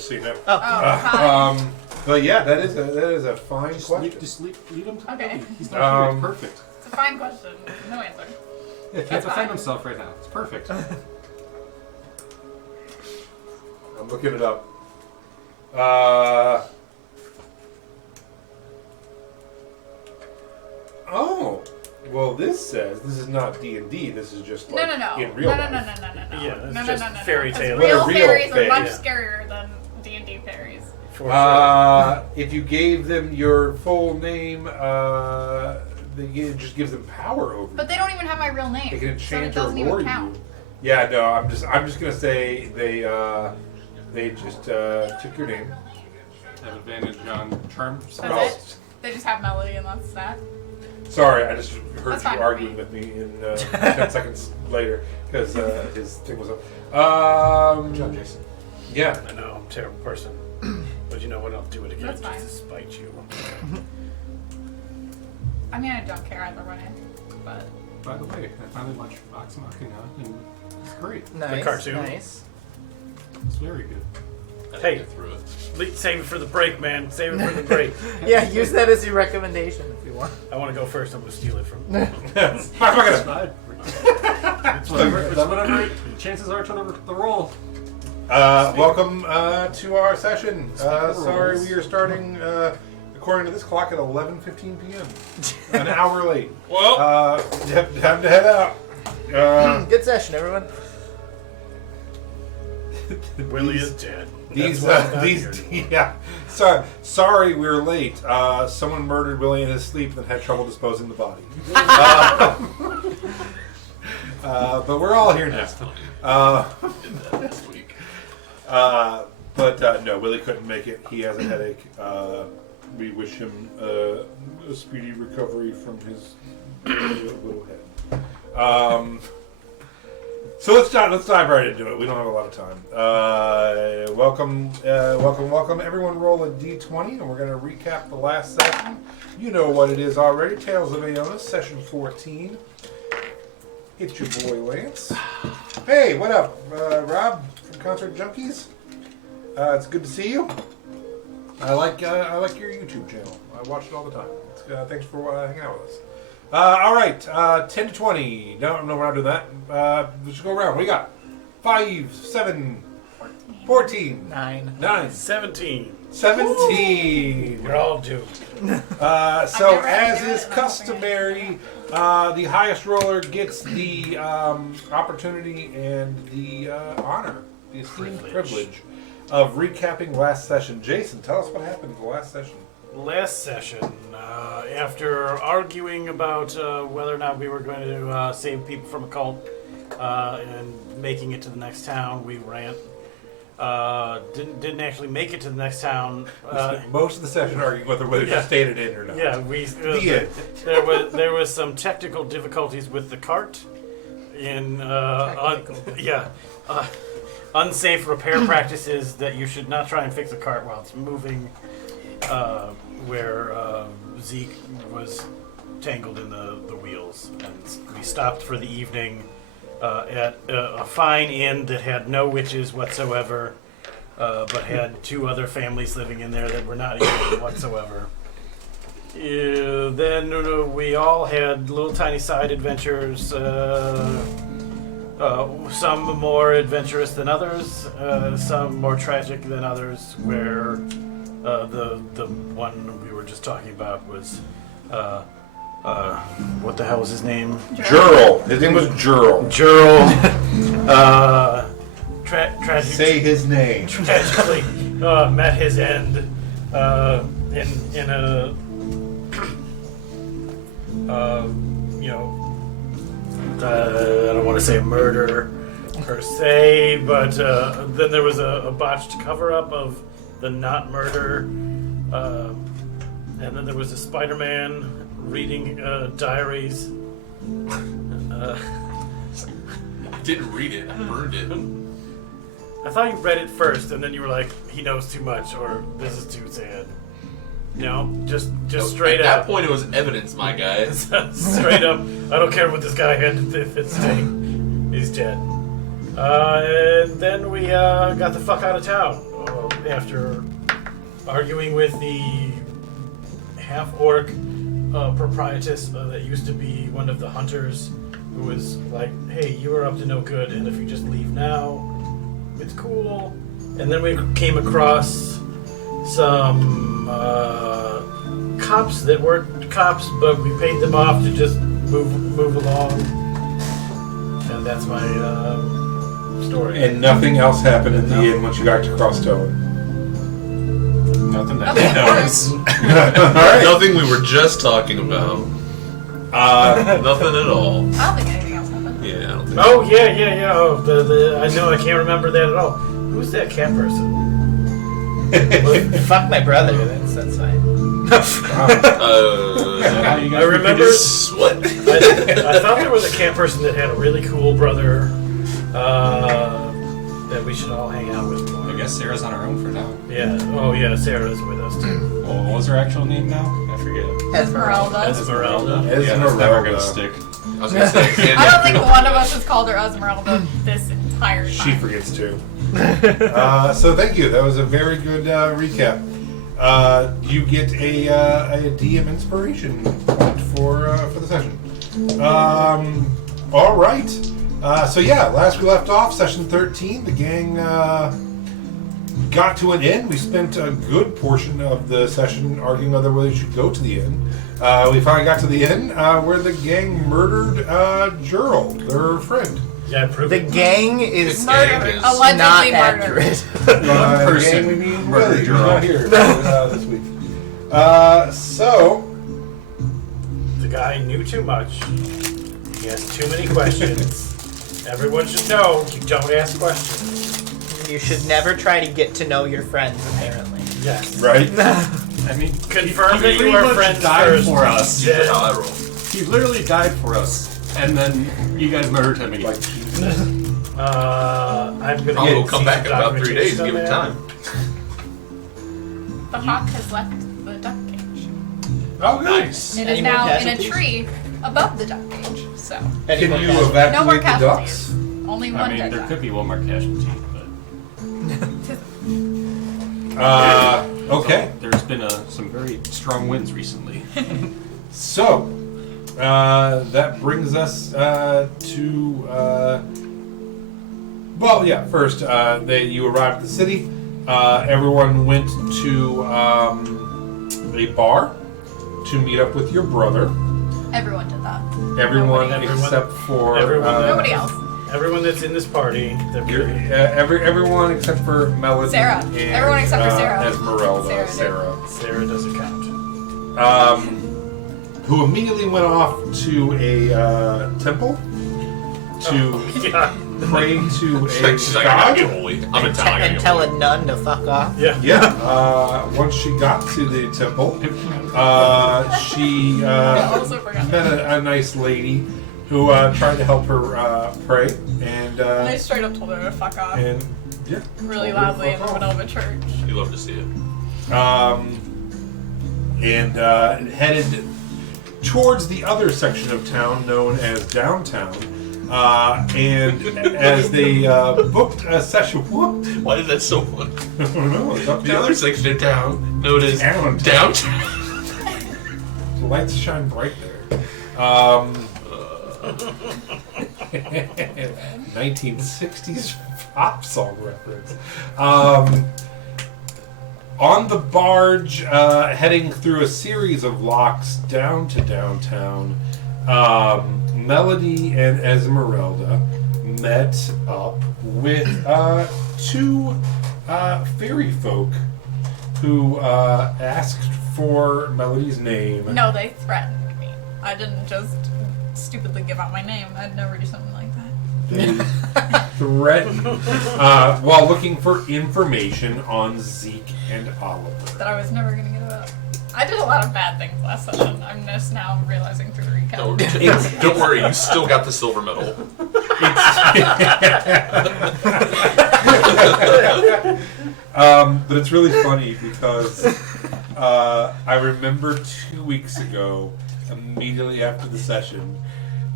just so you know. But yeah, that is a fine question. Just lead him to Okay. the He's not here. It's perfect. It's a fine question. No answer. Yeah, he can't defend himself right now. It's perfect. I'm looking it up. Oh, well, this says this is not D&D. This is just like in real life. No. Yeah, it's No, just no. fairy tale. Real Real fairies are fairy, much yeah. scarier than D&D fairies. For sure. If you gave them your full name, it just gives them power over But they don't even have my real name. you. They can so it change or doesn't lure even count. you. Yeah, no, I'm just gonna say they just took your name. Have advantage on charm. That's it? They just have melody and that's that. Sorry, I just heard That's you fine. arguing with me in 10 seconds later because his thing was up. Good job, Jason. Yeah. I know, I'm a terrible person. But you know what? I'll do it again That's just fine. to spite you. I mean, I don't care either way. But By the way, I finally watched Vox Machina, and it's great. Nice. The cartoon. Nice. It's very good. Hey. Get through it. Save it for the break, man. Save it for the break. Yeah, use that as your recommendation if you want. I want to go first. I'm going to steal it from It's fine. It's whatever chances are to the roll. Welcome to our session. of Sorry, rules. we are starting, according to this clock, at 11:15 p.m. An hour late. Well, Time to head out. Good session, everyone. Willie is dead. These, That's why I'm not here. yeah. Sorry, we were late. Someone murdered Willie in his sleep and then had trouble disposing the body. But we're all here now. that's funny. Did that last week. But no, Willie couldn't make it. He has a headache. We wish him a speedy recovery from his little head. So let's dive right into it. We don't have a lot of time. Welcome, everyone. Roll a d20, and we're going to recap the last session. You know what it is already. Tales of Aona, session 14. It's your boy Lance. Hey, what up, Rob from Concert Junkies? It's good to see you. I like your YouTube channel. I watch it all the time. Thanks for hanging out with us. All right, 10 to 20. No, we're not doing that. Let's go around. What do you got? 5, 7, 14, 9, 17. 17. You're all doomed. So, never had as to do is it, and I'm customary, the highest roller gets the opportunity and the honor, the esteemed privilege of recapping last session. Jason, tell us what happened in the last session. Last session, after arguing about whether or not we were going to save people from a cult and making it to the next town, we ran. Didn't actually make it to the next town. Most of the session arguing whether you stayed it in or not. Yeah, we. The end. There was some technical difficulties with the cart. Unsafe repair practices that you should not try and fix a cart while it's moving. Where Zeke was tangled in the wheels, and we stopped for the evening at a fine inn that had no witches whatsoever, but had 2 other families living in there that were not evil whatsoever. Then we all had little tiny side adventures, some more adventurous than others, some more tragic than others, where the one we were just talking about was what the hell was his name? Jurl. His name was Jurl. Tragic. Say his name. Tragically met his end in a I don't want to say a murder per se, but then there was a botched cover-up of the not murder, and then there was a Spider-Man reading diaries. I didn't read it. I burned it. I thought you read it first, and then you were like, "He knows too much," or "This is too sad." No, just straight At up. that point, it was evidence, my guys. Straight up. I don't care what this guy had to say. He's dead. And then we got the fuck out of town. after arguing with the half-orc proprietress that used to be one of the hunters, who was like, hey, you are up to no good, and if you just leave now, it's cool. And then we came across some cops that weren't cops, but we paid them off to just move along. And that's my story. And nothing else happened at the end once you got to Krosstoen. Nothing that Nothing knows. Alright. Nothing we were just talking about. Nothing at all. I don't think anything else happened. Yeah, I don't think Oh, yeah. Oh, I know, I can't remember that at all. Who's that cat person? Fuck my brother. That's fine. How you guys I remember. What? I thought there was a cat person that had a really cool brother that we should all hang out with more. I guess Sarah's on her own for now. Yeah. Oh, yeah. Sarah's with us too. Well, what was her actual name now? I forget. Esmeralda. Esmeralda. Yeah, that's never gonna stick. I was gonna say. I don't think one of us has called her Esmeralda this entire time. She forgets too. So thank you. That was a very good recap. You get a DM inspiration point for the session. All right. So yeah, last we left off, session 13, the gang got to an end. We spent a good portion of the session arguing whether we should go to the inn. We finally got to the inn where the gang murdered Gerald, their friend. Yeah, prove The it. gang is Murder. is Allegedly not murdered. accurate. person Gang, we mean murdered Willie, Gerald. who's not here this week. So The guy knew too much. He has too many questions. Everyone should know you don't ask questions. You should never try to get to know your friends, apparently. Yes. right. I mean, Confirm he that you pretty are much friends died first. for us. That's Yeah. how I roll. He literally died for us, and then you guys murdered him. And Like I'm gonna We'll get come back in about 3 days. documentation Give it on time. The hawk has left the duck cage. oh, good. Nice. It Any is more now in a casualties? tree above the duck cage. So Any Can more you casualties? no more evacuate the casualties. ducks? Only I one mean, dead there duck. could be one more casualty, but Okay. there's been some very strong winds recently. So, that brings us to. Well, yeah. First, you arrived at the city. Everyone went to a bar to meet up with your brother. Everyone did that. Everyone Everyone- except for everyone- Nobody else. Everyone that's in this party, they're everyone except for Melody. Sarah. And, Everyone except for Sarah. Esmeralda. Sarah did. Sarah doesn't count. Who immediately went off to a temple to Yeah. pray to a She's like, I'm not god. getting holy. I'm Italian. And tell a nun to fuck off. Yeah. Yeah. Once she got to the temple, she I also forgot. met a nice lady who tried to help her pray, and I straight up told her to fuck off yeah, really told her to loudly in fuck the off. middle of a church. You love to see it. And headed towards the other section of town known as downtown. And as they booked a session, what? Why is that so fun? I don't know. It's The other section of town, known as Downtown. downtown. The lights shine bright there. 1960s pop song reference. On the barge, heading through a series of locks down to downtown, Melody and Esmeralda met up with two fairy folk who asked for Melody's name. No, they threatened me. I didn't just stupidly give out my name. I'd never do something like that. They threatened while looking for information on Zeke and Oliver. That I was never gonna get about. I did a lot of bad things last session. I'm just now realizing through the recap. Don't worry, you still got the silver medal. But it's really funny because I remember 2 weeks ago, immediately after the session,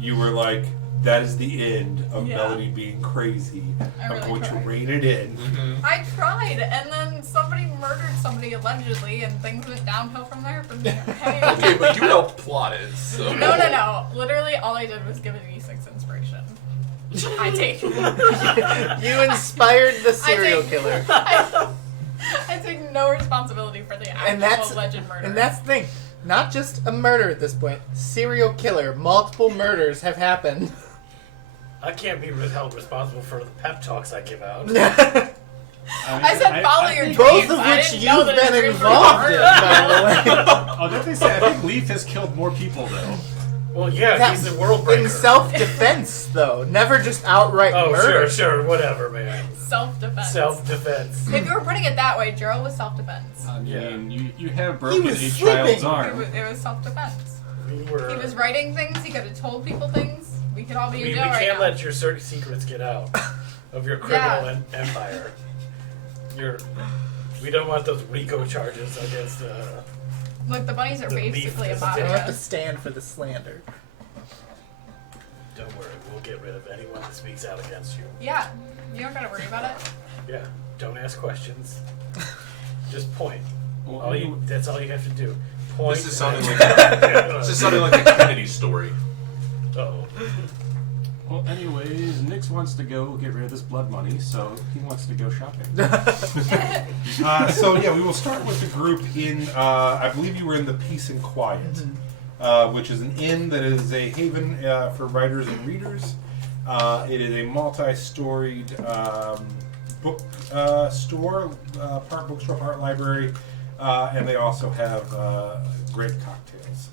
you were like, that is the end of Yeah. Melody being crazy. I I'm really going tried. to rein it in. I tried, and then somebody murdered somebody allegedly, and things went downhill from there. But hey, Okay, but you helped plot it, so. no. Literally, all I did was give an E6 inspiration. I take. You inspired the serial killer. I take no responsibility for the And actual alleged murder. And that's the thing. Not just a murder at this point. Serial killer. Multiple murders have happened. I can't be held responsible for the pep talks I give out. I said follow your dreams. Both of I which didn't know you've that his been dreams were involved in, murder. by the way. Oh, don't they say? I think Leaf has killed more people though. Well, yeah, That- he's the world breaker. In self-defense, though. Never just outright Oh, murder. sure, whatever, man. Self-defense. Self-defense. If you were putting it that way, Gerald was self-defense. I Yeah. mean, you have broken was a sleeping. child's It arm. was self-defense. We were. He was writing things. He could have told people things. We could all be in We jail right can't now. let your certain secrets get out of your criminal empire. We don't want those RICO charges against. Look, the bunnies are The basically beef a is You don't have to mafia. stand for the slander. Don't worry, we'll get rid of anyone that speaks out against you. Yeah, you don't gotta worry about it. Yeah, don't ask questions. Just point. Well, That's all you have to do. Point. This is sounding and- like a Kennedy story. Uh-oh. well, anyways, Nix wants to go get rid of this blood money, so he wants to go shopping. So yeah, we will start with the group in. I believe you were in the Peace and Quiet, which is an inn that is a haven for writers and readers. It is a multi-storied book store, part bookstore, part library, and they also have great cocktails.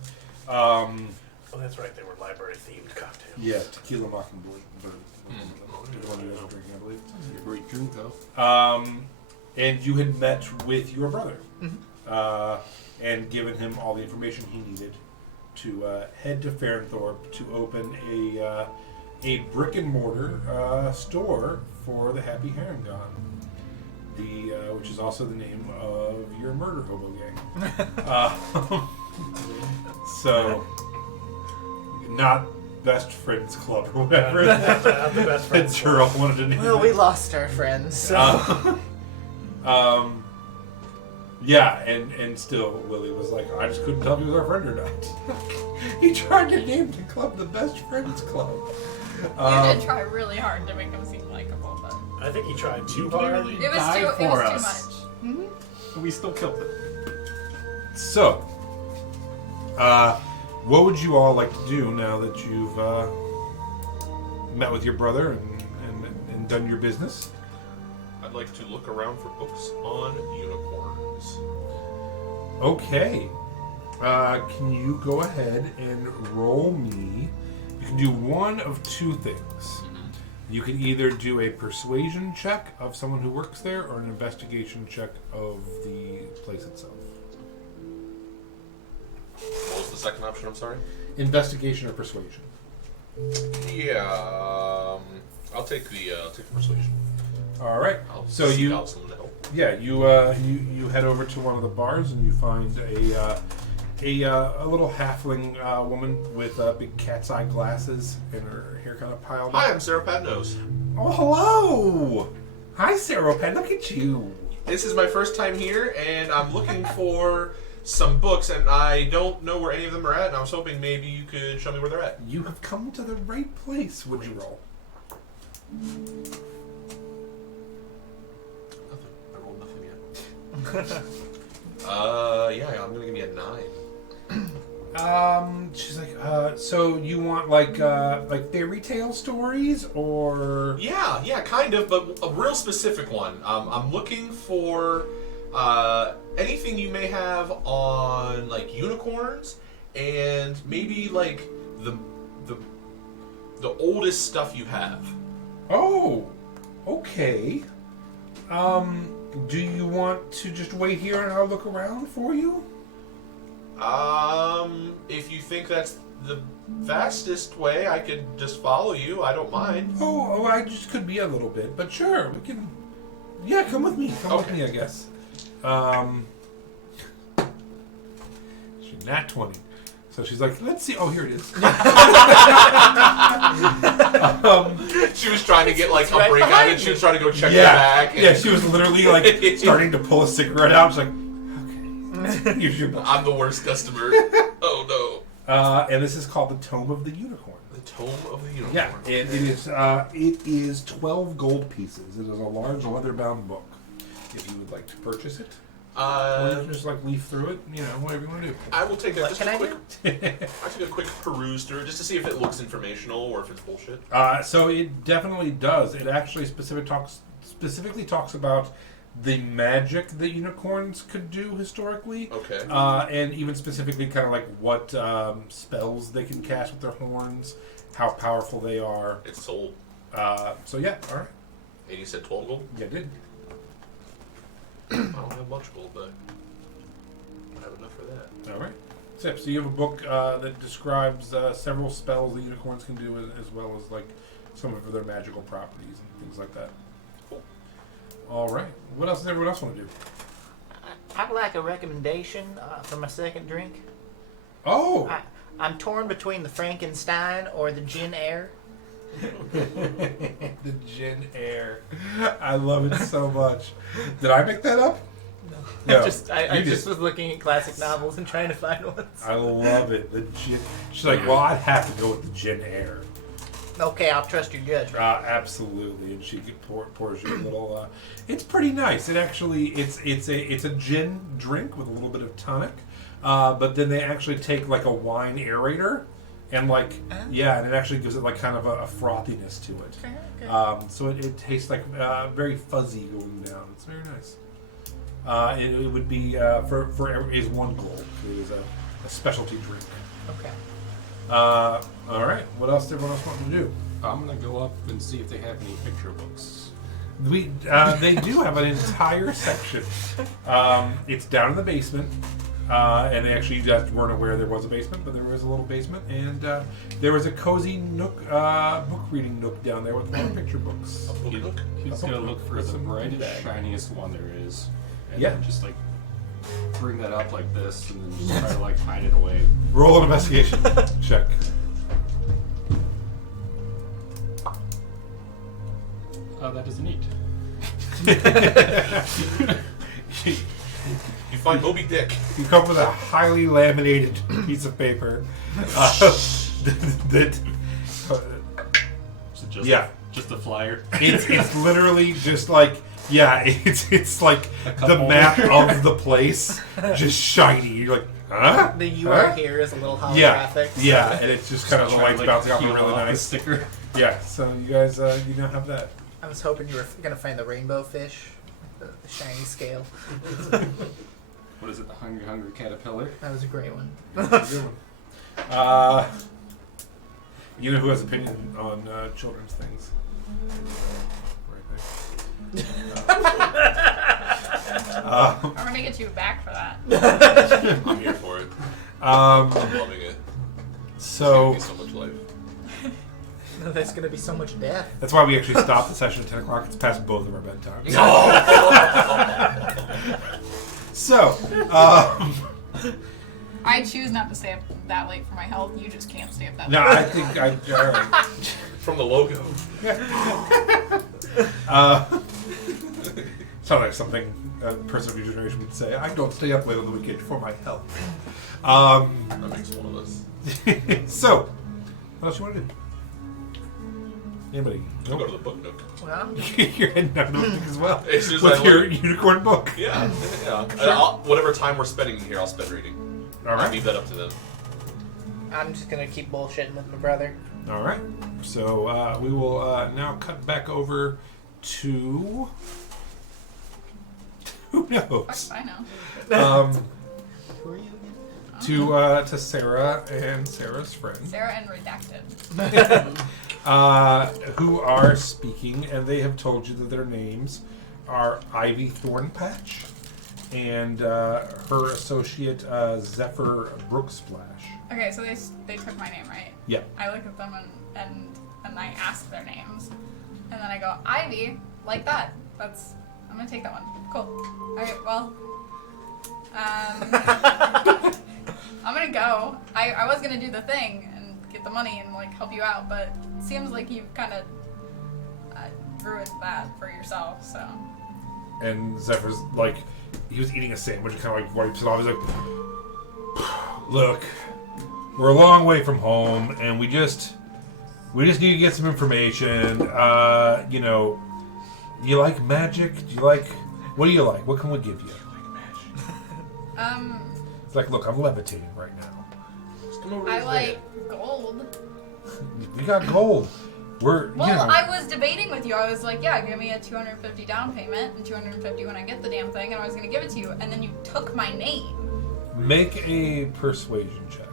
Oh, that's right. They were library-themed cocktails. Yeah, tequila mockingbird. The one you guys were drinking, I believe. A great drink, though. And you had met with your brother, and given him all the information he needed to head to Farrenthorpe to open a brick and mortar store for the Happy Herringon, which is also the name of your murder hobo gang. So, not Best Friends Club or whatever Not the best that friends. Gerald wanted to name Well, it. we lost our friends, so... Yeah, and still Willie was like, I just couldn't tell if he was our friend or not. He tried to name the club the Best Friends Club. You did try really hard to make him seem likable, but I think he tried too You hard. literally it was died too for much. us. And we still killed him. So, what would you all like to do now that you've met with your brother and done your business? I'd like to look around for books on unicorns. Okay. Can you go ahead and roll me? You can do one of two things. You can either do a persuasion check of someone who works there or an investigation check of the place itself. What was the second option? I'm sorry. Investigation or persuasion. Yeah, I'll take the persuasion. All right. I'll So seek you, out someone to help. yeah, you head over to one of the bars and you find a little halfling woman with big cat's eye glasses and her hair kind of piled up. Hi, I'm Sarah Padnose. Oh, hello! Hi, Sarah Penn. Look at you. This is my first time here, and I'm looking for some books, and I don't know where any of them are at, and I was hoping maybe you could show me where they're at. You have come to the right place. Would you roll? Nothing. I rolled nothing yet. Yeah, I'm gonna give you a 9. She's like, so you want like fairy tale stories or? Yeah, kind of, but a real specific one. I'm looking for anything you may have on like unicorns and maybe like the oldest stuff you have. Oh, okay. Do you want to just wait here and I'll look around for you? If you think that's the fastest way, I could just follow you. I don't mind. Oh, I just could be a little bit, but sure, we can. Yeah, come with me. Come with Okay. me, I guess. Nat 20. So she's like, let's see. Oh, here it is. She was trying to get like a right break out, behind and she you. was trying to go check Yeah. the bag. And Yeah, she was literally like starting to pull a cigarette out. She's like, okay. Here's your book. I'm the worst customer. Oh no. And this is called the Tome of the Unicorn. The Tome of the Unicorn. Yeah, it is 12 gold pieces. It is a large leather-bound book. If you would like to purchase it, or you can just like leaf through it, whatever you want to do. I will take What just can a I quick. I took a quick peruse through it just to see if it looks informational or if it's bullshit. So it definitely does. It actually specifically talks about the magic that unicorns could do historically. Okay. And even specifically kind of like what spells they can cast with their horns, how powerful they are. It's sold. So yeah, all right. And you said 12 gold? Yeah, I did. I don't have much gold, but I have enough for that. All right. So you have a book that describes several spells that unicorns can do, as well as like some of their magical properties and things like that. Cool. All right. What else does everyone else want to do? I'd like a recommendation for my second drink. Oh. I'm torn between the Frankenstein or the gin air. The gin air. I love it so much. Did I make that up? No. I just was looking at classic novels and trying to find ones. I love it. The gin. She's like, well, I'd have to go with the gin air. Okay, I'll trust your judgment. Absolutely, and she pours you a little. It's pretty nice. It actually, it's a gin drink with a little bit of tonic, but then they actually take like a wine aerator, and like and it actually gives it like kind of a frothiness to it. Okay. So it tastes like very fuzzy going down. It's very nice. It would be for is 1 gold. It is a specialty drink. Okay. All right. What else did everyone else want to do? I'm gonna go up and see if they have any picture books. They do have an entire section. It's down in the basement, and they actually just weren't aware there was a basement, but there was a little basement, and there was a cozy nook, book reading nook down there with a lot of picture books. A book nook? He's gonna look for the Some brightest, bag. shiniest one there is, and Yeah. then just like bring that up like this, and then just try to like hide it away. Roll an investigation check. That is neat. You find Moby Dick. You come up with a highly laminated piece of paper that. So just Yeah. just a flyer. It's literally just like it's like A the couple. map of the place, just shiny. You're like, huh? The you are Huh? here is a little Yeah, holographic. yeah, and it's just kind of the Try to, lights like, bouncing off it peel really off the nice. sticker. Yeah, so you guys, you now have that. I was hoping you were gonna find the rainbow fish, the shiny scale. What is it? The hungry caterpillar. That was a great one. You know who has opinion on children's things? Right there. I'm gonna get you back for that. I'm here for it. Um, I'm loving it. so It's gonna be so much life. There's gonna be so much death. that's why we actually stopped the session at 10 o'clock. It's past both of our bedtimes. So, I choose not to stay up that late for my health. You just can't stay up that no, late. I think I. From the logo. Sounds like something a person of your generation would say. I don't stay up late on the weekend for my health. That makes one of us. So, what else you want to do? Anybody? I'll go to the book nook. Well, You're heading down to the book as well. As soon as With I your look- unicorn book. Yeah. Whatever time we're spending here, I'll spend reading. All I'll right. leave that up to them. I'm just gonna keep bullshitting with my brother. All right. So we will now cut back over to. Who knows? Fuck, I know. Who are you again? To Sarah and Sarah's friend, Sarah and Redacted. who are speaking, and they have told you that their names are Ivy Thornpatch and her associate Zephyr Brooksplash. Okay, so they took my name, right? Yeah. I look at them and I ask their names, and then I go Ivy, like that. I'm gonna take that one. Cool. All right. Well. I'm gonna go. I was gonna do the thing and get the money and like help you out, but it seems like you've kind of ruined that for yourself. So. And Zephyr's like, he was eating a sandwich and kind of like wipes it off. He's like, look, we're a long way from home, and we just need to get some information. You know, do you like magic? What do you like? What can we give you? It's like, look, I'm levitating right now. Just come over to I his like van. gold. We got gold. Well, you know, I was debating with you. I was like, yeah, give me a 250 down payment and 250 when I get the damn thing, and I was gonna give it to you, and then you took my name. make a persuasion check.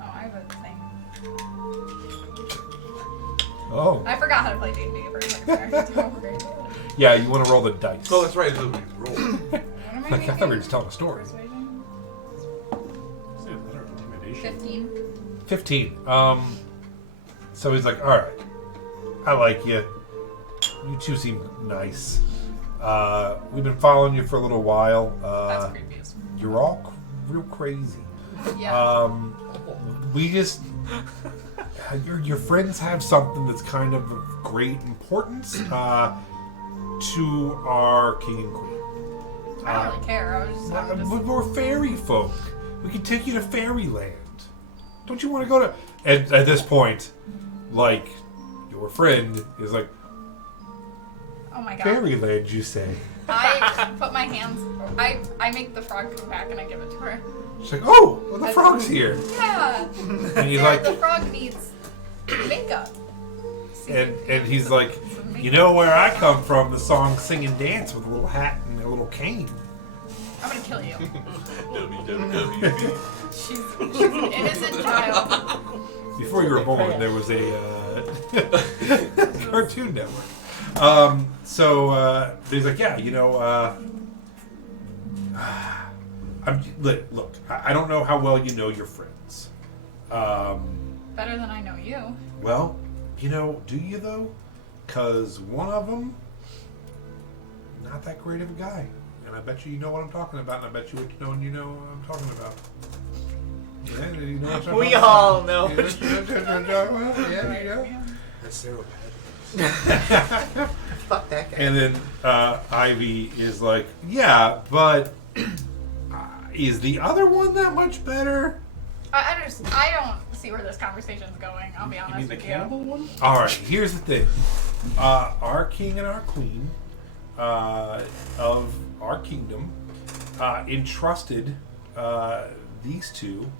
Oh, I have a thing. Oh. I forgot how to play D&D for a second there. Don't worry. Yeah, you want to roll the dice. Oh, that's right. It's a roll. What am I Like, I thought we were making? just telling a story. Persuasion? Is it a letter of intimidation? 15. 15. So he's like, all right, I like you. You two seem nice. We've been following you for a little while. That's creepy as You're all real crazy. Yeah. We just... Your friends have something that's kind of of great importance to our king and queen. I don't really care. I was just... We're fairy folk. We can take you to fairyland. Don't you want to go to... And at this point, like, your friend is like, Oh my god. fairyland, you say? I put my hands... I make the frog come back and I give it to her. She's like, oh, well, the frog's here. Yeah. And he's Yeah, like... the frog needs makeup. And he's like, you know where I come from, the song Sing and Dance with a little hat and a little cane. I'm gonna kill you. WWW. She's an innocent child. Before you were born, there was a Cartoon Network. So he's like, yeah, you know, look, I don't know how well you know your friends. Better than I know you. Well, you know, do you though? Because one of them, not that great of a guy. And I bet you know what I'm talking about, and I bet you know what I'm talking about. Yeah, you know what I'm talking We about? all know. Yeah, you know. That's Sarah Patrick. Fuck that guy. And then Ivy is like, yeah, but is the other one that much better? I don't see where this conversation's going. I'll be You honest mean the with cannibal one? All right, here's the thing. Our king and our queen of our kingdom entrusted these two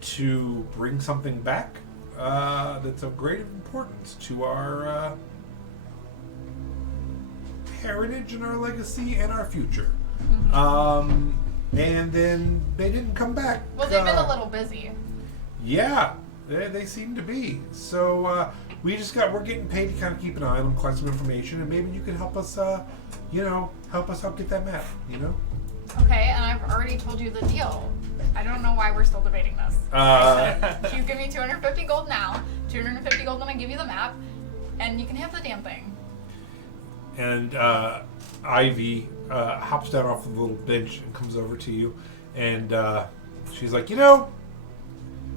to bring something back that's of great importance to our heritage and our legacy and our future. And then they didn't come back. Well, they've been a little busy. Yeah, they seem to be. So we're getting paid to kind of keep an eye on them, collect some information, and maybe you can help us, help us out get that map. You know. Okay, and I've already told you the deal. I don't know why we're still debating this. You give me 250 gold now, 250 gold when I give you the map, and you can have the damn thing. And Ivy hops down off the little bench and comes over to you, and she's like, you know,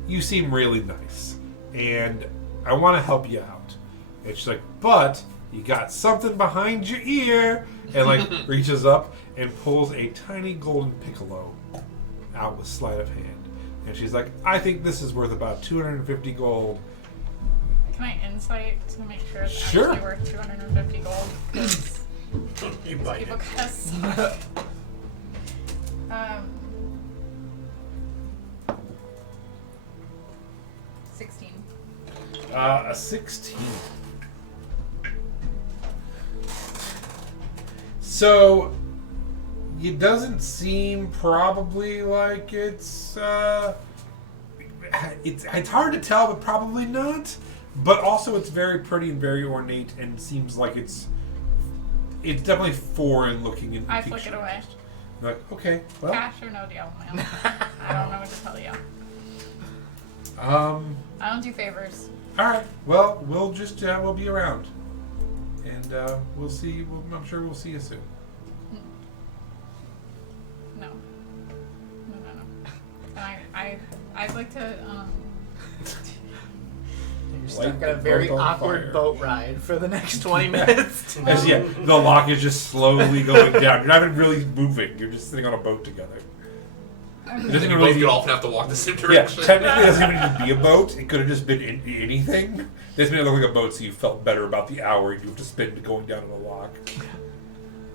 you seem really nice, and I want to help you out. And she's like, but you got something behind your ear, and like reaches up and pulls a tiny golden piccolo out with sleight of hand. And she's like, I think this is worth about 250 gold. Can I insight to make sure it's Sure. actually worth 250 gold? 'Cause You bite people it. gotta suck. 16. A 16. So, it doesn't seem probably like it's hard to tell, but probably not. But also, it's very pretty and very ornate, and seems like it's definitely foreign looking. And I flick it away. Like, okay, well, Cash or no deal, man. I don't know what to tell you. all I don't do favors. right. Well, we'll just we'll be around, and we'll see. I'm sure we'll see you soon. No. No. I've got a very Boat on awkward fire. boat ride for the next 20 minutes. As the lock is just slowly going down. You're not even really moving. You're just sitting on a boat together. It doesn't You even both really get off and have to walk the same Yeah, direction. technically it doesn't even need to be a boat. It could have just been anything. This made it look like a boat, so you felt better about the hour you have to spend going down in the lock.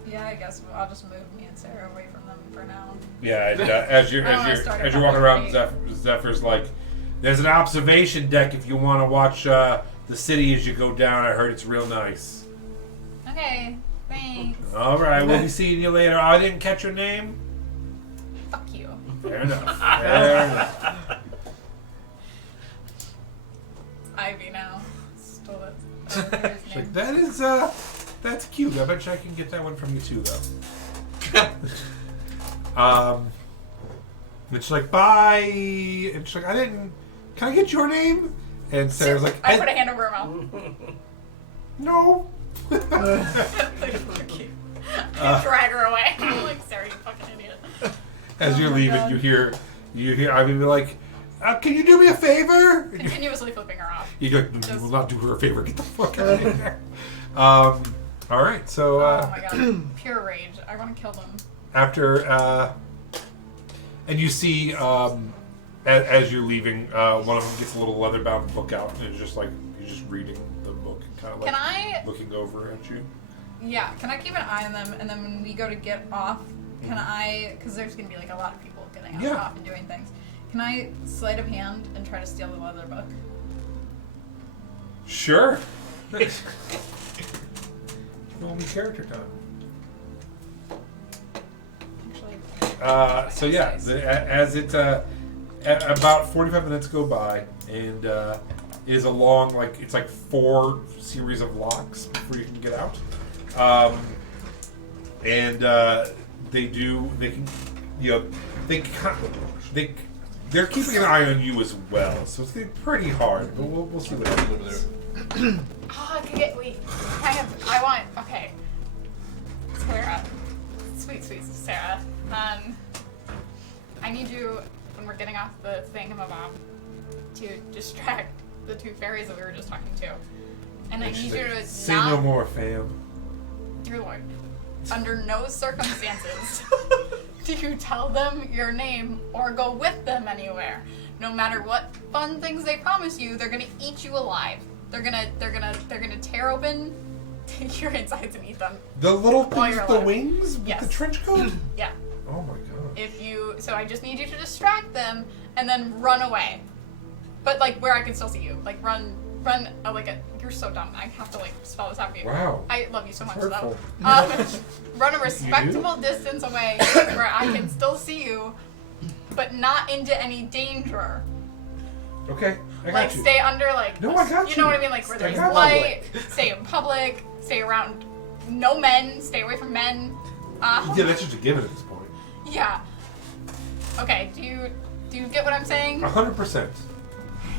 Yeah, I guess I'll just move me and Sarah away from them for now. Yeah, and, as you're I don't wanna start as a you're walking around, public Zephyr's like, "There's an observation deck if you want to watch the city as you go down. I heard it's real nice." Okay, thanks. All right, we'll be seeing you later. Oh, I didn't catch your name. Fuck you. Fair enough. Fair enough. Ivy now. Stole it. His It's name. like, that is that's cute. I bet you I can get that one from you too, though. And she's like, bye. And she's like, can I get your name? And Sarah's like, I put a hand over her mouth. no. Fuck you. I drag her away. I'm like, Sarah, you fucking idiot. As you're Oh my leaving, God. you hear Ivy be like, can you do me a favor? Continuously flipping her off. You go, we will not do her a favor. Get the fuck out of here. All right, so Oh my god. Pure rage. I want to kill them. after and you see as you're leaving, one of them gets a little leather-bound book out, and it's just like he's just reading the book and kind of Can like I? looking over at you. Yeah. Can I keep an eye on them, and then when we go to get off, can I? Because there's gonna be like a lot of people getting Yeah. off and doing things. Can I sleight of hand and try to steal the leather book? Sure. Roll me character time. Actually. So yeah, as it about 45 minutes go by, and it is a long, like it's like 4 series of locks before you can get out. They can, you know, they're keeping an eye on you as well, so it's pretty hard. But we'll see what happens. Oh, I can get. Wait. I want. Okay. Sarah. Sweet Sarah. I need you, when we're getting off the thingamabob, to distract the 2 fairies that we were just talking to. And I need you to Say not. no more, fam. Dear Lord, under no circumstances do you tell them your name or go with them anywhere. No matter what fun things they promise you, they're gonna eat you alive. They're gonna tear open your insides and eat them. The little While things you're with the alive. wings with Yes. the trench coat. Yeah. Oh my god. So I just need you to distract them and then run away. But like where I can still see you. Like run you're so dumb. I have to like spell this out for you. Wow. I love you so much That's though. hurtful. Run a respectable distance away where I can still see you, but not into any danger. Okay, I got Like you. stay under like No, I got you you. know what I mean? Like where Stay there's in light, stay in public, stay around no men, stay away from men. Yeah, that's just a given at this point. Yeah. Okay, do you get what I'm saying? 100%. I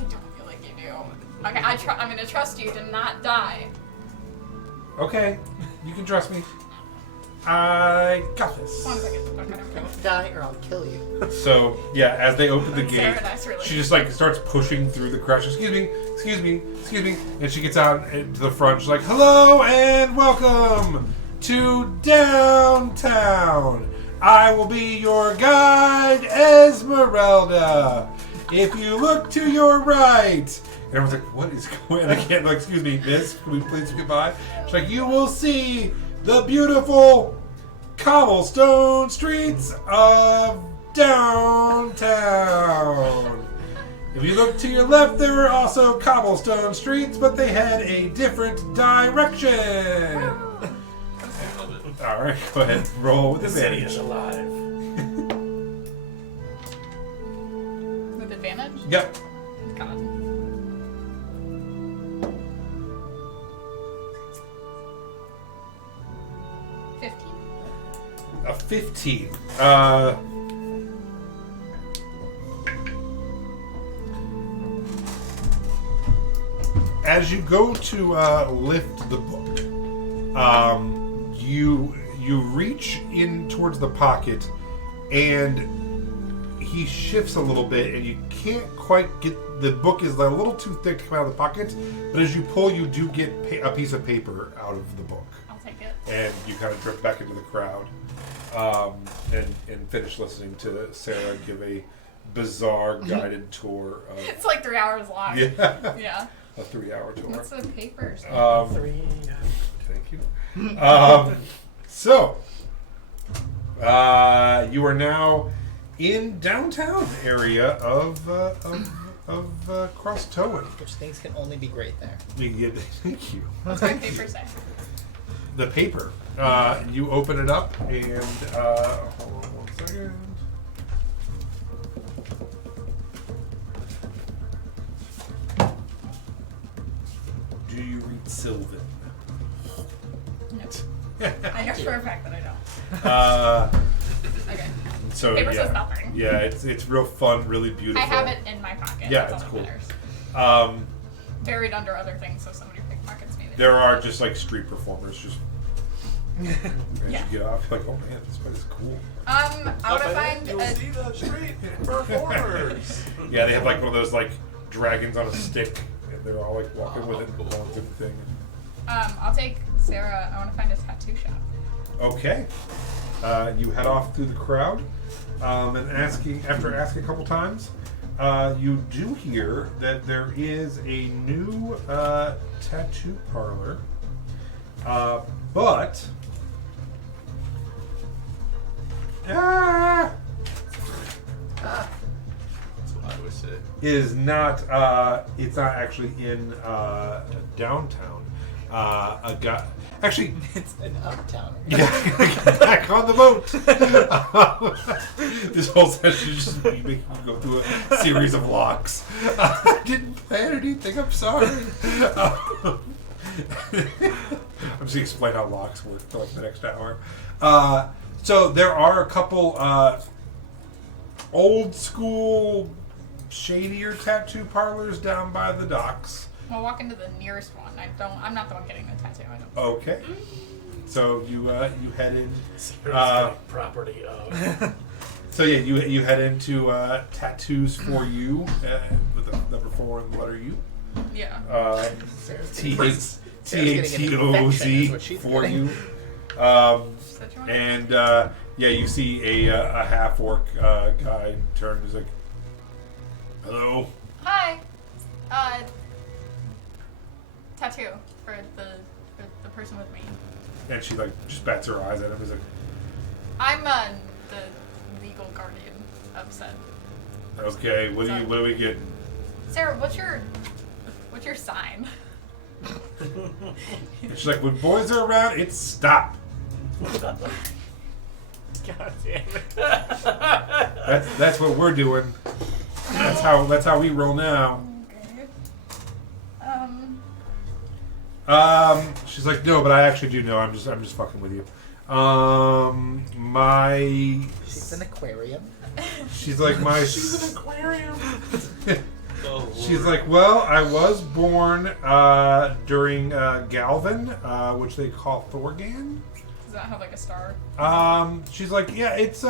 don't feel like you do. Okay, I'm gonna trust you to not die. Okay, you can trust me. I got this. As long as I get the fuck out of here. Don't die or I'll kill you. So yeah, as they open the Sarah gate, and I's really- she just like starts pushing through the crowd. Excuse me, and she gets out to the front. She's like, "Hello and welcome to downtown. I will be your guide, Esmeralda. If you look to your right." And everyone's like, "What is going on?" I can't, like, excuse me, miss, can we please get by? She's like, "You will see the beautiful cobblestone streets of downtown. If you look to your left, there are also cobblestone streets, but they head a different direction." Alright, go ahead. Roll with The city advantage. is alive. With advantage? Yep. God. A 15. As you go to lift the book, you reach in towards the pocket, and he shifts a little bit, and you can't quite get the book is a little too thick to come out of the pocket. But as you pull, you do get a piece of paper out of the book, I'll take it. and you kind of drift back into the crowd, and finish listening to Sarah give a bizarre guided tour of It's like 3 hours long. yeah Yeah. a 3-hour tour. What's the papers? Thank you. So, you are now in downtown area of Krosstoen. Which things can only be great there. Thank you. What's my paper say? The paper. You open it up and hold on 1 second. Do you read Sylvan? No. I know for a fact that I don't. Okay. So Paper yeah, says nothing. yeah, it's real fun, really beautiful. I have it in my pocket. Yeah, That's it's all that cool. matters. Buried under other things, so somebody pickpockets me. There are just like street performers just as Yeah. you get off, like, oh man, this place is cool. I want to Up find ahead, you'll a, see the street performers. Yeah, they have like one of those like dragons on a stick, and they're all like walking with it and cool. going through the thing. I'll take Sarah. I want to find a tattoo shop. Okay, you head off through the crowd, and after asking a couple times, you do hear that there is a new tattoo parlor, but That's what I would say. is not. It's not actually in downtown. A guy. Actually, It's an uptown. yeah, get back on the boat. This whole session is just me making you go through a series of locks. I didn't plan anything. I'm sorry. I'm just gonna explain how locks work for like the next hour. So there are a couple old school, shadier tattoo parlors down by the docks. We'll walk into the nearest one. I'm not the one getting the tattoo. I don't. Okay. So you head in. Property of. So yeah, you head into tattoos for you with the number 4 and the letter U. Yeah. TATOZ for you. Such one? And yeah, you see a half orc guy turn. He's like, "Hello." Hi. Tattoo for the person with me. And she like just bats her eyes at him. He's like, I'm the legal guardian of said. "Okay, what do we get?" Sarah, what's your sign? And she's like, "When boys are around, it's stop." God damn it. That's what we're doing. That's how we roll now. Okay. She's like, "No, but I actually do know. I'm just fucking with you." She's an aquarium. She's like my. She's an aquarium. Oh, She's Lord. like, well, I was born during Galvin, which they call Thorgan. Does that have like a star? She's like, yeah, it's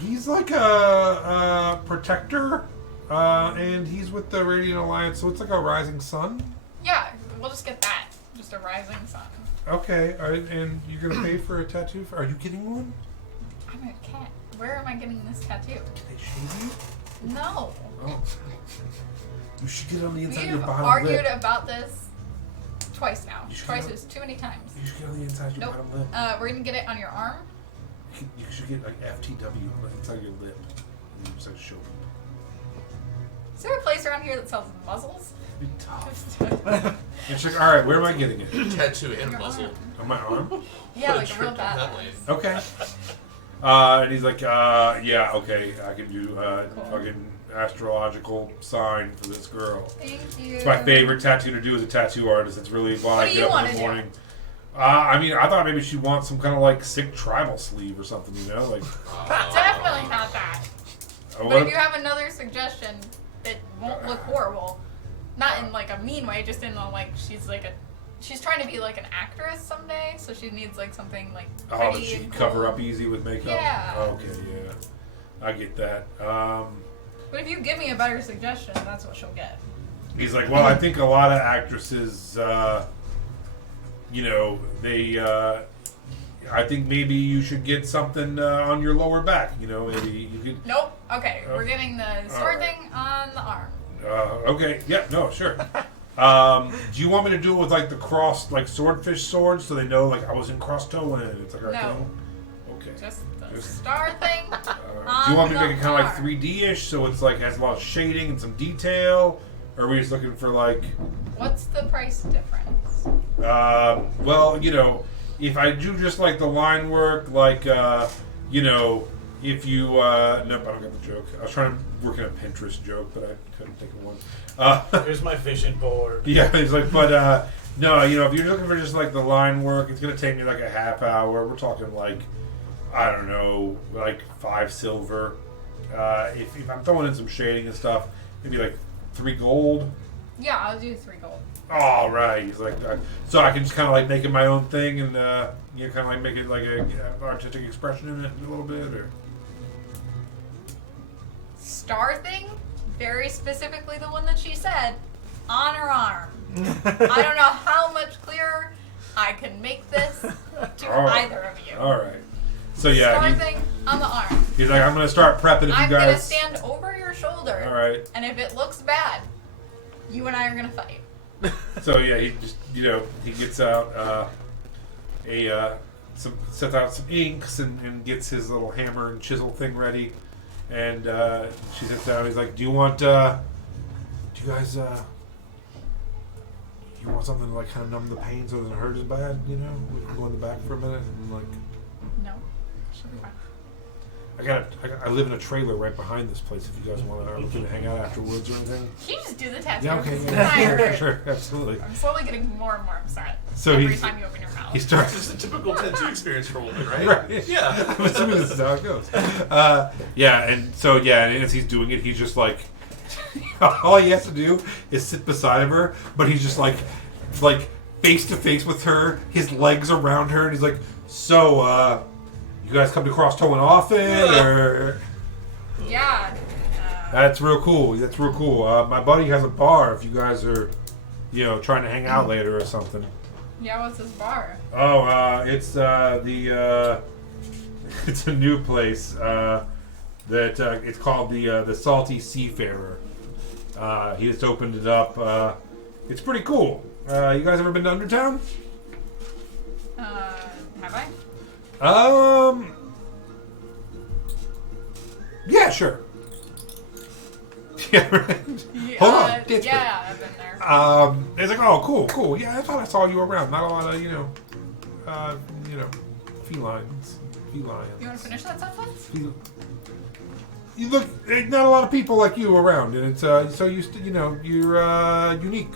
he's like a protector, and he's with the Radiant Alliance, so it's like a rising sun. Yeah, we'll just get that. Just a rising sun. Okay, all right, and you're gonna pay for a tattoo? Are you getting one? I'm a cat. Where am I getting this tattoo? Did they shave you? No. Oh. You should get it on the inside of your We've bottom argued lip. about this twice now. You should Twice get is too many times. You should get it on the inside of your Nope. bottom lip. We're gonna get it on your arm. You should get like FTW on the inside of your lip. And you just like show people. Is there a place around here that sells muzzles? Be tough. Just- And she's like, all right, where am I getting it? Tattoo and Your muzzle. arm. On my arm? Yeah, Put a like a trip real down that bad. lane. Okay. And he's like, yeah, okay, I can do Cool. fucking astrological sign for this girl. Thank you. It's my favorite tattoo to do as a tattoo artist. It's really why What I do get you up wanna in the do? morning. I mean, I thought maybe she'd want some kind of like sick tribal sleeve or something, you know? Like, Definitely not that. But what if you have another suggestion that won't look horrible, not in like a mean way, just in a like she's like a she's trying to be like an actress someday, so she needs like something like Oh, pretty that she can and cover cool. up easy with makeup? Yeah. Okay, yeah. I get that. But if you give me a better suggestion, that's what she'll get. He's like, well, I think a lot of actresses, they, I think maybe you should get something on your lower back. Maybe you could. Nope. Okay, we're getting the sword Alright. thing on the arm. Okay, yeah, no, sure. Do you want me to do it with like the cross, like swordfish swords, so they know like I was in Krosstoen and it's like our No. thing? Okay. Just the Just- star thing. Do you want me to on make it the kind of like arm. 3D-ish, so it's like has a lot of shading and some detail? Or are we just looking for like, What's the price difference? well, if I do just like the line work, like, if you, nope, I don't get the joke. I was trying to work in a Pinterest joke, but I couldn't think of one. Here's my vision board. Yeah, he's like, but no, if you're looking for just like the line work, it's gonna take me like a half hour. We're talking like, I don't know, like 5 silver. If I'm throwing in some shading and stuff, maybe like 3 gold. Yeah, I'll do 3 gold. All right, he's like, so I can just kind of like make it my own thing and kind of like make it like a artistic expression in it a little bit, or. Star thing, very specifically the one that she said, on her arm. I don't know how much clearer I can make this to All right. either of you. All right. So yeah, Star thing on the arm. he's like, I'm gonna start prepping if you I'm gonna guys. stand over your shoulder. All right. And if it looks bad, you and I are gonna fight. So yeah, he just he gets out sets out some inks and gets his little hammer and chisel thing ready, and she sits down. He's like, do you guys you want something to like kind of numb the pain so it doesn't hurt as bad? We can go in the back for a minute and like. No. Should be fine. I live in a trailer right behind this place. If you guys want to are looking to hang out afterwards or anything. Can you just do the tattoo? Yeah, okay, It's yeah, tired. sure, absolutely. I'm slowly getting more and more upset So every he's- time you open your mouth. He It's starts. just a typical tattoo experience for a woman, right? Right. Yeah. I'm assuming this is how it goes. And as he's doing it, he's just like, all he has to do is sit beside her, but he's just like face to face with her, his legs around her, and he's like, so, you guys come to Krosstoen often, or? Yeah. That's real cool. That's real cool. My buddy has a bar if you guys are, trying to hang out later or something. Yeah, what's this bar? Oh, it's it's a new place that it's called the Salty Seafarer. He just opened it up. It's pretty cool. You guys ever been to Undertown? Have I? Yeah, sure. Yeah, right. Hold on. It's Yeah, I've been there. It's like, oh, cool. Yeah, I thought I saw you around. Not a lot of, felines. You want to finish that sentence? You look, not a lot of people like you around, and it's so you're unique.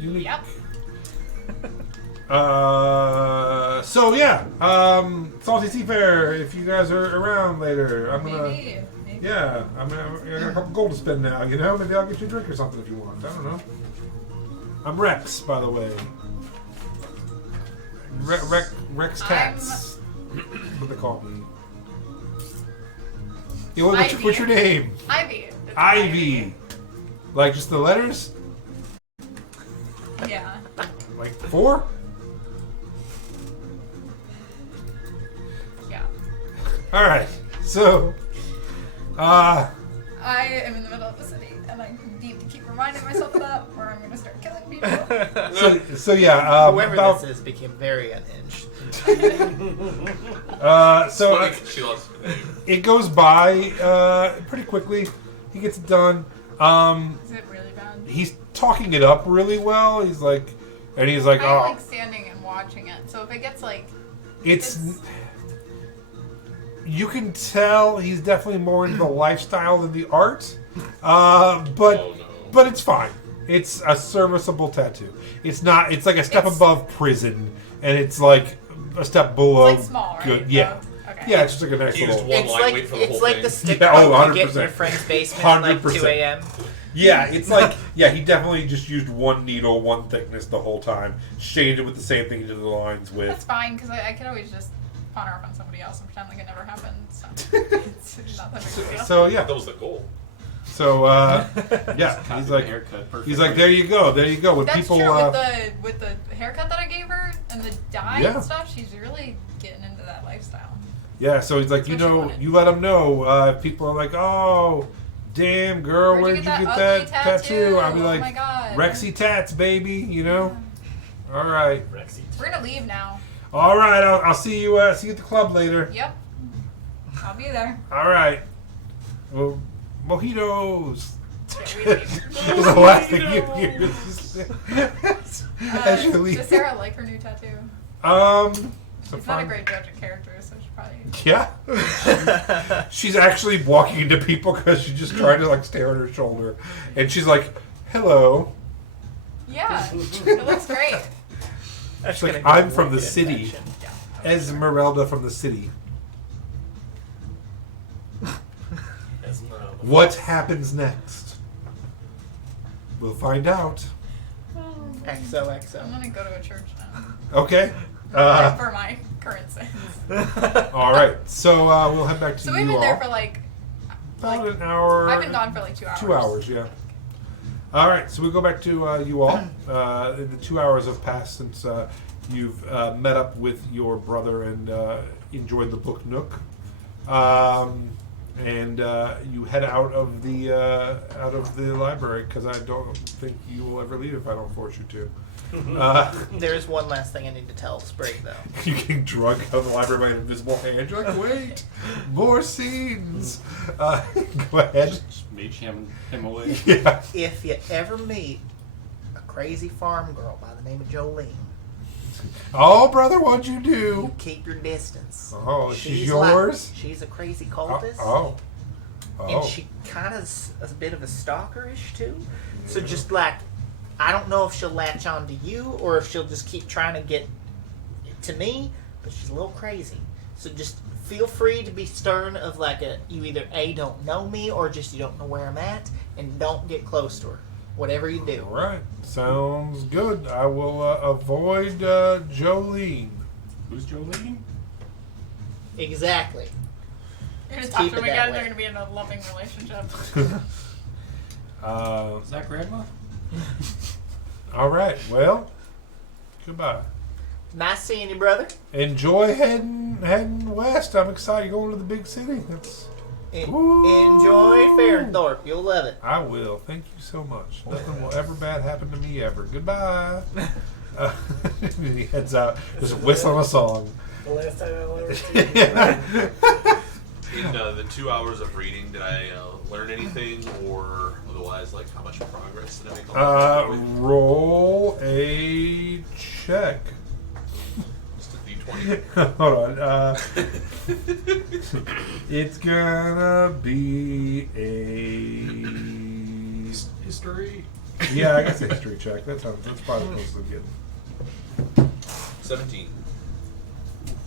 Unique. Yep. So yeah, Salty Seafarer. If you guys are around later, I'm gonna. Maybe. Yeah, I got a couple gold to spend now. Maybe I'll get you a drink or something if you want. I don't know. I'm Rex, by the way. Rex Cats. What they call me. What's your name? Ivy. It's Ivy. Like just the letters? Yeah. Like 4? Yeah. All right. So, I am in the middle of the city, and I need to keep reminding myself of that, or I'm going to start killing people. so yeah. Whoever about, this is became very unhinged. so Funny 'cause she lost her name. it goes by pretty quickly. He gets it done. Is it really bad? He's talking it up really well. He's like, I oh, like standing and watching it, so if it gets like... it's. You can tell he's definitely more into the lifestyle than the art, but Oh, no. but it's fine. It's a serviceable tattoo. It's not. It's like a step It's- above prison, and it's like a step below It's like small, right? good. Yeah, Okay. okay. Yeah, it's just like a nice He used little. one It's line, like wait for the whole it's like thing. the stick Yeah, oh, you get in your 100%. friend's basement at like 2 100%. a.m. Yeah, it's like he definitely just used one needle, one thickness the whole time, shaded with the same thing he did the lines with. That's fine, because I can always just pawn her off on somebody else and pretend like it never happened. So it's not that big of a deal. So yeah, That was the goal. so yeah, Copy he's the like, haircut perfectly. he's like, there you go. When That's people, true with the haircut that I gave her and the dye Yeah. and stuff. She's really getting into that lifestyle. yeah, so he's like, That's what she wanted. you let them know. If people are like, oh, damn girl, where'd you get that ugly tattoo? I'll be Oh like, my god. Rexy Tats, baby. You know. All right, Rexy. We're gonna leave now. all right. I'll see you. See you at the club later. Yep. I'll be there. All right. Well, mojitos. Yeah, we leave. That's the last thing you hear. As you leave. Does Sarah like her new tattoo? So She's not a fine. great judge of character, so she probably. Yeah. She's actually walking into people because she's just trying to like stare at her shoulder, and she's like, "Hello." Yeah, it looks great. That's She's like, gonna go I'm from with the city. infection. Yeah. Esmeralda from the city. Esmeralda. What happens next? We'll find out. XOXO. I'm gonna go to a church now. Okay. For my current sins. All right. So we'll head back to So you we've been all. there for like. About an hour. I've been gone for like 2 hours. 2 hours, yeah. All right, so we go back to you all. The 2 hours have passed since you've met up with your brother and enjoyed the book nook, and you head out of the library because I don't think you will ever leave if I don't force you to. There's one last thing I need to tell Sprig though. You getting drunk out of the library by an invisible hand. You're like, wait, more scenes. Go ahead. Just mage him away. Yeah. If you ever meet a crazy farm girl by the name of Jolene, Oh, brother, what'd you do? you keep your distance. Oh, she's yours? She's a crazy Oh, cultist. oh. And she kind of is a bit of a stalkerish too. So just like, I don't know if she'll latch on to you or if she'll just keep trying to get to me, but she's a little crazy. So just feel free to be stern of like you either A, don't know me, or just you don't know where I'm at, and don't get close to her. Whatever you do. All right. Sounds good. I will avoid Jolene. Who's Jolene? Exactly. You're gonna Just talk keep to them it that again. way. They're gonna be in a loving relationship. Is that grandma? All right. Well, goodbye. Nice seeing you, brother. Enjoy heading west. I'm excited. You're going to the big city. Enjoy Fairthorpe. You'll love it. I will. Thank you so much. Nothing will ever bad happen to me ever. Goodbye. And he heads out, just whistling a song. The last time I'll ever see you. In the 2 hours of reading, did I learn anything, or otherwise, like how much progress did I make? On Roll a check. Just a D20. Hold on. It's gonna be a History. yeah. I guess a history check. That's probably close to getting 17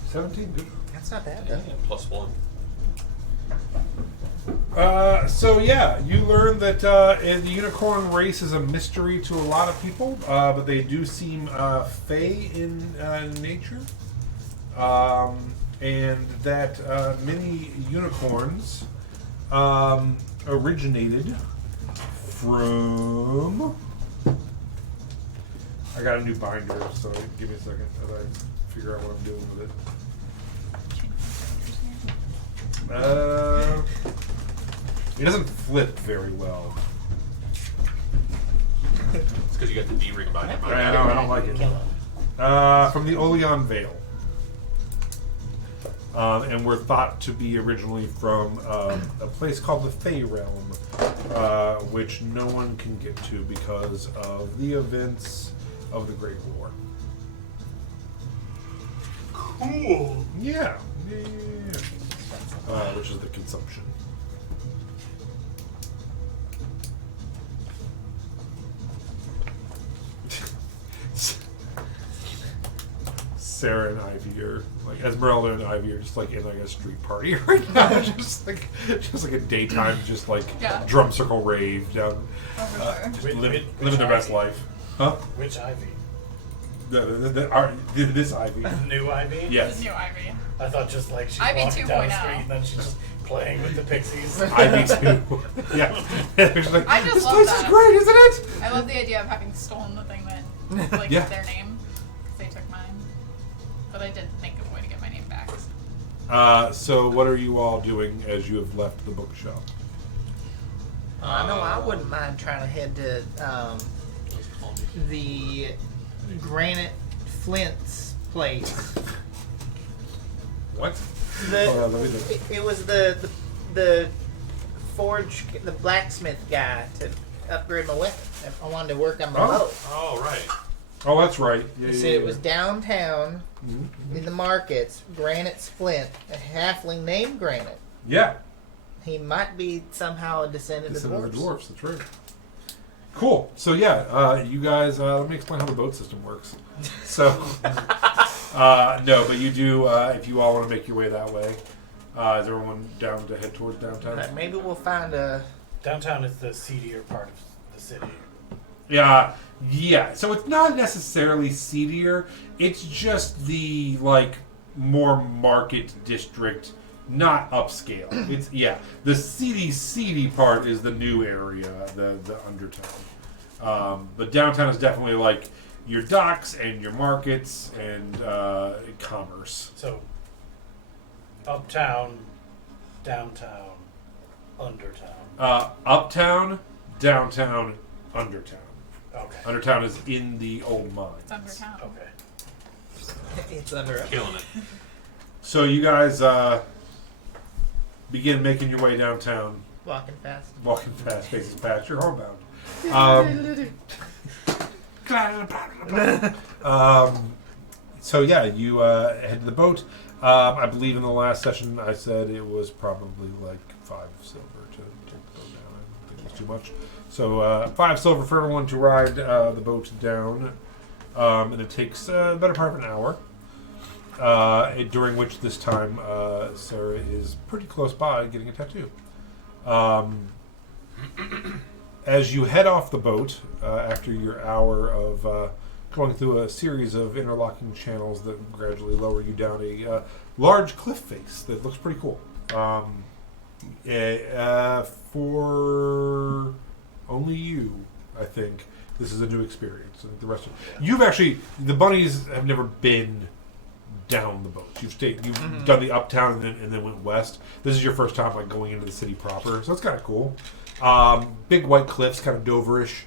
17. Good. That's not bad, though. plus 1. So yeah, you learn that the unicorn race is a mystery to a lot of people, but they do seem fey in nature, and that many unicorns originated from. I got a new binder, so give me a second as I figure out what I'm doing with it. It doesn't flip very well. It's because you got the D ring about your I know, I don't like it. Kill him. From the Oleon Vale. And were thought to be originally from a place called the Fey Realm, which no one can get to because of the events of the Great War. Cool. Yeah. Which is the consumption. Sarah and Ivy are like Esmeralda and Ivy are just like in like a street party right now, just like a daytime, just like drum circle rave down, just living their best life. Huh? Which Ivy? This Ivy. New Ivy? Yes. New Ivy. I thought just like she Ivy walked down the 2.0. street and then she's just playing with the pixies. Ivy too. Yeah. Like, I just this love place that. is great, isn't it? I love the idea of having stolen the thing that, like, Yeah. their name. Because they took mine. But I did think of a way to get my name back. So what are you all doing as you have left the bookshelf? I know I wouldn't mind trying to head to the Granite Flint's place. What? The, Hold on, let me look. it was the forge, the blacksmith guy to upgrade my weapon. I wanted to work on my bow. Oh, right. Oh, that's right. Yeah, He yeah, said yeah. it was downtown Mhm. in the markets. Granite's Flint, a halfling named Granite. Yeah. He might be somehow a descendant of Descendant dwarves. of the dwarfs. That's right. Cool. So yeah, you guys. Let me explain how the boat system works. So, no, but you do. If you all want to make your way that way, is everyone down to head towards downtown? But maybe we'll find a. Downtown is the seedier part of the city. Yeah, yeah. So it's not necessarily seedier. It's just the like more market district, not upscale. It's the seedy part is the new area, the undertown. But downtown is definitely like your docks and your markets and commerce. So, uptown, downtown, undertown. Uptown, downtown, undertown. Okay. Undertown is in the old mines. It's under town. Okay. It's under. Killing it. So you guys begin making your way downtown, Walking fast. walking fast, faces past. You're homebound. So yeah, you head to the boat. I believe in the last session I said it was probably like 5 silver to take the boat down. I don't think it was too much. So 5 silver for everyone to ride the boat down, and it takes the better part of an hour. During which this time Sarah is pretty close by getting a tattoo. As you head off the boat after your hour of going through a series of interlocking channels that gradually lower you down a large cliff face that looks pretty cool. For only you, I think, this is a new experience. I think the rest of you've actually, the bunnies have never been down the boat. You've done the uptown and then went west. This is your first time like going into the city proper, so it's kind of cool. Big white cliffs, kind of Doverish.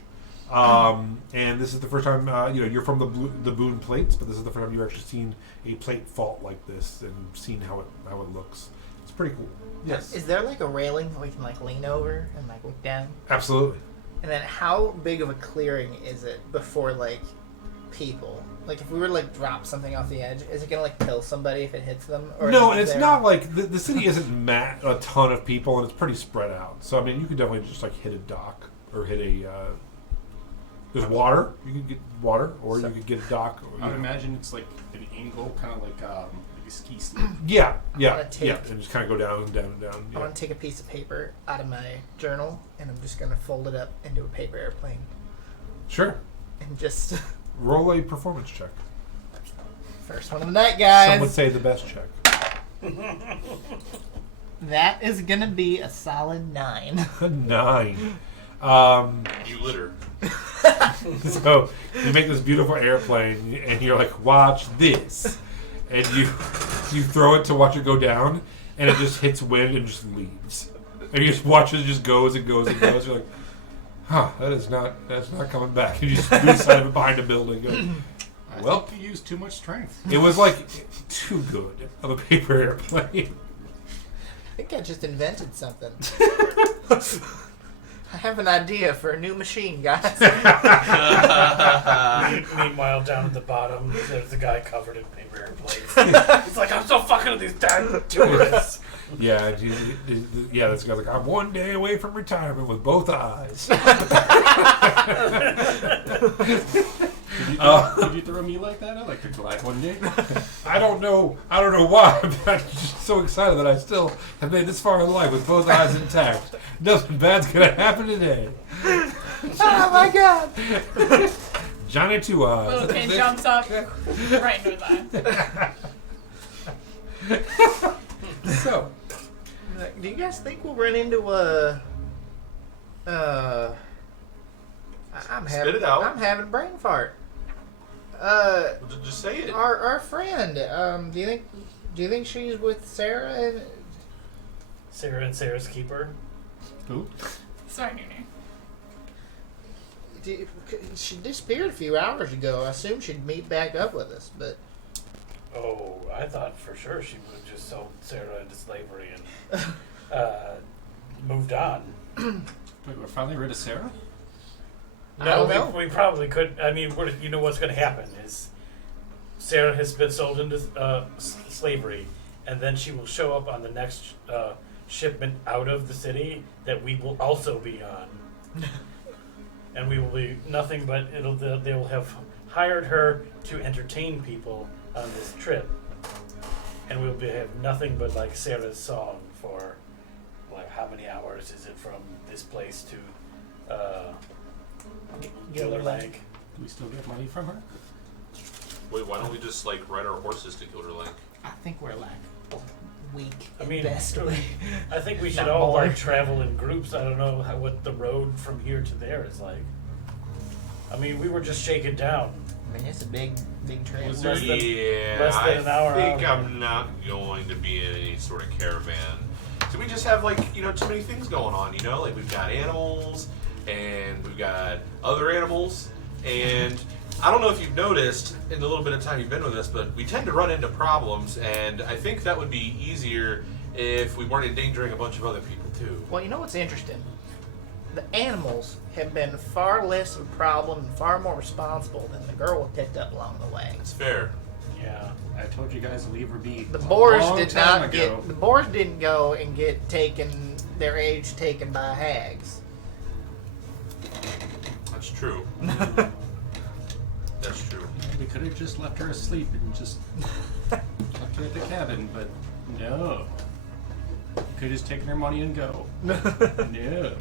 And this is the first time you're from the Boone Plates, but this is the first time you've actually seen a plate fault like this and seen how it looks. It's pretty cool. Yes, Is there like a railing that we can like lean over and like look down? absolutely. And then how big of a clearing is it before like people? Like if we were to like drop something off the edge, is it gonna like kill somebody if it hits them? Or No, is and it's there- not like the city isn't a ton of people, and it's pretty spread out. So I mean, you could definitely just like hit a dock or hit a. There's water. You could get water, or you could get a dock. I would imagine it's like an angle, kind of like a ski slope. Yeah, wanna take- and just kind of go down and down and down. I want to take a piece of paper out of my journal and I'm just gonna fold it up into a paper airplane Sure. and just Roll a performance check. first one of the night, guys. Some would say the best check. That is gonna be a solid 9. 9. You litter. So you make this beautiful airplane, and you're like, "Watch this," and you throw it to watch it go down, and it just hits wind and just leaves, and you just watch it just goes and goes and goes. You're like, "Huh, that's not coming back." And you just lose sight of it behind a building. I Well- think you used too much strength. It was like too good of a paper airplane. I think I just invented something. I have an idea for a new machine, guys. Meanwhile, down at the bottom, there's a guy covered in paper airplanes. He's like, I'm so fucking with these damn tourists. Yeah, this guy's like, "I'm one day away from retirement with both eyes." Did you throw me like that? I like to glide one day. I don't know why, but I'm just so excited that I still have made this far in life with both eyes intact. Nothing bad's gonna happen today. Oh my god! Johnny Two Eyes. Little kid jumps up right into that. So, Do you guys think we'll run into a? I'm Spit having it out. I'm having a brain fart. Just say it. Our friend. Do you think she's with Sarah? And Sarah and Sarah's keeper. Who? Sorry, Nunu. she disappeared a few hours ago. I assumed she'd meet back up with us, but Oh, I thought for sure she would have just sold Sarah into slavery and moved on. Wait, we're finally rid of Sarah? I don't know. We probably could. I mean, you know what's going to happen is Sarah has been sold into slavery, and then she will show up on the next shipment out of the city that we will also be on. And we will be nothing but they will have hired her to entertain people on this trip, and we will have nothing but like Sarah's song for like how many hours is it from this place to Gilder Lake. Do we still get money from her? Wait, why don't we just like ride our horses to Gilder Lake? I think we're like weak. I mean, best. I think we should Not all more. like travel in groups. I don't know what the road from here to there is like. I mean, we were just shaken down. I mean, it's a big trail. Was there- Yeah, less than an hour I think out. I'm not going to be in any sort of caravan. So we just have like, too many things going on, Like we've got animals and we've got other animals, and I don't know if you've noticed in the little bit of time you've been with us, but we tend to run into problems, and I think that would be easier if we weren't endangering a bunch of other people too. Well, you know what's interesting? The animals have been far less of a problem and far more responsible than the girl we picked up along the way. It's fair. Yeah. I told you guys to leave her be. The a boars long did time not ago. get. The boars didn't go and get taken. Their age taken by hags. That's true. That's true. We could have just left her asleep and just left her at the cabin, but no. You could have just taken her money and go. No.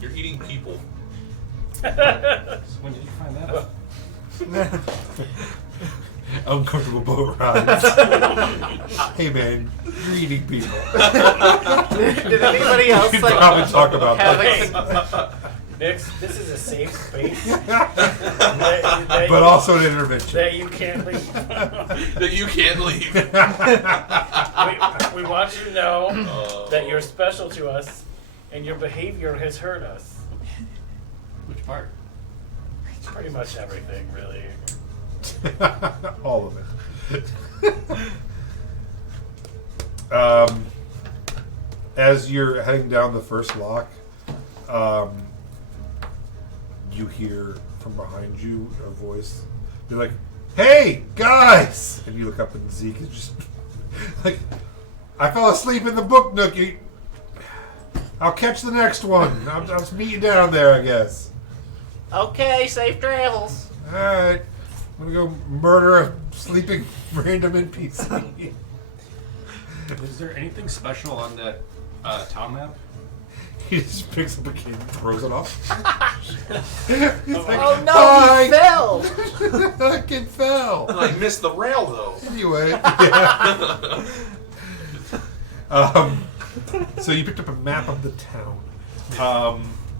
You're eating people. When did you find that out? uncomfortable boat rides. Hey man, you're eating people. Did anybody else We like probably talk about have that. Nix, this is a safe space. But also an intervention. that you can't leave. That you can't leave. we want you to know that you're special to us, and your behavior has hurt us. Which part? Pretty much everything, really. All of it. As you're heading down the first lock, you hear from behind you a voice. They're like, "Hey, guys!" And you look up and Zeke is just like, "I fell asleep in the book nookie. I'll catch the next one. I'll meet you down there, I guess." Okay, safe travels. Alright. I'm gonna go murder a sleeping random NPC. Is there anything special on that town map? He just picks up a kid and throws it off. He's like, Oh no, "Bye." he fell. The kid fell. I missed the rail though. Anyway, yeah. So you picked up a map of the town.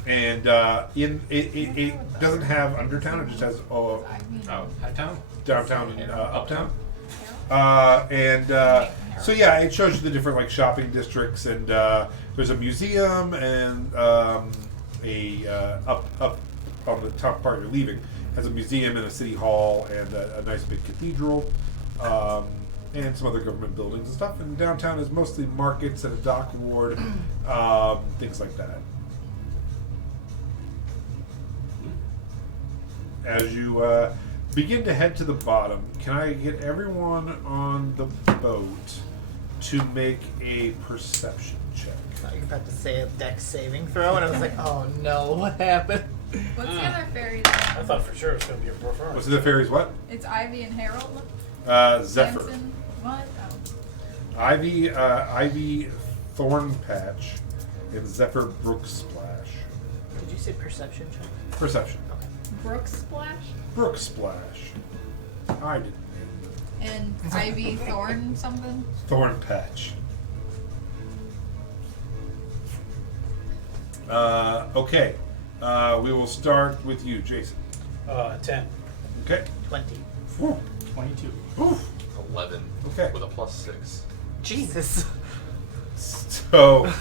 And it doesn't have undertown, it just has High town? downtown and uptown. So yeah, it shows you the different like shopping districts, and there's a museum and up on the top part you're leaving has a museum and a city hall and a nice big cathedral, and some other government buildings and stuff. And downtown is mostly markets and a dock ward, things like that. As you begin to head to the bottom, can I get everyone on the boat to make a perception check? I thought you were about to say a dex saving throw, and I was like, oh no, what happened? What's the other fairy? I thought for sure it was going to be a performance. What's the fairies? What? It's Ivy and Harold. Zephyr. Samson. What? Oh. Ivy Thornpatch, and Zephyr Brook Splash. Did you say perception check? Perception. Brook Splash. Brook Splash. I didn't. And Ivy Thorn something. Thornpatch. Okay. We will start with you, Jason. 10. Okay. 20. Whew. 22. Whew. 11. Okay. With a +6. Jesus. So,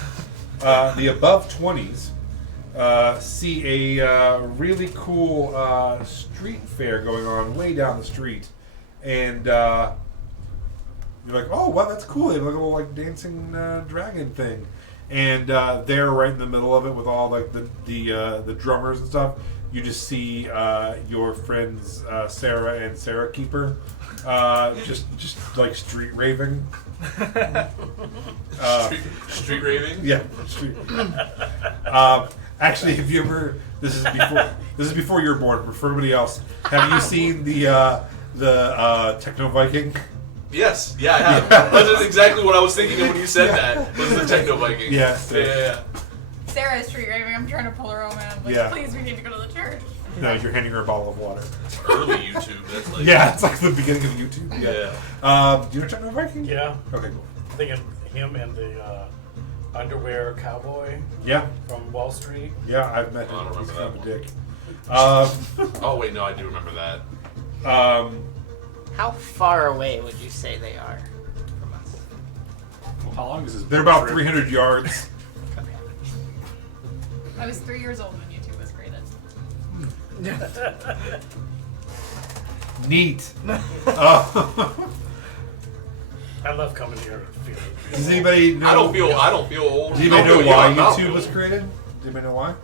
the above 20s see a really cool street fair going on way down the street, and you're like, "Oh, wow, that's cool!" They have like a little like dancing dragon thing, and they're right in the middle of it with all like the drummers and stuff. You just see your friends Sarah and Sarah Keeper just like street raving. Street raving? Yeah. Street. Actually, have you ever? This is before you were born. But for everybody else, have you seen the Techno Viking? Yes, yeah, I have. That's exactly what I was thinking of when you said that. Was the Techno Viking? Yeah. Yeah. Sarah's street raving. I'm trying to pull her home, and I'm like, Yeah. please, we need to go to the church. No, you're handing her a bottle of water. Early YouTube. That's like. Yeah, it's like the beginning of YouTube. Yeah. Do you know Techno Viking? Yeah. Okay, cool. I'm thinking him and the underwear cowboy Yeah, from Wall Street. yeah, I've met him. I don't He's remember kind of a dick. Oh wait, no, I do remember that. How far away would you say they are from us? Well, how long is this? They're about trip? 300 yards. I was 3 years old when YouTube was created. Neat. I love coming here. Does anybody know? I don't feel old. Does anybody I know don't feel why young. I don't YouTube feel was old. created? Does anybody know why?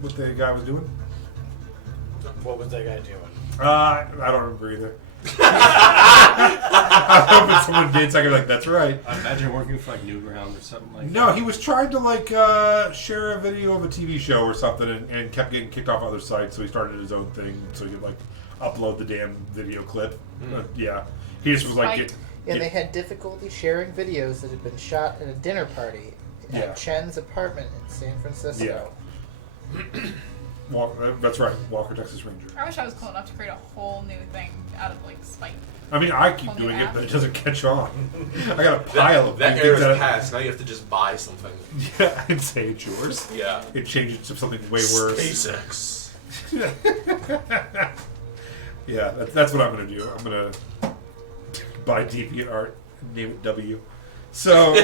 What the guy was doing? What was that guy doing? I don't remember either. I hope if someone did, so I could be like, that's right. I imagine working for like Newgrounds or something like No, that. he was trying to like share a video of a TV show or something, and kept getting kicked off other sites. So he started his own thing, so he could like upload the damn video clip. Yeah, he just was like, Spiked. Yeah, they had difficulty sharing videos that had been shot at a dinner party at Yeah. Chen's apartment in San Francisco. That's right, Walker, Texas Ranger. I wish I was cool enough to create a whole new thing out of like spite. I mean, I keep Only doing it, app. but it doesn't catch on. I got a pile of That things era's that past. Now you have to just buy something. Yeah, I'd say it's yours. Yeah. It changes to something way worse. SpaceX. Yeah, that's what I'm gonna do. I'm gonna buy DeviantArt, name it W. So,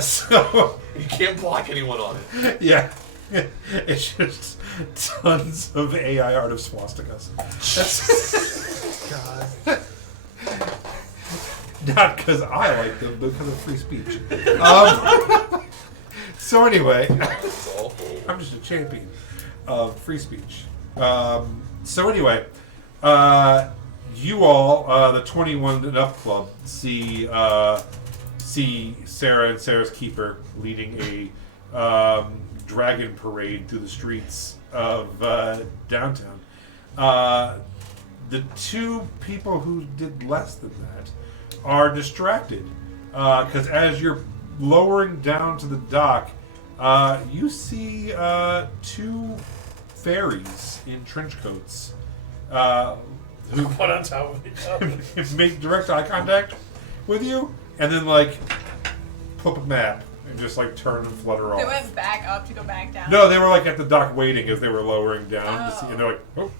so You can't block anyone on it. yeah, it's just tons of AI art of swastikas. God. Not because I like them, but because of free speech. So anyway, It's awful. I'm just a champion of free speech. So anyway, you all, the 21 and up club, see Sarah and Sarah's keeper leading a dragon parade through the streets of downtown. The two people who did less than that are distracted because as you're lowering down to the dock, you see two fairies in trench coats who One on top of each other. make direct eye contact with you, and then like flip a map and just like turn and flutter They off. went back up to go back down. No, they were like at the dock waiting as they were lowering down to see, Oh. and they're like, oh,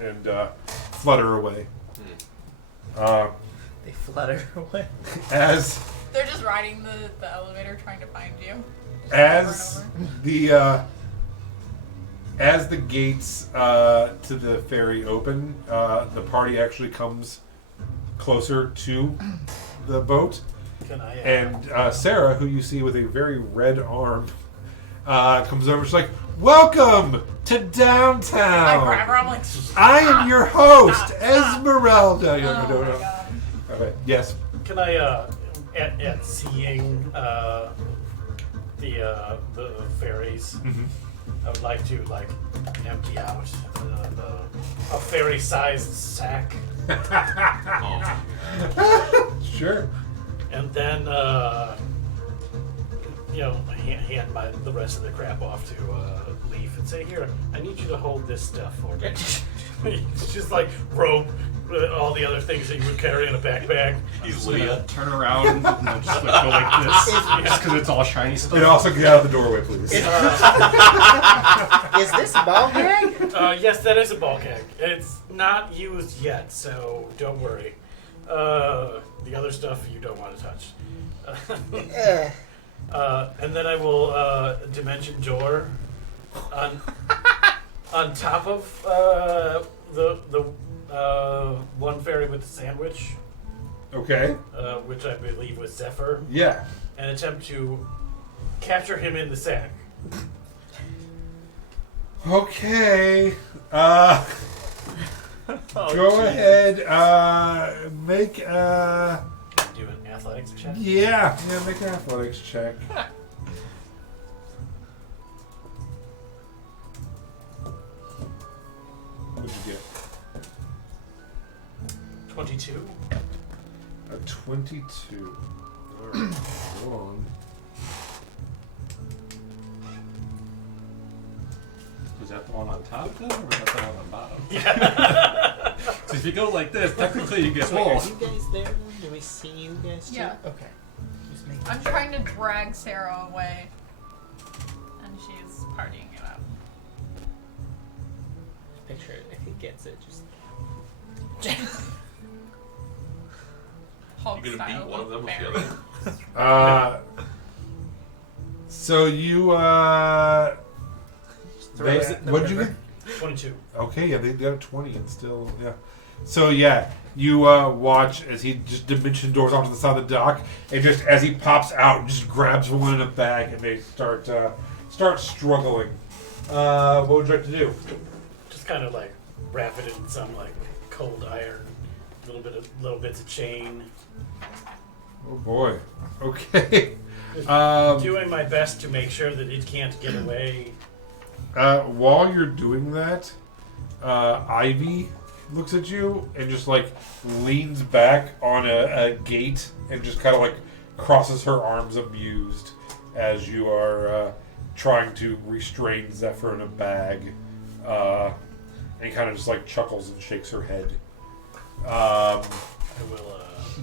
and flutter away. They flutter away. As They're just riding the elevator trying to find you. as the as the gates to the ferry open, the party actually comes closer to the boat, Can I? and Sarah, who you see with a very red arm, comes over. She's like, "Welcome to I downtown. grab her. I'm like, I am your host, Stop. Esmeralda." You're like, oh "No, my no." god. Okay. Yes. Can I, at seeing the ferries. I would like to empty out a fairy-sized sack, Oh. Sure. and then hand the rest of the crap off to Leaf and say, "Here, I need you to hold this stuff for me." It's just like rope, all the other things that you would carry in a backpack. He's Gonna Leah. turn around and just like go like this, just because it's all shiny stuff. And also get out of the doorway, please. Is this a ball gag? Yes, that is a ball gag. It's not used yet, so don't worry. The other stuff you don't want to touch. And then I will dimension door on top of the one fairy with the sandwich, Okay. which I believe was Zephyr, Yeah. and attempt to capture him in the sack. Okay. Oh, Go geez. ahead. Make Do an athletics check. yeah, make an athletics check. What'd you get? 22. A 22. Alright, hold on. Was that the one on top then, or was that the one on bottom? Yeah. So if you go like this, technically you get Wait, are both. you guys there then? Do we see you guys too? Yeah. Okay. Just making I'm sure. trying to drag Sarah away, and she's partying it up. Picture it if he gets it. Just Hulk You gonna style beat one of them with fairy. the other? So you throws it in the what'd you river. get? 22. Okay, yeah, they got a 20 and still, yeah. So yeah, you watch as he just dimension doors onto the side of the dock, and just as he pops out, just grabs one in a bag, and they start struggling. What would you like to do? Just kind of like wrap it in some like cold iron, little bits of chain. Oh boy. Okay. Doing my best to make sure that it can't get away. While you're doing that, Ivy looks at you and just like leans back on a gate and just kind of like crosses her arms amused as you are trying to restrain Zephyr in a bag, and kind of just like chuckles and shakes her head. I will.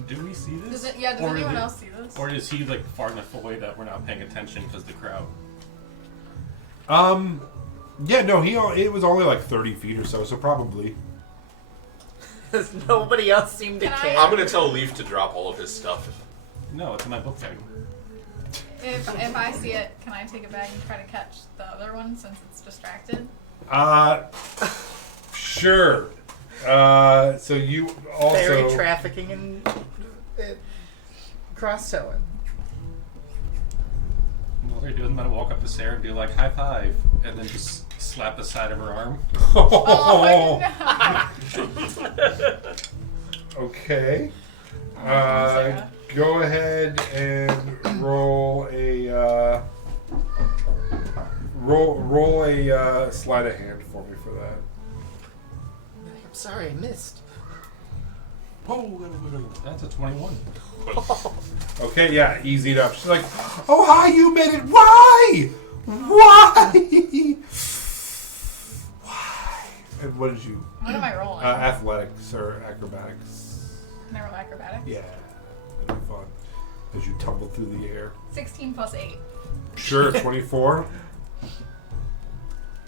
Do we see this? Does anyone else see this? Or is he like far enough away that we're not paying attention because the crowd? Yeah, no, it was only like 30 feet or so probably. Does nobody else seem to Can I- care? I'm gonna tell Leaf to drop all of his stuff. No, it's in my book bag. If I see it, can I take it back and try to catch the other one since it's distracted? Sure. So you also Fairy trafficking and Krosstoen. What are you doing? I'm gonna walk up to Sarah and be like, high five, and then just slap the side of her arm. Oh, no. Okay. Sarah. Go ahead and roll a sleight of hand for me for that. I'm sorry, I missed. Oh, that's a 21. Okay, yeah, easy enough. She's like, "Oh, hi, you made it. Why? Why? Why?" And what did you? What am I rolling? Athletics or acrobatics? Can I roll acrobatics? Yeah, that'd be fun. As you tumble through the air. 16 plus 8. Sure, 24.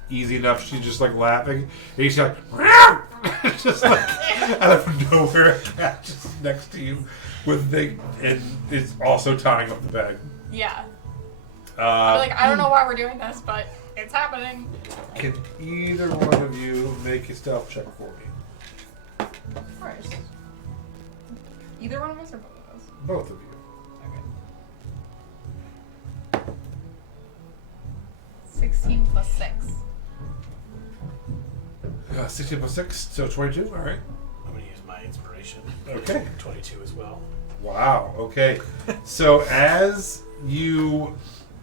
Easy enough. She's just like laughing. And he's like, just like out of nowhere, a cat just next to you with and is also tying up the bag. Yeah. I'm like, I don't Hmm. know why we're doing this, but it's happening. Can either one of you make a stealth check for me? Of course. Either one of us or both of us? Both of you. Okay. 16 plus 6. 16 plus 6, so 22. All right. I'm gonna use my inspiration. Okay. 22 as well. Wow. Okay. So as you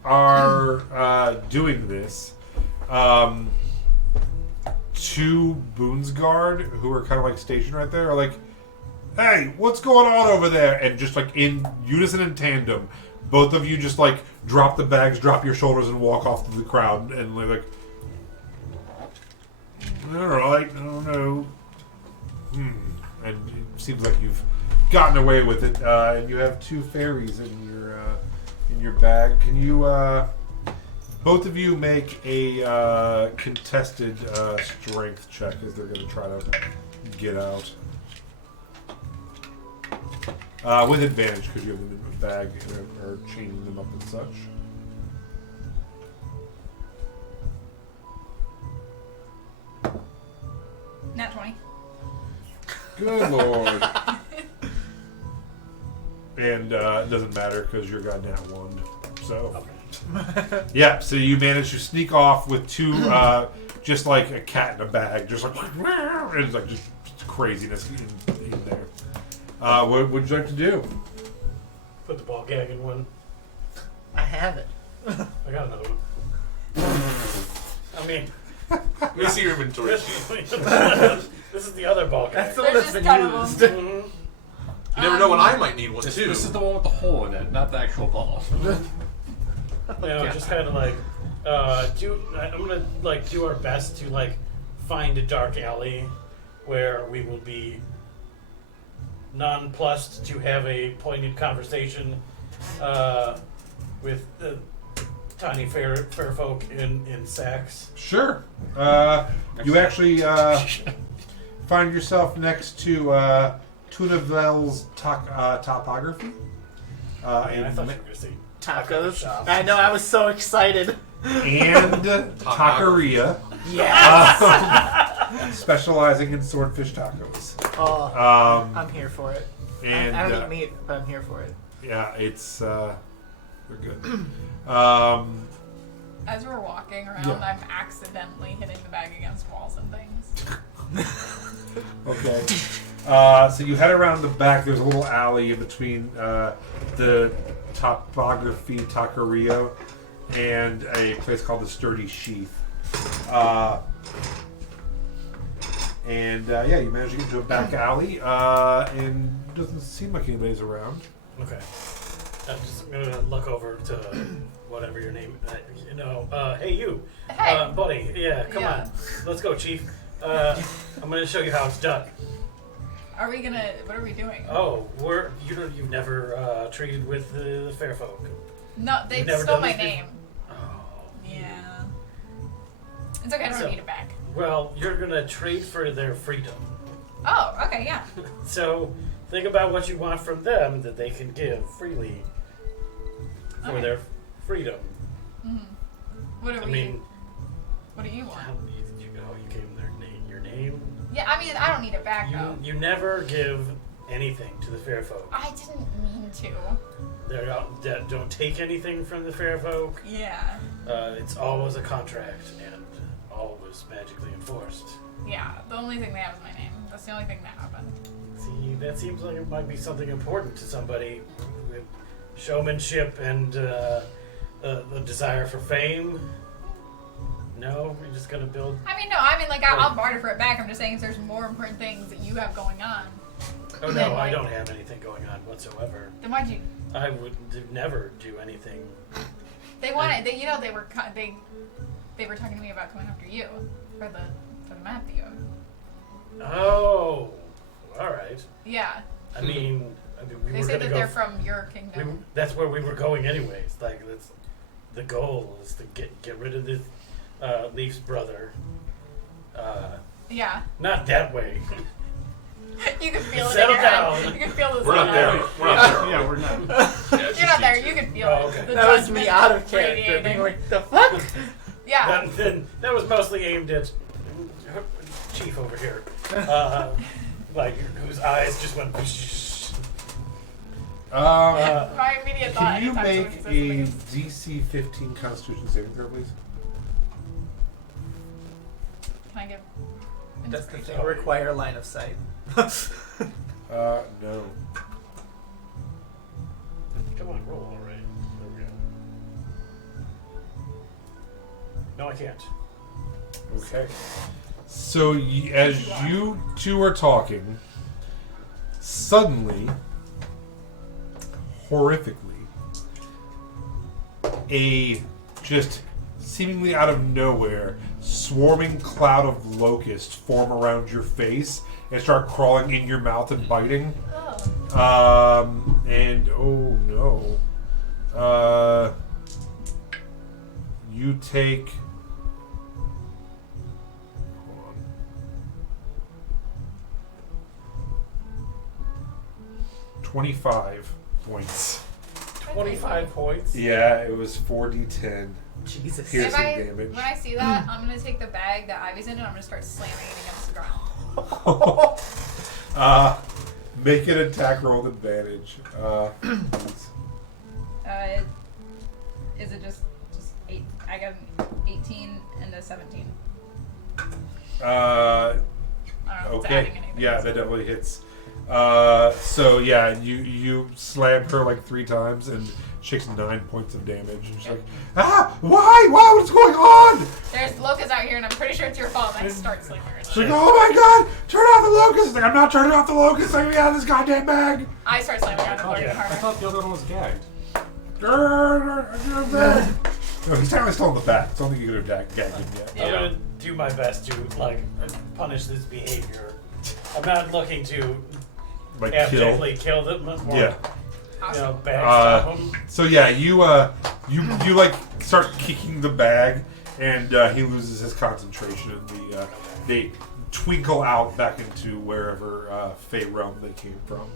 are doing this, two Boonsguard who are kind of like stationed right there are like, "Hey, what's going on over there?" And just like in unison and tandem, both of you just like drop the bags, drop your shoulders, and walk off to the crowd. And they're like, "All right, I don't know." And it seems like you've gotten away with it, and you have two fairies in your bag. Can you both of you make a contested strength check as they're going to try to get out with advantage because you have them in the bag and are chaining them up and such. Nat 20. Good lord. And it doesn't matter because you're got nat 1. So, yeah, so you manage to sneak off with two, just like a cat in a bag, just like, and it's like just craziness in there. What would you like to do? Put the ball gag in one. I have it. I got another one. I mean, Let me see your inventory. this is the other ball gag. That's the one There's that's just been ton of used. them. Mhm. You never know when I might need one This too. is the one with the hole in it, not the actual ball. You know, just kind of like I'm gonna like do our best to like find a dark alley where we will be nonplussed to have a poignant conversation with tiny fair folk in sacks. Sure. You actually find yourself next to Tunavel's topography. Man, I thought you were gonna say Tacos. shop. I know, I was so excited. And Taqueria, Yes! specializing in swordfish tacos. Oh, Um, I'm here for it. and I don't eat meat, but I'm here for it. yeah, it's they're good. As we're walking around, Yeah. I'm accidentally hitting the bag against walls and things. Okay. So you head around the back. There's a little alley in between the topography taqueria and a place called the Sturdy Sheath. Yeah, you manage to get into a back alley, and it doesn't seem like anybody's around. Okay. I'm gonna look over to whatever your name. Hey you, Hey. buddy. Yeah, come Yeah. on. Let's go, Chief. I'm gonna show you how it's done. Are we gonna? What are we doing? Oh, you've never traded with the fair folk. No, they You've never stole done my this before? name. Oh. Yeah. It's okay. I don't So- need it back. Well, you're gonna trade for their freedom. Oh, okay, yeah. So think about what you want from them that they can give freely for Okay. their freedom. What do I we? mean, What do you want? you gave them your name. Yeah, I mean, I don't need it back though. You never give anything to the fair folk. I didn't mean to. Don't take anything from the fair folk. Yeah. It's always a contract and always magically enforced. Yeah. The only thing they have is my name. That's the only thing that happened. See, that seems like it might be something important to somebody with showmanship and the desire for fame. No, we're just gonna build. I mean, no. I mean, like, I'll barter for it back. I'm just saying, if there's more important things that you have going on, Oh then, no, I like- don't have anything going on whatsoever. then why'd you? I would never do anything. They wanted. They, they were. They were talking to me about coming after you for the map that you own. Oh, all right. Yeah. I mean we They were say gonna that go. they're from your kingdom. That's where we were going anyways. Like that's the goal is to get rid of this Leaf's brother. Yeah. Not that way. You can feel it Settle in your down. head. You can feel this. We're not there. We're not there. Yeah, we're not. You're not there. You can feel Oh, it. okay. The That was judgment me out of character, radiating. being like, the fuck? Yeah. And then that was mostly aimed at Chief over here, like whose eyes just went. My immediate thought. Can you anytime make somebody a says something DC 15 Constitution saving throw, please? Can I give? Does the inspiration? thing require line of sight? No. Come on, roll already. There we go. No, I can't. Okay. So as you two are talking, suddenly, horrifically, a just seemingly out of nowhere swarming cloud of locusts form around your face and start crawling in your mouth and biting. And oh no. You take. Hold on. 25 points. 25 points. Yeah, it was 4d10 Jesus. piercing If damage. when I see that, I'm gonna take the bag that Ivy's in and I'm gonna start slamming it against the ground. Make an attack roll advantage. Is it just 8? I got an 18 and a 17. Uh, I don't know if it's okay. adding anything. Yeah, that definitely hits. So yeah, you slam her like 3 times and she takes 9 points of damage. And she's like, why? What's going on? There's locusts out here and I'm pretty sure it's your fault. And I start slamming her. She's like, oh my god, turn off the locusts. She's like, I'm not turning off the locusts. Let me out of this goddamn bag. I start slamming her and I harder. thought the other one was gagged. No, he's technically still in the back. I don't think you could have gagged him yet. I'm gonna do my best to punish this behavior. I'm not looking to Like abjectly kill them. More, Yeah. backstab them. So yeah, you like start kicking the bag, and he loses his concentration, and they twinkle out back into wherever Fey realm they came from.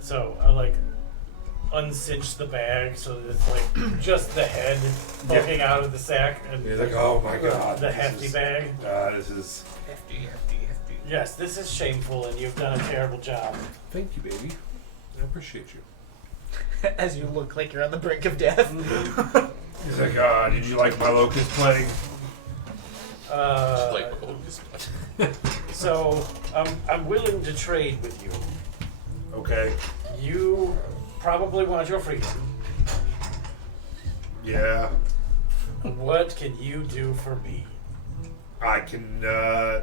So I uncinch the bag so that it's just the head poking out of the sack, and He's like, oh my god, the hefty bag. This is Hefty. Yes, this is shameful, and you've done a terrible job. Thank you, baby. I appreciate you. As you look like you're on the brink of death. He's like, did you like my locust plague? So I'm willing to trade with you. Okay. You probably want your freedom. Yeah. What can you do for me? I can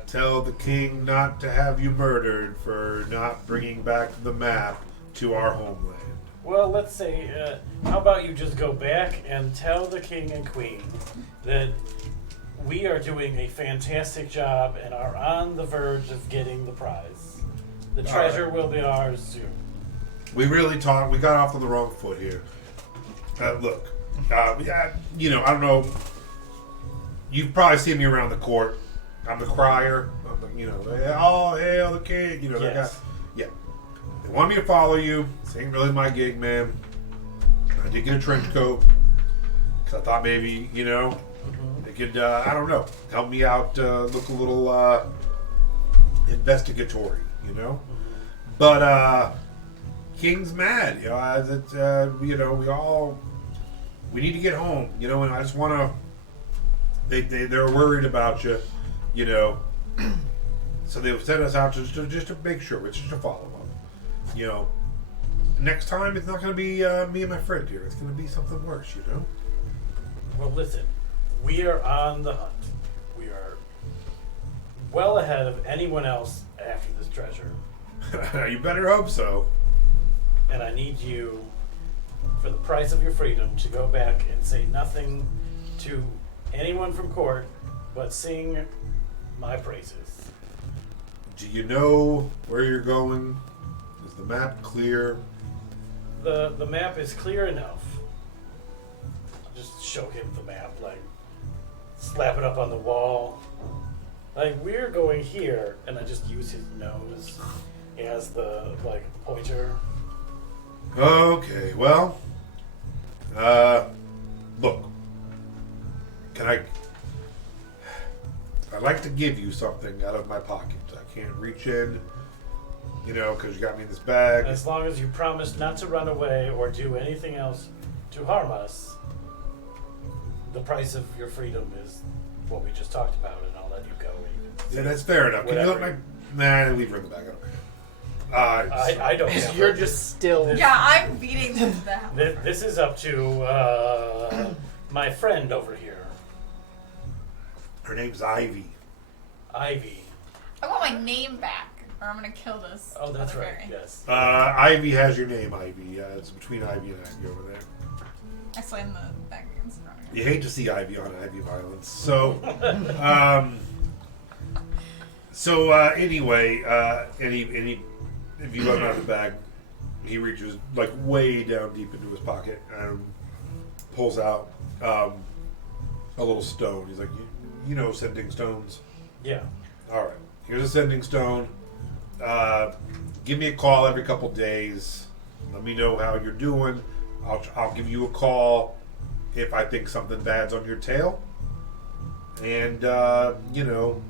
tell the king not to have you murdered for not bringing back the map to our homeland. Well, let's say, how about you just go back and tell the king and queen that we are doing a fantastic job and are on the verge of getting the prize. The treasure will be ours soon. We really talked. We got off on the wrong foot here. Look, I don't know. You've probably seen me around the court. I'm the crier. I'm the, oh, hail the king. That guy. Yes. Yeah. They want me to follow you. This ain't really my gig, man. I did get a trench coat. Because I thought maybe, they could, I don't know, help me out, look a little investigatory, But, King's mad, we need to get home, and I just want to, they're worried about you, so they sent us out just to make sure, just to follow up, Next time it's not going to be me and my friend here. It's going to be something worse, Well, listen, we are on the hunt. We are well ahead of anyone else after this treasure. You better hope so. And I need you, for the price of your freedom, to go back and say nothing to anyone from court, but sing my praises. Do you know where you're going? Is the map clear? The map is clear enough. I'll just show him the map, slap it up on the wall. We're going here, and I just use his nose as the, pointer. Okay, well, look, I'd like to give you something out of my pocket. I can't reach in, because you got me in this bag. As long as you promise not to run away or do anything else to harm us, the price of your freedom is what we just talked about, and I'll let you go. Yeah, that's fair enough. Can you let leave her in the bag. I don't have You're her. just still. Yeah, I'm beating them to the hell. This is up to my friend over here. Her name's Ivy. Ivy. I want my name back, or I'm gonna kill this. Oh, that's other right. fairy. Yes. Ivy has your name, Ivy. It's between Ivy and Ivy over there. I slam the back against the front. You hate to see Ivy on Ivy violence. So, anyway, and he, if you let him out of the bag, he reaches like way down deep into his pocket and pulls out a little stone. He's like, you know, sending stones. Yeah. All right, here's a sending stone. Give me a call every couple days. Let me know how you're doing. I'll give you a call if I think something bad's on your tail. And, you know,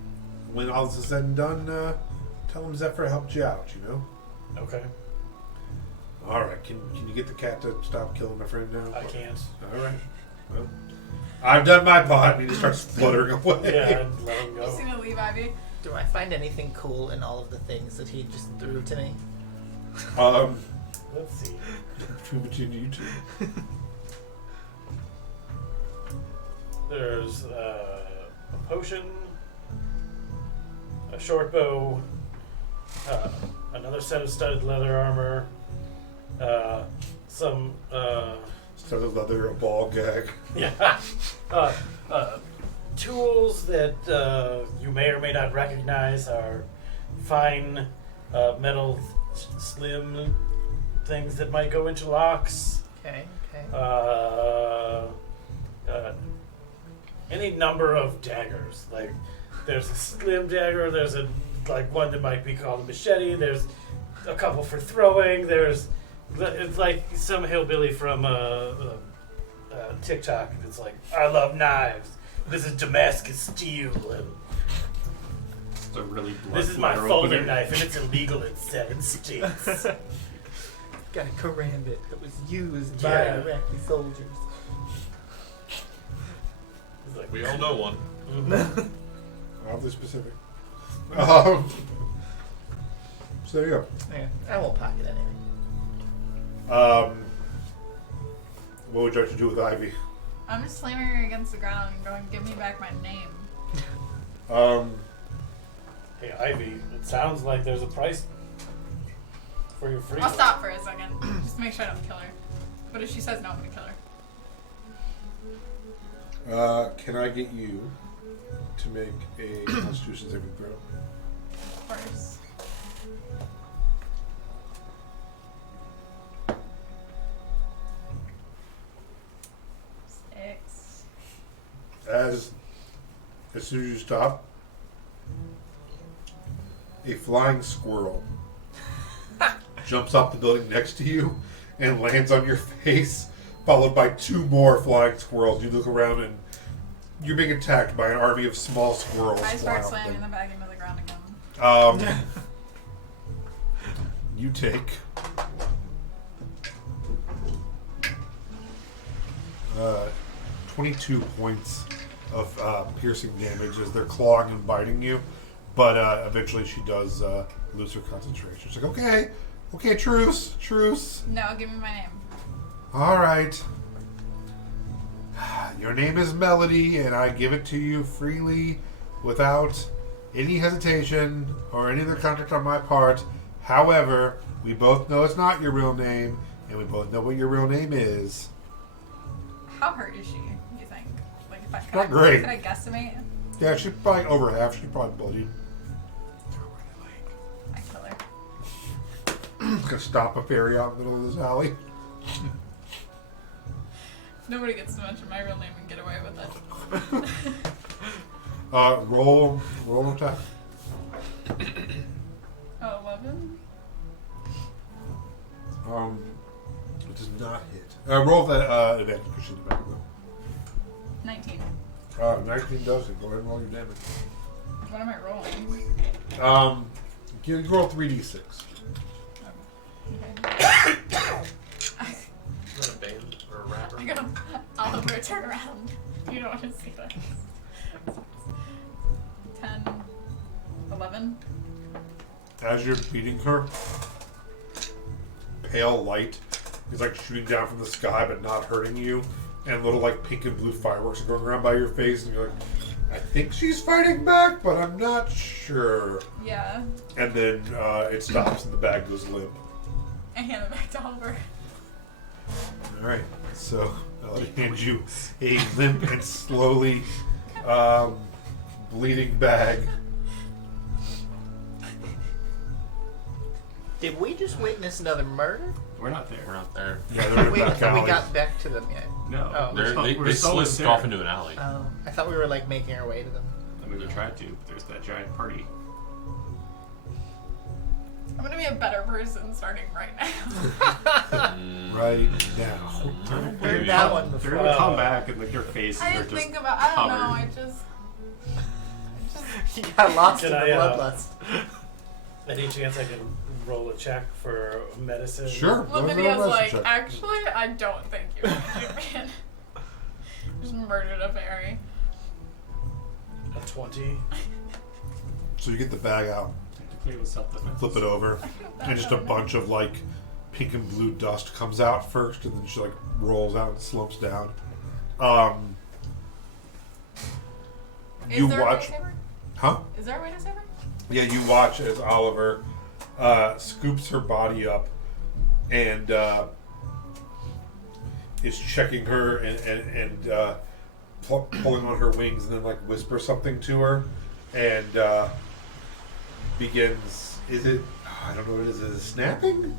when all this is said and done, tell him Zephyr helped you out, you know? Okay. All right, can you get the cat to stop killing my friend now? I can't. All right. Well, I've done my part. And he just starts fluttering away. Yeah, let him Just go. gonna leave Ivy. Do I find anything cool in all of the things that he just threw to me? Let's see. Between you two. There's a potion, a short bow, another set of studded leather armor, some Instead of leather, a ball gag. yeah, tools that you may or may not recognize are fine metal slim things that might go into locks. Okay. Any number of daggers. Like, there's a slim dagger. There's a one that might be called a machete. There's a couple for throwing. It's like some hillbilly from TikTok. It's like, I love knives. This is Damascus steel. And It's a really blunt this is my letter folding opener. knife, and it's illegal in 7 states. Got a karambit that was used by Yeah. Iraqi soldiers. It's like, We all know one. mhm. Oddly specific. So there you go. Yeah, I won't pocket anything. What would you like to do with Ivy? I'm just slamming her against the ground and going, "Give me back my name." Hey, Ivy, it sounds like there's a price for your freedom. I'll stop for a second, just to make sure I don't kill her. But if she says no, I'm gonna kill her. Can I get you to make a Constitution saving throw? Of course. Six. As soon as you stop, a flying squirrel jumps off the building next to you and lands on your face, followed by 2 more flying squirrels. You look around and you're being attacked by an army of small squirrels. I start flying slamming the off bag into the ground again. them. You take 22 points of piercing damage as they're clawing and biting you, but eventually she does lose her concentration. She's like, okay, truce. No, give me my name. All right. Your name is Melody, and I give it to you freely without any hesitation or any other contract on my part. However, we both know it's not your real name, and we both know what your real name is. How hurt is she, you think? Like, if I Not great. Could I guesstimate? Yeah, she's probably over half. She's probably bloodied. I kill her. Gonna stop a ferry out in the middle of this alley. Nobody gets to mention my real name and get away with it. Roll attack. 11? It does not hit. Roll that advantage because she's in the back though. 19. 19 does it. Go ahead and roll your damage. What am I rolling? You roll 3d6. Okay. Is that a band or a rapper? I go, Oliver, turn around. You don't want to see this. 10, 11. As you're beating her, pale light is like shooting down from the sky but not hurting you, and little like pink and blue fireworks are going around by your face, and you're like, I think she's fighting back, but I'm not sure. Yeah. And then it stops and the bag goes limp. I hand it back to Oliver. Alright, so I'll hand you a limp and slowly bleeding bag. Did we just witness another murder? We're not there. We're not there. Yeah, they're in We, the back alley. we got back to them yet. No. Oh. We're They still slipped there. off into an alley. I thought we were like making our way to them. I mean, we tried to, but there's that giant party. I'm gonna be a better person starting right now. Right now. Heard that one They're before. gonna come back and like their faces I are didn't just think about. I don't know. covered. I just. You got lost in Can the I, bloodlust. Any chance I can roll a check for medicine? Sure. Well, go ahead and Lydia's roll a like, medicine check. actually, I don't think you're gonna shoot me in. Just murdered a fairy. A 20. So you get the bag out, Technically, it was self-defense. flip it over, and just a bunch of like pink and blue dust comes out first, and then she like rolls out and slumps down. You Is there watch, a way to save her? huh? Is there a way to save her? Yeah, you watch as Oliver scoops her body up and is checking her and pulling on her wings, and then like whispers something to her and begins. Is it? I don't know what it is. Is it snapping? Fuck,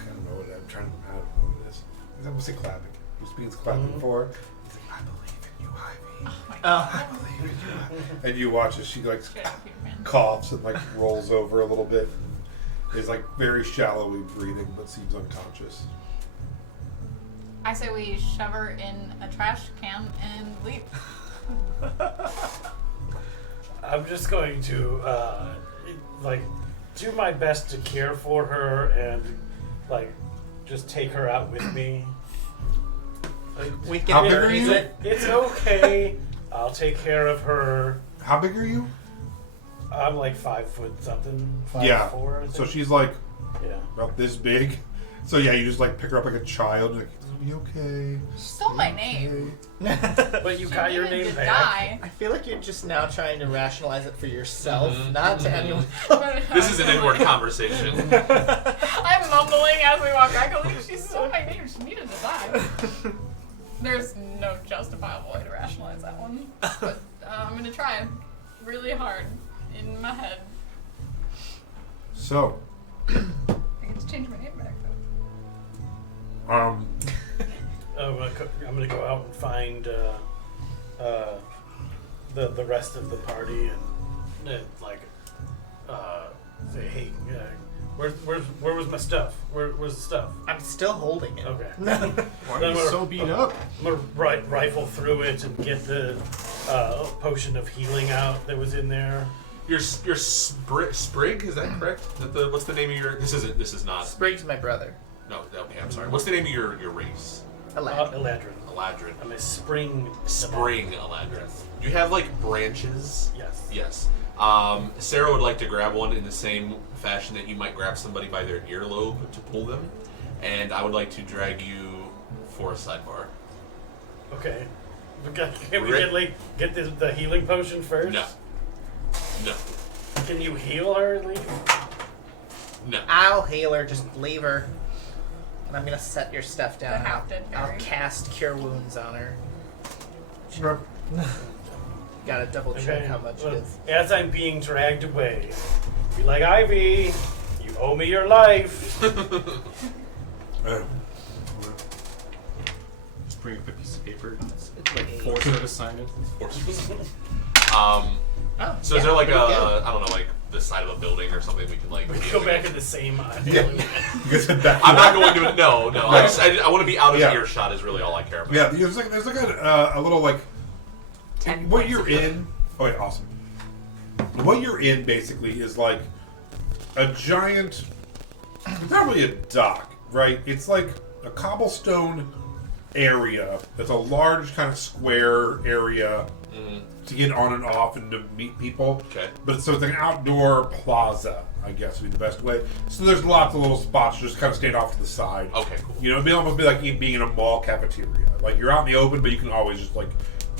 I don't know what I'm trying to. I don't know what it is. I'm gonna say clapping. He begins clapping for her. He's like, I believe in you, Ivy. Oh my god. I believe in you. And you watch as she like Straight up Peter Pan. coughs and like rolls over a little bit. Is like very shallowly breathing, but seems unconscious. I say we shove her in a trash can and leave. I'm just going to like do my best to care for her and like just take her out with me. Like, We How can big are you? it's okay. I'll take care of her. How big are you? I'm like 5 foot something. 5'4", Yeah. I think. So she's like yeah. about this big. So yeah, you just like pick her up like a child. Like, it's gonna be okay. She stole my name. But you She got your needed name to back. die. I feel like you're just now trying to rationalize it for yourself, Mhm. not to anyone. This is an inward conversation. I'm mumbling as we walk back. I'm like, she stole my name. She needed to die. There's no justifiable way to rationalize that one. But I'm gonna try really hard in my head. So, I get to change my name back though. um, I'm gonna go out and find the rest of the party and say, hey, where was my stuff? Where's the stuff? I'm still holding it. Okay. Why Then are you we're- so beat up? I'm gonna rifle through it and get the potion of healing out that was in there. Your Sprig, is that correct? What's the name of your? This is not. Sprig's my brother. No, okay, I'm sorry. What's the name of your race? Eladrin. Eladrin. Eladrin. I'm a spring. Spring Eladrin. Do you have like branches? Yes. Yes. Sarah would like to grab one in the same fashion that you might grab somebody by their earlobe to pull them, and I would like to drag you for a sidebar. Okay. Can we Rick? get the healing potion first? No. No. Can you heal her at least? No. I'll heal her, just leave her. And I'm gonna set your stuff down. The and half-dead I'll fairy. cast Cure Wounds on her. sure. Gotta double check how much Well, it is. as I'm being dragged away, be like, Ivy, you owe me your life. Just bring up a piece of paper. It's like Force her to sign it. Oh, So yeah, is there like pretty good. I don't know, like the side of a building or something we can like We be go able back to- in the same Yeah. You guys head back. I'm not going to. No. I want to be out of Yeah. earshot. Is really all I care about. Yeah, there's like a little like 10 what points you're of in. Oh, wait, awesome. What you're in basically is like a giant, not really a dock, right? It's like a cobblestone area. It's a large kind of square area to get on and off and to meet people. Okay. But so it's like an outdoor plaza, I guess would be the best way. So there's lots of little spots just kind of stand off to the side. Okay. Cool. You know, it'd almost be like being in a mall cafeteria. Like you're out in the open, but you can always just like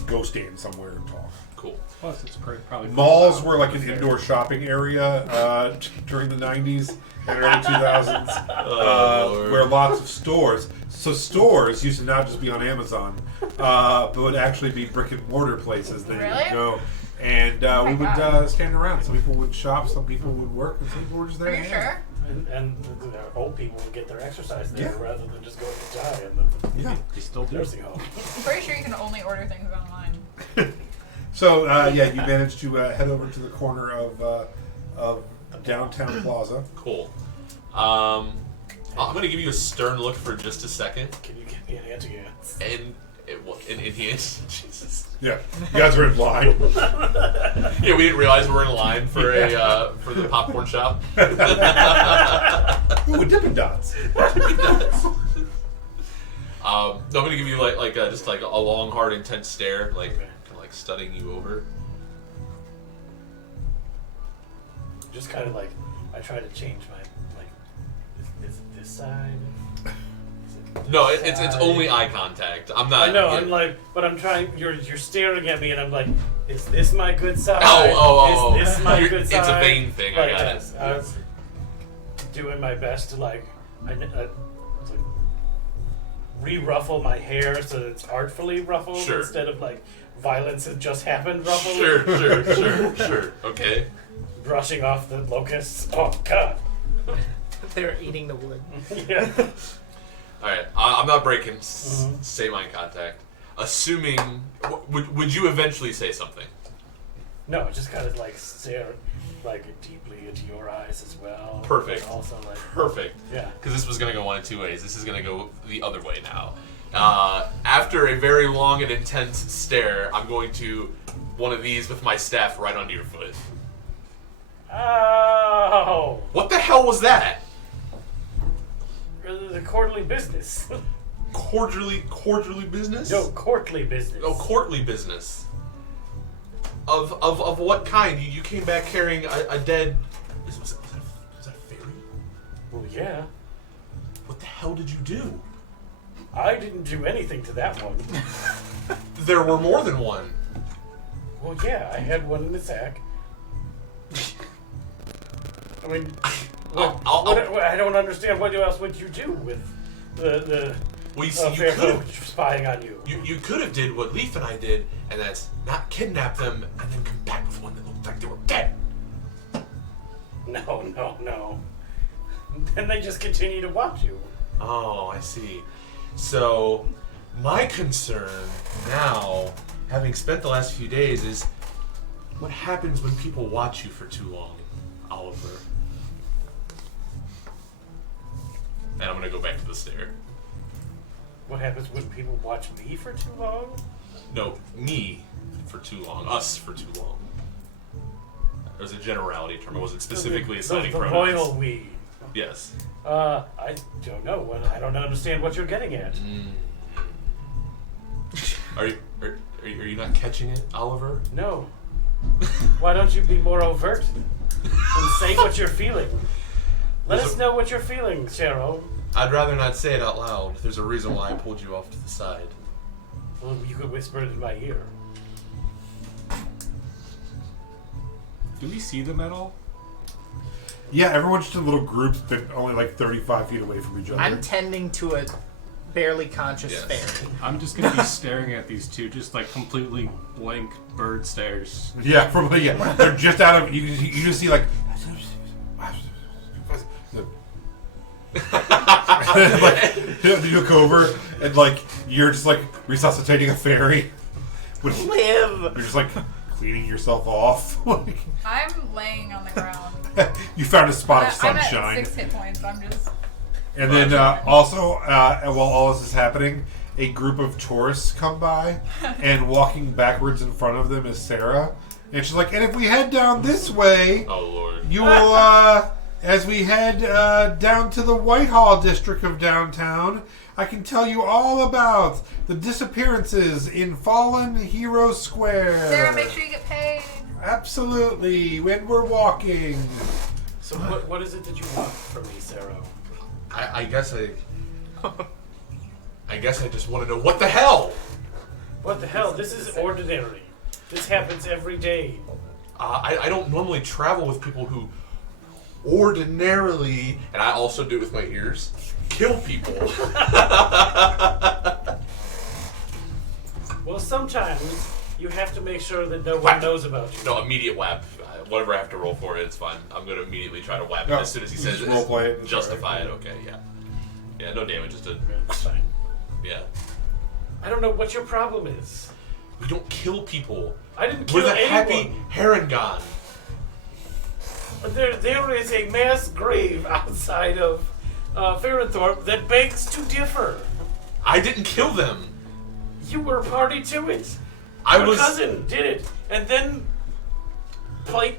go stand somewhere and talk. Cool. Plus, it's probably Malls were like an indoor shopping area during the 90s and early 2000s, where lots of stores. So stores used to not just be on Amazon, but would actually be brick and mortar places that you Really? would go. And we would God. stand around. Some people would shop, some people would work, and some people were just there. Are you to hang. sure? And old people would get their exercise there Yeah. rather than just going to die in the Yeah. They still do. nursing home. I'm pretty sure you can only order things online. So yeah, you managed to head over to the corner of downtown Plaza. Cool. I'm gonna give you a stern look for just a second, Can you get me an anti-ants? and he Jesus. Yeah, you guys are in line. Yeah, we didn't realize we were in line for for the popcorn shop. Ooh, Dippin' Dots. No, I'm gonna give you just like a long, hard, intense stare, like Okay. kind of like studying you over. Just kind of like, I try to change my, is it this side? Is it No, this it's side? only eye contact. I'm not. I know, yeah. I'm like, but I'm trying, you're staring at me and I'm like, is this my good side? Oh. Is this my You're- good side? It's a vain thing. I Like, got yes, it. I was doing my best to like, re-ruffle my hair so that it's artfully ruffled Sure. instead of like violence has just happened ruffled. Sure. Okay. Brushing off the locusts. Oh God. They're eating the wood. Yeah. All right. I'm not breaking. Mhm. Same eye contact. Assuming, would you eventually say something? No, just kind of like stare like deeply into your eyes as well. Perfect. But also like Perfect. yeah. Because this was going to go one of two ways. This is going to go the other way now. After a very long and intense stare, I'm going to one of these with my staff right onto your foot. Oh, What the hell was that? the quarterly business. Cordially business? No, courtly business. Oh, courtly business. Of what kind? You came back carrying a dead... Was that a fairy? Well, yeah. What the hell did you do? I didn't do anything to that one. There were more than one. Well, yeah, I had one in the sack. I mean, I don't understand. What else would you do with the Well, you see, you fair could folk spying on you? You could have did what Leaf and I did, and that's not kidnap them and then come back with one that looked like they were dead. No. Then they just continue to watch you. Oh, I see. So, my concern now, having spent the last few days, is what happens when people watch you for too long, Oliver? And I'm gonna go back to the stare. What happens when people watch me for too long? No, me for too long. Us for too long. It was a generality term. It wasn't specifically assigning the pronouns. royal we. Yes. I don't know. I don't understand what you're getting at. Are you not catching it, Oliver? No. Why don't you be more overt and say what you're feeling? Let us know what you're feeling, Cheryl. I'd rather not say it out loud. There's a reason why I pulled you off to the side. Well, you could whisper it in my ear. Do we see them at all? Yeah, everyone's just in little groups, but only like 35 feet away from each other. I'm tending to a barely conscious Yes. fairy. I'm just gonna be staring at these two, just like completely blank bird stares. Yeah, probably. Yeah, they're just out of. You just see like. Like, you look over and like you're just like resuscitating a fairy. You're Live! just like cleaning yourself off. Like, I'm laying on the ground. you found a spot of I'm at sunshine. 6 hit points. I'm just. And then also, while all this is happening, a group of tourists come by, and walking backwards in front of them is Sarah. And she's like, and if we head down this way, Oh, Lord. you will, as we head down to the Whitehall district of downtown, I can tell you all about the disappearances in Fallen Hero Square. Sarah, make sure you get paid. Absolutely, when we're walking. So what is it that you want from me, Sarah? I guess I just want to know what the hell. What the hell? This is ordinary. This happens every day. I don't normally travel with people who ordinarily, and I also do it with my ears, kill people. Well, sometimes you have to make sure that no one Whap. knows about you. No, immediate whap. Whatever I have to roll for it, it's fine. I'm going to immediately try to whap it No, as soon as he you says just it. roleplay it and Justify try it, it. okay, yeah. Yeah, no damage, just a... It's fine. Yeah. I don't know what your problem is. We don't kill people. I didn't kill With a happy anyone. Harangon. There is a mass grave outside of Farenthorpe that begs to differ. I didn't kill them. You were a party to it. I Your was... cousin did it, and then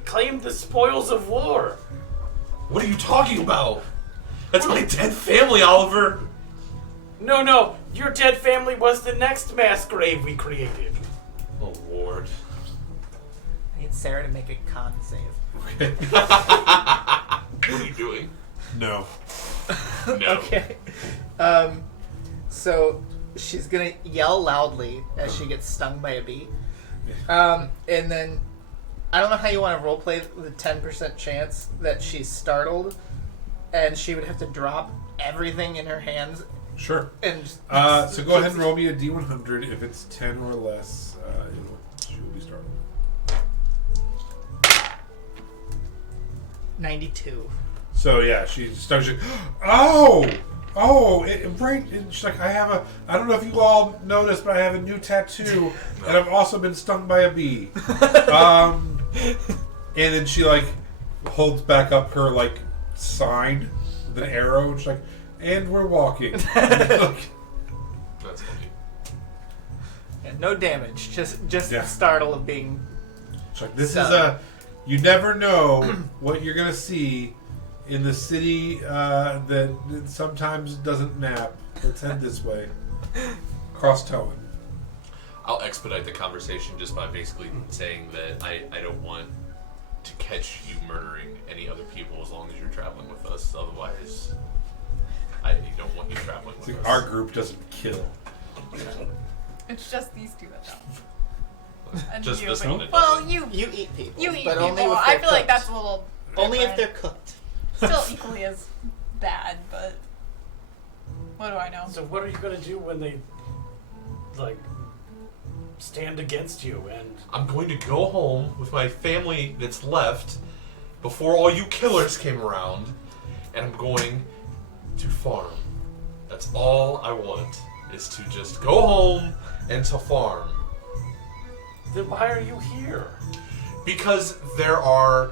claimed the spoils of war. What are you talking about? That's my dead family, Oliver. No, your dead family was the next mass grave we created. Oh, Lord. I need Sarah to make a con save. What are you doing? No. No. Okay. So she's gonna yell loudly as she gets stung by a bee. And then I don't know how you want to roleplay the 10% chance that she's startled, and she would have to drop everything in her hands Sure. and. So go ahead and roll me a D100. If it's 10 or less, she will be startled. 92. So yeah, she starts. Right. And she's like, I don't know if you all noticed, but I have a new tattoo, and I've also been stung by a bee. And then she like holds back up her like sign with an arrow, and she's like, and we're walking. That's funny. And no damage, just Yeah. the startle of being. She's like, this is you never know what you're gonna see in the city that sometimes doesn't nap. Let's head this way. Krosstoen. I'll expedite the conversation just by basically saying that I don't want to catch you murdering any other people as long as you're traveling with us. Otherwise, I don't want you traveling It's with like us. our group doesn't kill. It's just these two that don't. And Just you. this one that Well, doesn't. you You eat people. you eat but people. only if I they're feel like cooked. that's a little Only if different. they're cooked. Still equally as bad, but what do I know? So what are you gonna do when they like stand against you? And I'm going to go home with my family that's left before all you killers came around, and I'm going to farm. That's all I want, is to just go home and to farm. then why are you here? Because there are...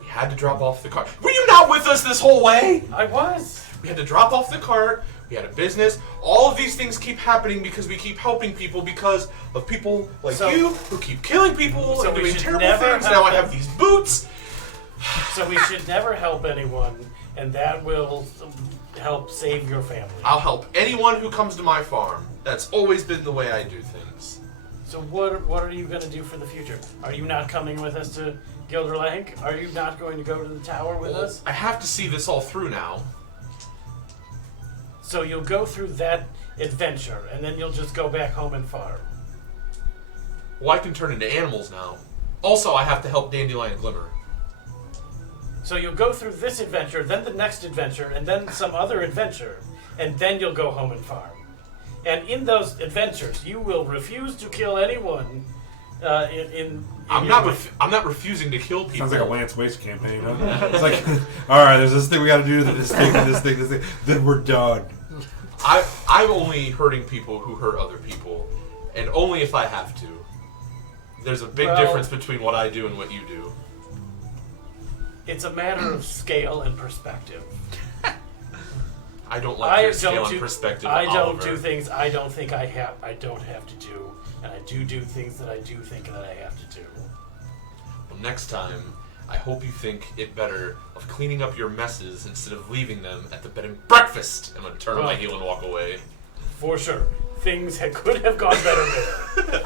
We had to drop off the cart. Were you not with us this whole way? I was. We had to drop off the cart. We had a business. All of these things keep happening because we keep helping people because of people like So- you who keep killing people So and we doing should terrible never things. help Now I them. have these boots. So we should never help anyone, and that will help save your family. I'll help anyone who comes to my farm. That's always been the way I do things. So what are you gonna do for the future? Are you not coming with us to Gilderlank? Are you not going to go to the tower with us? I have to see this all through now. So you'll go through that adventure, and then you'll just go back home and farm. Well, I can turn into animals now. Also, I have to help Dandelion Glimmer. So you'll go through this adventure, then the next adventure, and then some other adventure, and then you'll go home and farm. And in those adventures, you will refuse to kill anyone. I'm not refusing to kill people. Sounds like a Lance Waste campaign, huh? It's like, all right, there's this thing we got to do, then this thing, this thing, this thing. Then we're done. I'm only hurting people who hurt other people, and only if I have to. There's a big difference between what I do and what you do. It's a matter of scale and perspective. I don't like your scale and perspective, I don't Oliver. do things I don't think I don't have to do, and I do things that I do think that I have to do. Well, next time, I hope you think it better of cleaning up your messes instead of leaving them at the bed and breakfast. I'm gonna turn on my heel and walk away. For sure, things could have gone better there.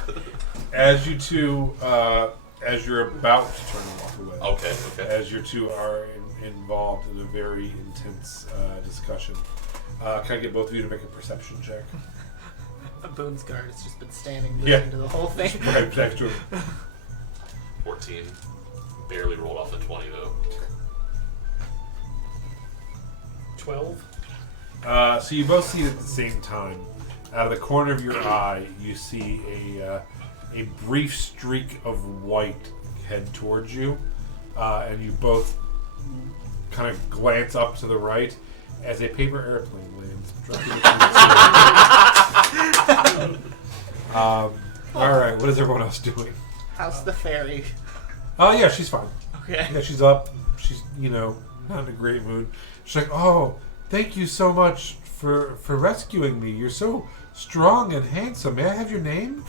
As you two, as you're about to turn and walk away, Okay. as you two are involved in a very intense discussion, can I get both of you to make a perception check? Boone's guard has just been standing Yeah. listening to the whole thing. Right next to him. 14. Barely rolled off the 20 though. 12. So you both see it at the same time. Out of the corner of your eye, you see a brief streak of white head towards you, and you both kind of glance up to the right as a paper airplane lands directly between the two. All right, what is everyone else doing? How's the fairy? Oh yeah, she's fine. Okay. Yeah, she's up. She's not in a great mood. She's like, "Oh, thank you so much for rescuing me. You're so strong and handsome. May I have your name?"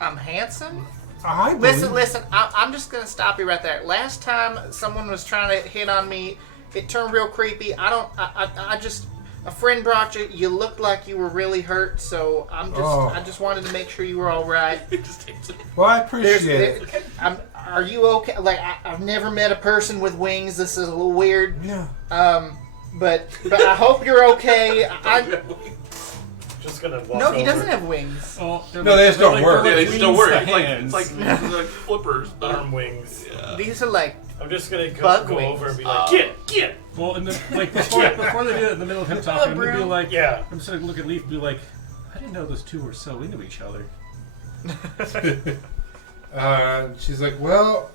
I'm handsome? I believe- Listen. I'm just gonna stop you right there. Last time someone was trying to hit on me, it turned real creepy. I just a friend brought you. You looked like you were really hurt, so I just wanted to make sure you were all right. Just takes it. Well, I appreciate it. Are you okay? Like I've never met a person with wings. This is a little weird. Yeah. But I hope you're okay. Just gonna walk No, he over. doesn't have wings. Oh, No, they just don't work. Yeah, they just don't work. It's like hands. flippers. Arm wings. Yeah. These are like I'm just gonna Bug go wings. over and be like, get! Well, and then, like before they do it in the middle of him talking, I'm gonna be broom. like, Yeah. I'm just gonna look at Leaf and be like, I didn't know those two were so into each other. She's like, "Well,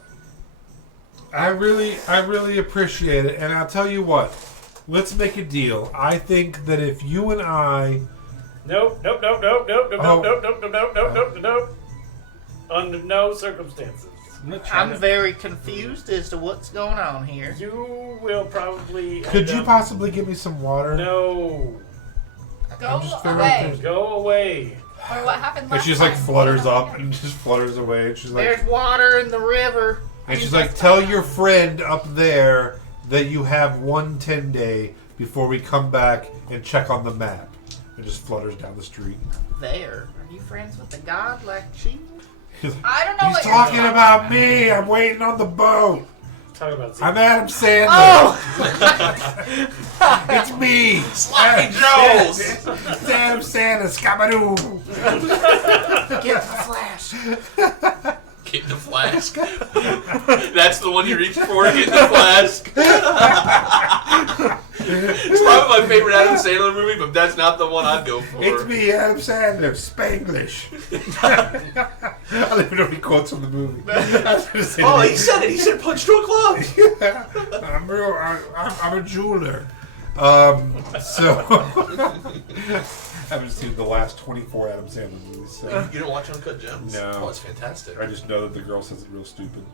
I really appreciate it, and I'll tell you what. Let's make a deal. I think that if you and I, Nope. Under no circumstances. I'm not trying I'm to- very confused as to what's going on here. You will probably. could end you up- possibly give me some water?" No. Go I'm just very away. confused. Go away. Or what happened And last she just like time. flutters up and just flutters away. And she's like, There's water in the river. and she's like, "Tell your friend up there that you have 1 10-day before we come back and check on the map." And just flutters down the street. There. Are you friends with the god like she? He's I don't know He's what talking you're about me. I'm waiting on the boat. Talk about I'm Adam Sandler. Oh! It's me. Sloppy Joes! It's Adam Sandler. Scabadoo. Get the flash. Get the flask. That's the one you reached for, get the flask. It's probably my favorite Adam Sandler movie, but that's not the one I'd go for. It's me, Adam Sandler. Spanglish. I don't even know any quotes from the movie. I was gonna say Oh, that. he said it. He said punch to a club. I'm a jeweler. So I haven't seen the last 24 Adam Sandler movies. So You don't watch Uncut Gems? No. Oh, it's fantastic. I just know that the girl says it real stupid.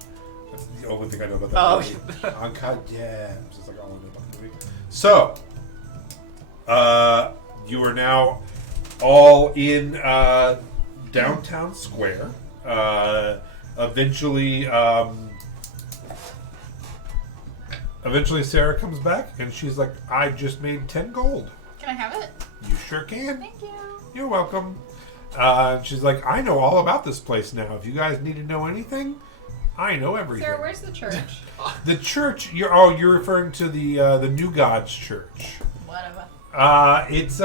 That's the only thing I know about that Oh. movie. Uncut Gems. It's like all I know about the movie. So, you are now all in downtown square. Eventually, Sarah comes back and she's like, "I just made 10 gold." Can I have it? You sure can. Thank you. You're welcome. She's like, "I know all about this place now. If you guys need to know anything, I know everything." Sarah, where's the church? The church? You're referring to the New Gods Church. Whatever. It's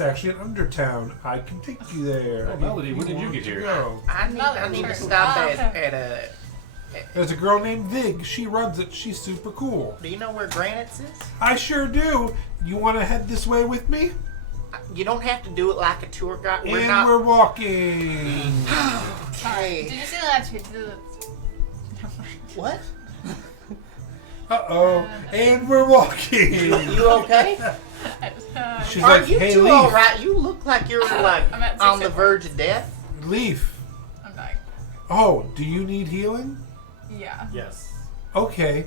actually in Undertown. I can take you there. Oh, Melody, when did you want get to here? go. I need to church. stop Ah, at okay. a. There's a girl named Vig. She runs it. She's super cool. Do you know where Granite's is? I sure do. You want to head this way with me? You don't have to do it like a tour guide. We're And not. we're walking. Okay. Did you see that? What? Uh-oh. And we're walking. You okay? She's Are like, you "Hey, two Leaf. all right? You look like you're like I'm at on the 6 verge of death. Leaf. I'm dying. Oh, do you need healing? Yeah. Yes. Okay.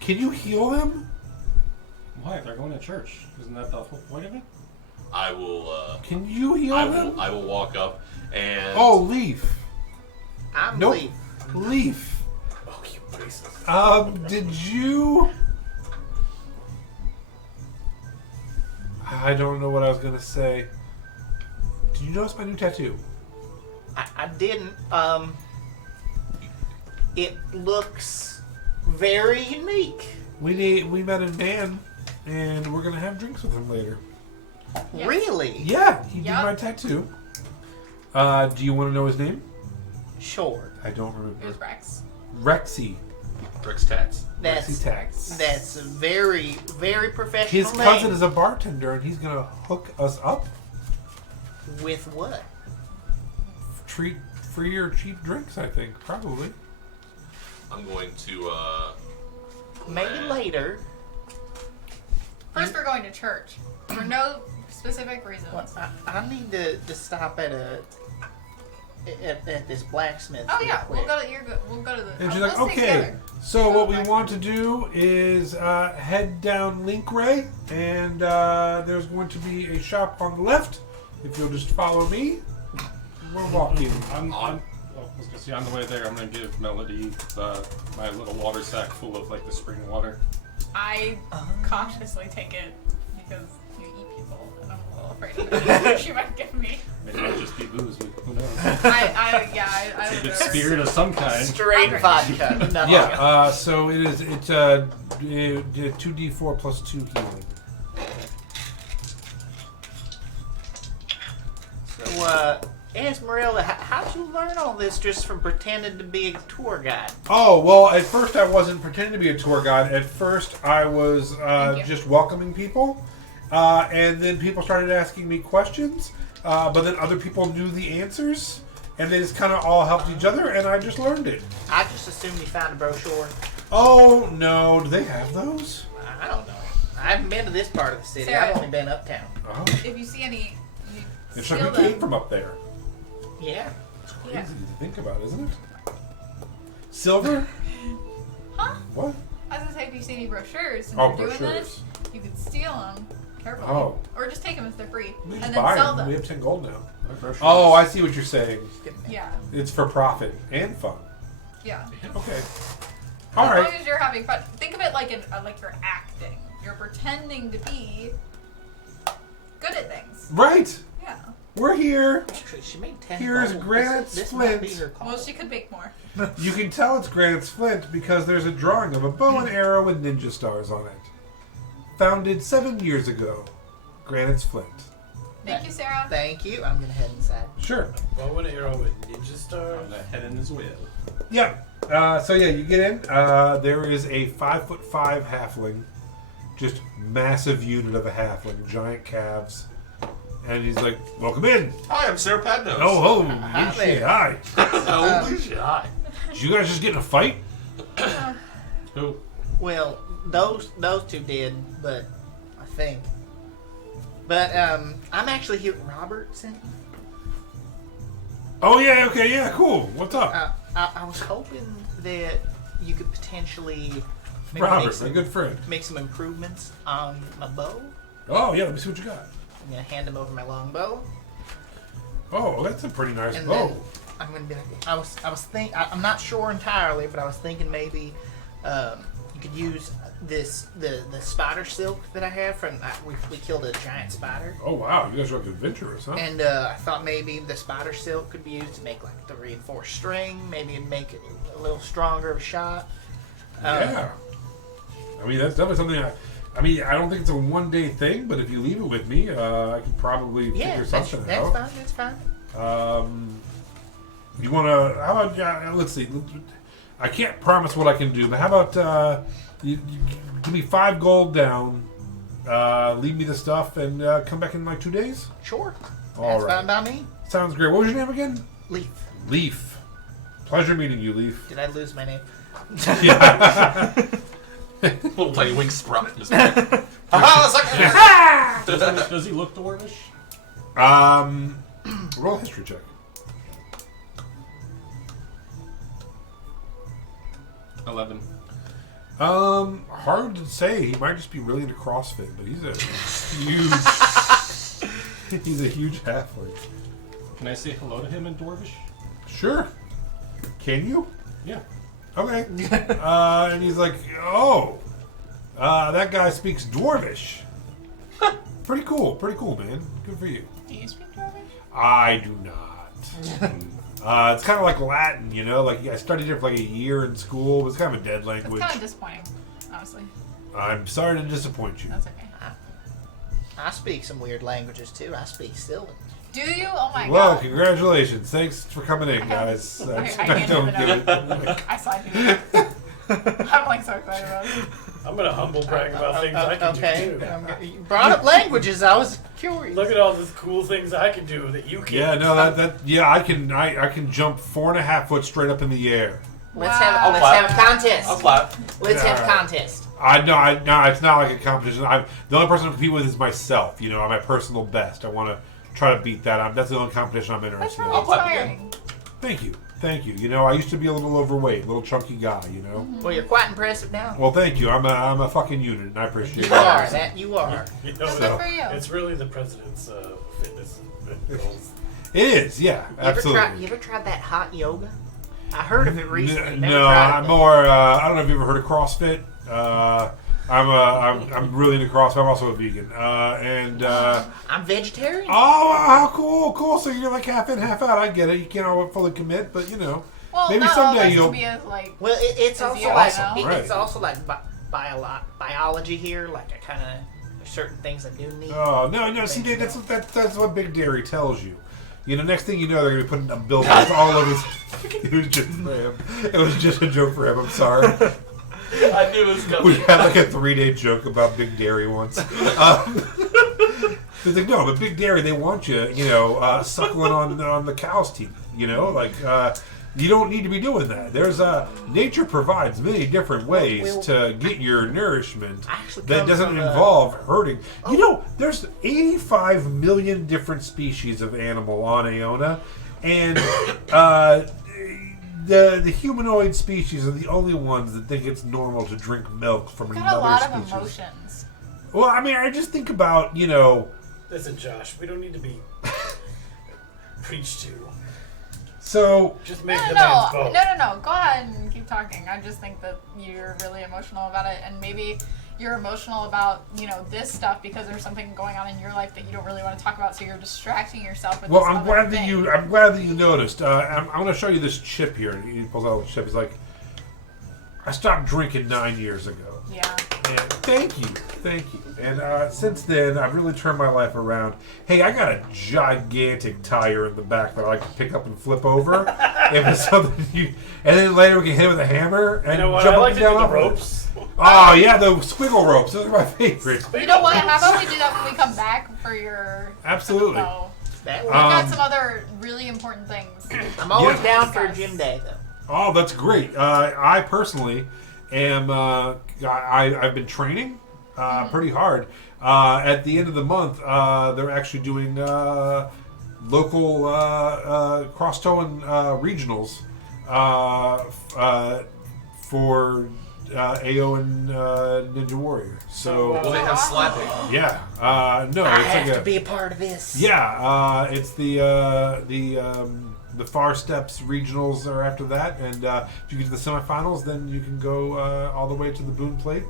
Can you heal him? Why? They're going to church. Isn't that the whole point of it? I will, Can you heal him? I will walk up and... Oh, Leaf. I'm Nope. Leaf. Leaf. Oh, you racist. Did you... I don't know what I was going to say. Did you notice my new tattoo? I didn't. It looks very unique. We met a man, and we're going to have drinks with him later. Yes. Really? Yeah, he did Yep. my tattoo. Do you want to know his name? Sure. I don't It remember. was Rex. Rexy. Rick's tats. Rexy Tax. That's a very, very professional His name. cousin is a bartender, and he's gonna hook us up. With what? Treat free or cheap drinks, I think, probably. I'm going to. Maybe later. First, we're going to church for no specific reasons. Well, I need to stop at this blacksmith. Oh real yeah, quick. we'll go to. You're good. We'll go to the. And she's we'll like, stay okay, together. so what we Okay. want to do is head down Link Ray, and there's going to be a shop on the left. If you'll just follow me, we're walking. I was gonna say on the way there, I'm gonna give Melody my little water sack full of like the spring water. I cautiously take it because you eat people, and I'm a little afraid of it. She might give me. Maybe it'll just be booze. Who knows? I It's a would good know. spirit of some kind. Straight Okay. vodka. Nothing. Yeah, so it's 2d4 plus 2 healing. So, Esmeralda, how'd you learn all this just from pretending to be a tour guide? Oh, well, at first I wasn't pretending to be a tour guide. At first I was Thank you. just welcoming people. And then people started asking me questions. But then other people knew the answers. And they just kind of all helped each other, and I just learned it. I just assumed you found a brochure. Oh, no. Do they have those? I don't know. I haven't been to this part of the city. Sarah. I've only been uptown. Oh. If you see any, you It's steal like we came them. from up there. Yeah. It's crazy Yeah. to think about, isn't it? Silver? Huh? What? I was gonna say, if you see any brochures and Oh, you're doing brochures. this, you could steal them carefully, Oh. or just take them if they're free, We and just then buy sell them. We them. have 10 gold now. Brochures. Oh, I see what you're saying. Yeah, It's for profit and fun. yeah. Okay. All As right. long as you're having fun, think of it like like you're acting. You're pretending to be good at things. Right. Yeah. We're here. She made 10 Here's gold. Granite This might be Flint. her call. Well, she could make more. You can tell it's Granite's Flint because there's a drawing of a bow and arrow with ninja stars on it. Founded 7 years ago. Granite's Flint. Thank you, Sarah. Thank you. I'm going to head inside. Sure. Bow and arrow with ninja stars. I'm gonna head in as well. Yeah. So yeah, you get in. There is a 5'5" halfling, just massive unit of a halfling, giant calves, and he's like, "Welcome in." Hi, I'm Sarah Padnos. Oh, Hi good shit. there. Hi. Holy shit. Hi. Did you guys just get in a fight? Who? Well, those two did, but I think. But I'm actually here. Robert sent me. Oh yeah. Okay. Yeah. Cool. What's up, I was hoping that you could potentially maybe Robert? My good friend. make some improvements on my bow. Oh yeah. Let me see what you got. I'm gonna hand him over my longbow, Oh, that's a pretty nice and bow. then I'm gonna be like, I'm not sure entirely, but I was thinking maybe you could use the spider silk that I have from we killed a giant spider. Oh wow, you guys are like adventurous, huh? And I thought maybe the spider silk could be used to make like the reinforced string, maybe make it a little stronger of a shot. Yeah. I mean, that's definitely something I don't think it's a one-day thing, but if you leave it with me, I could probably Yeah, figure that's something fine. out. That's fine. You want to, how about, let's see. I can't promise what I can do, but how about you give me 5 gold down, leave me the stuff, and come back in like 2 days? Sure. All That's right. fine by me. Sounds great. What was your name again? Leaf. Leaf. Pleasure meeting you, Leaf. Did I lose my name? Yeah. Little tiny wing sprout. Just Haha, sucker! Does he look dwarvish? Roll a history check. 11. Hard to say. He might just be really into CrossFit, but he's a huge, he's a huge halfling. Can I say hello to him in dwarvish? Sure. Can you? Yeah. Okay. And he's like, oh, that guy speaks Dwarvish. Pretty cool, man. Good for you. Do you speak Dwarvish? I do not. It's kind of like Latin, you know? Like, I studied it for like a year in school. It's kind of a dead That's language. kind of disappointing, honestly. I'm sorry to disappoint you. That's okay. I speak some weird languages too. I speak Sylvan. Do you? Oh my Well, god. congratulations. Thanks for coming in, guys. I I can't don't even give know. it. I slide you. I'm like so excited about it. I'm gonna humble brag about things I can Okay. do too. You brought up languages. I was curious. Look at all the cool things I can do that you can't. Yeah, no, I can jump 4.5 foot straight up in the air. Let's Wow. have a contest. I'll clap. Let's have a Alright. contest. No, it's not like a competition. The only person I compete with is myself. You know, I'm my personal best. I want to try to beat that. That's the only competition I'm That's interested really in. I'll clap again. inspiring. Thank you. You know, I used to be a little overweight, a little chunky guy. You know. Well, you're quite impressive now. Well, thank you. I'm a fucking unit, and I appreciate You it. are. That you are. You know, Good So- for you. it's really the president's fitness goals. It is, yeah, absolutely. You ever tried that hot yoga? I heard of it recently. Never No, tried I'm it. more. I don't know if you ever heard of CrossFit. I'm really into CrossFit. I'm also a vegan, and I'm vegetarian. oh, cool. So you're like half in, half out. I get it. You can't all fully commit, but you know, Well, maybe not someday all of us you'll. can be as like. Well, it's Is also he like awesome? it's Right. also like biology here. Like I kind of there's certain things I do need. Oh no! See, that's what Big Dairy tells you. You know, next thing you know, they're gonna be putting up billboards all over. It was just for him. It was just a joke for him. I'm sorry. I knew it was coming. We had like a 3-day joke about Big Dairy once. It's like, no, but Big Dairy, they want you, suckling on the cow's teeth. You know, like you don't need to be doing that. There's nature provides many different ways to get your nourishment Actually that comes doesn't from, involve hurting. You know, there's 85 million different species of animal on Aona, and the humanoid species are the only ones that think it's normal to drink milk from Got another a lot species. of emotions. Well, I mean, I just think about, Listen, Josh, we don't need to be preached to. so Just No, make the no, man's no, vote. no. Go ahead and keep talking. I just think that you're really emotional about it, and maybe you're emotional about this stuff because there's something going on in your life that you don't really want to talk about, so you're distracting yourself with. well, this I'm other glad thing. I'm glad that you noticed. I'm going to show you this chip here. And he pulls out a chip. He's like, I stopped drinking 9 years ago. Yeah. And thank you. And since then, I've really turned my life around. Hey, I got a gigantic tire in the back that I like to pick up and flip over. If it's something and then later we can hit it with a hammer and You know what? jump I up like and to do down the off it. ropes. Oh yeah, the squiggle ropes. Those are my favorite. You know what? How about we do that when we come back for your? Absolutely. info? That We've one. got some other really important things. I'm always yeah. down for a gym day though. Oh, that's great. I personally am. I've been training pretty hard. At the end of the month, they're actually doing local Krosstoen regionals for AO and Ninja Warrior. So Will they have slapping? yeah, no, I it's have like to a be a part of this. yeah. It's the Far Steps regionals are after that, and if you get to the semifinals, then you can go all the way to the Boom Plate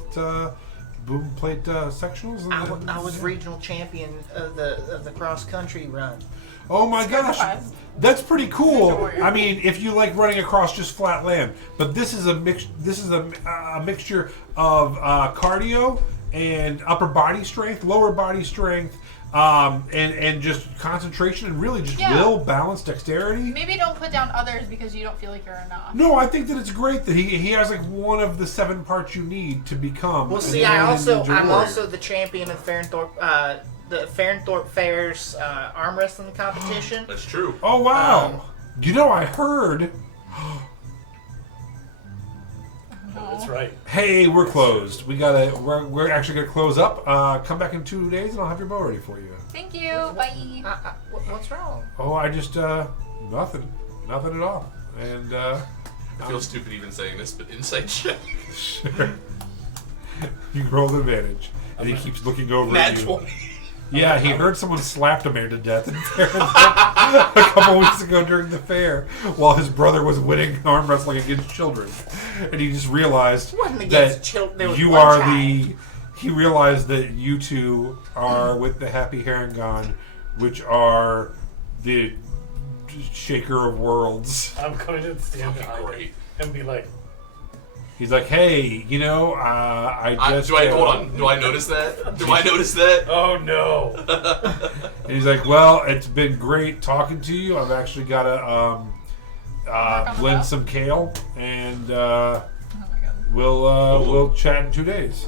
sectionals. And then- I was regional champion of the cross country run. Oh my gosh, Surprised. that's pretty cool. Warrior. I mean, if you like running across just flat land, but this is a mix. This is a mixture of cardio and upper body strength, lower body strength, and just concentration and really just Yeah. will, balance, dexterity. Maybe don't put down others because you don't feel like you're enough. No, I think that it's great that he has like one of the 7 parts you need to become. Well, an see, Aona I'm Ninja Warrior. also the champion of the Farrenthorpe Fair's arm wrestling competition. That's true. Oh wow! I heard. That's right. Hey, we're closed. We're actually gonna close up. Come back in 2 days, and I'll have your bow ready for you. Thank you. Bye. What's wrong? Oh, I just nothing at all. And I feel stupid even saying this, but insight check. sure, you rolled advantage, and he keeps looking over Nat at you. 20. Yeah, he heard someone slapped a man to death in Farrenthorpe a couple weeks ago during the fair, while his brother was winning arm wrestling against children, and he just realized It wasn't against that children. There was you one are child. He realized that you two are with the Happy Harangon, which are the Shaker of Worlds. I'm going to stand behind him Great. and be like, He's like, hey, you know, I just... Hold on. Do I notice that? Do I notice that? Oh no! And he's like, well, it's been great talking to you. I've actually got to blend some kale, and Oh my god. we'll chat in 2 days.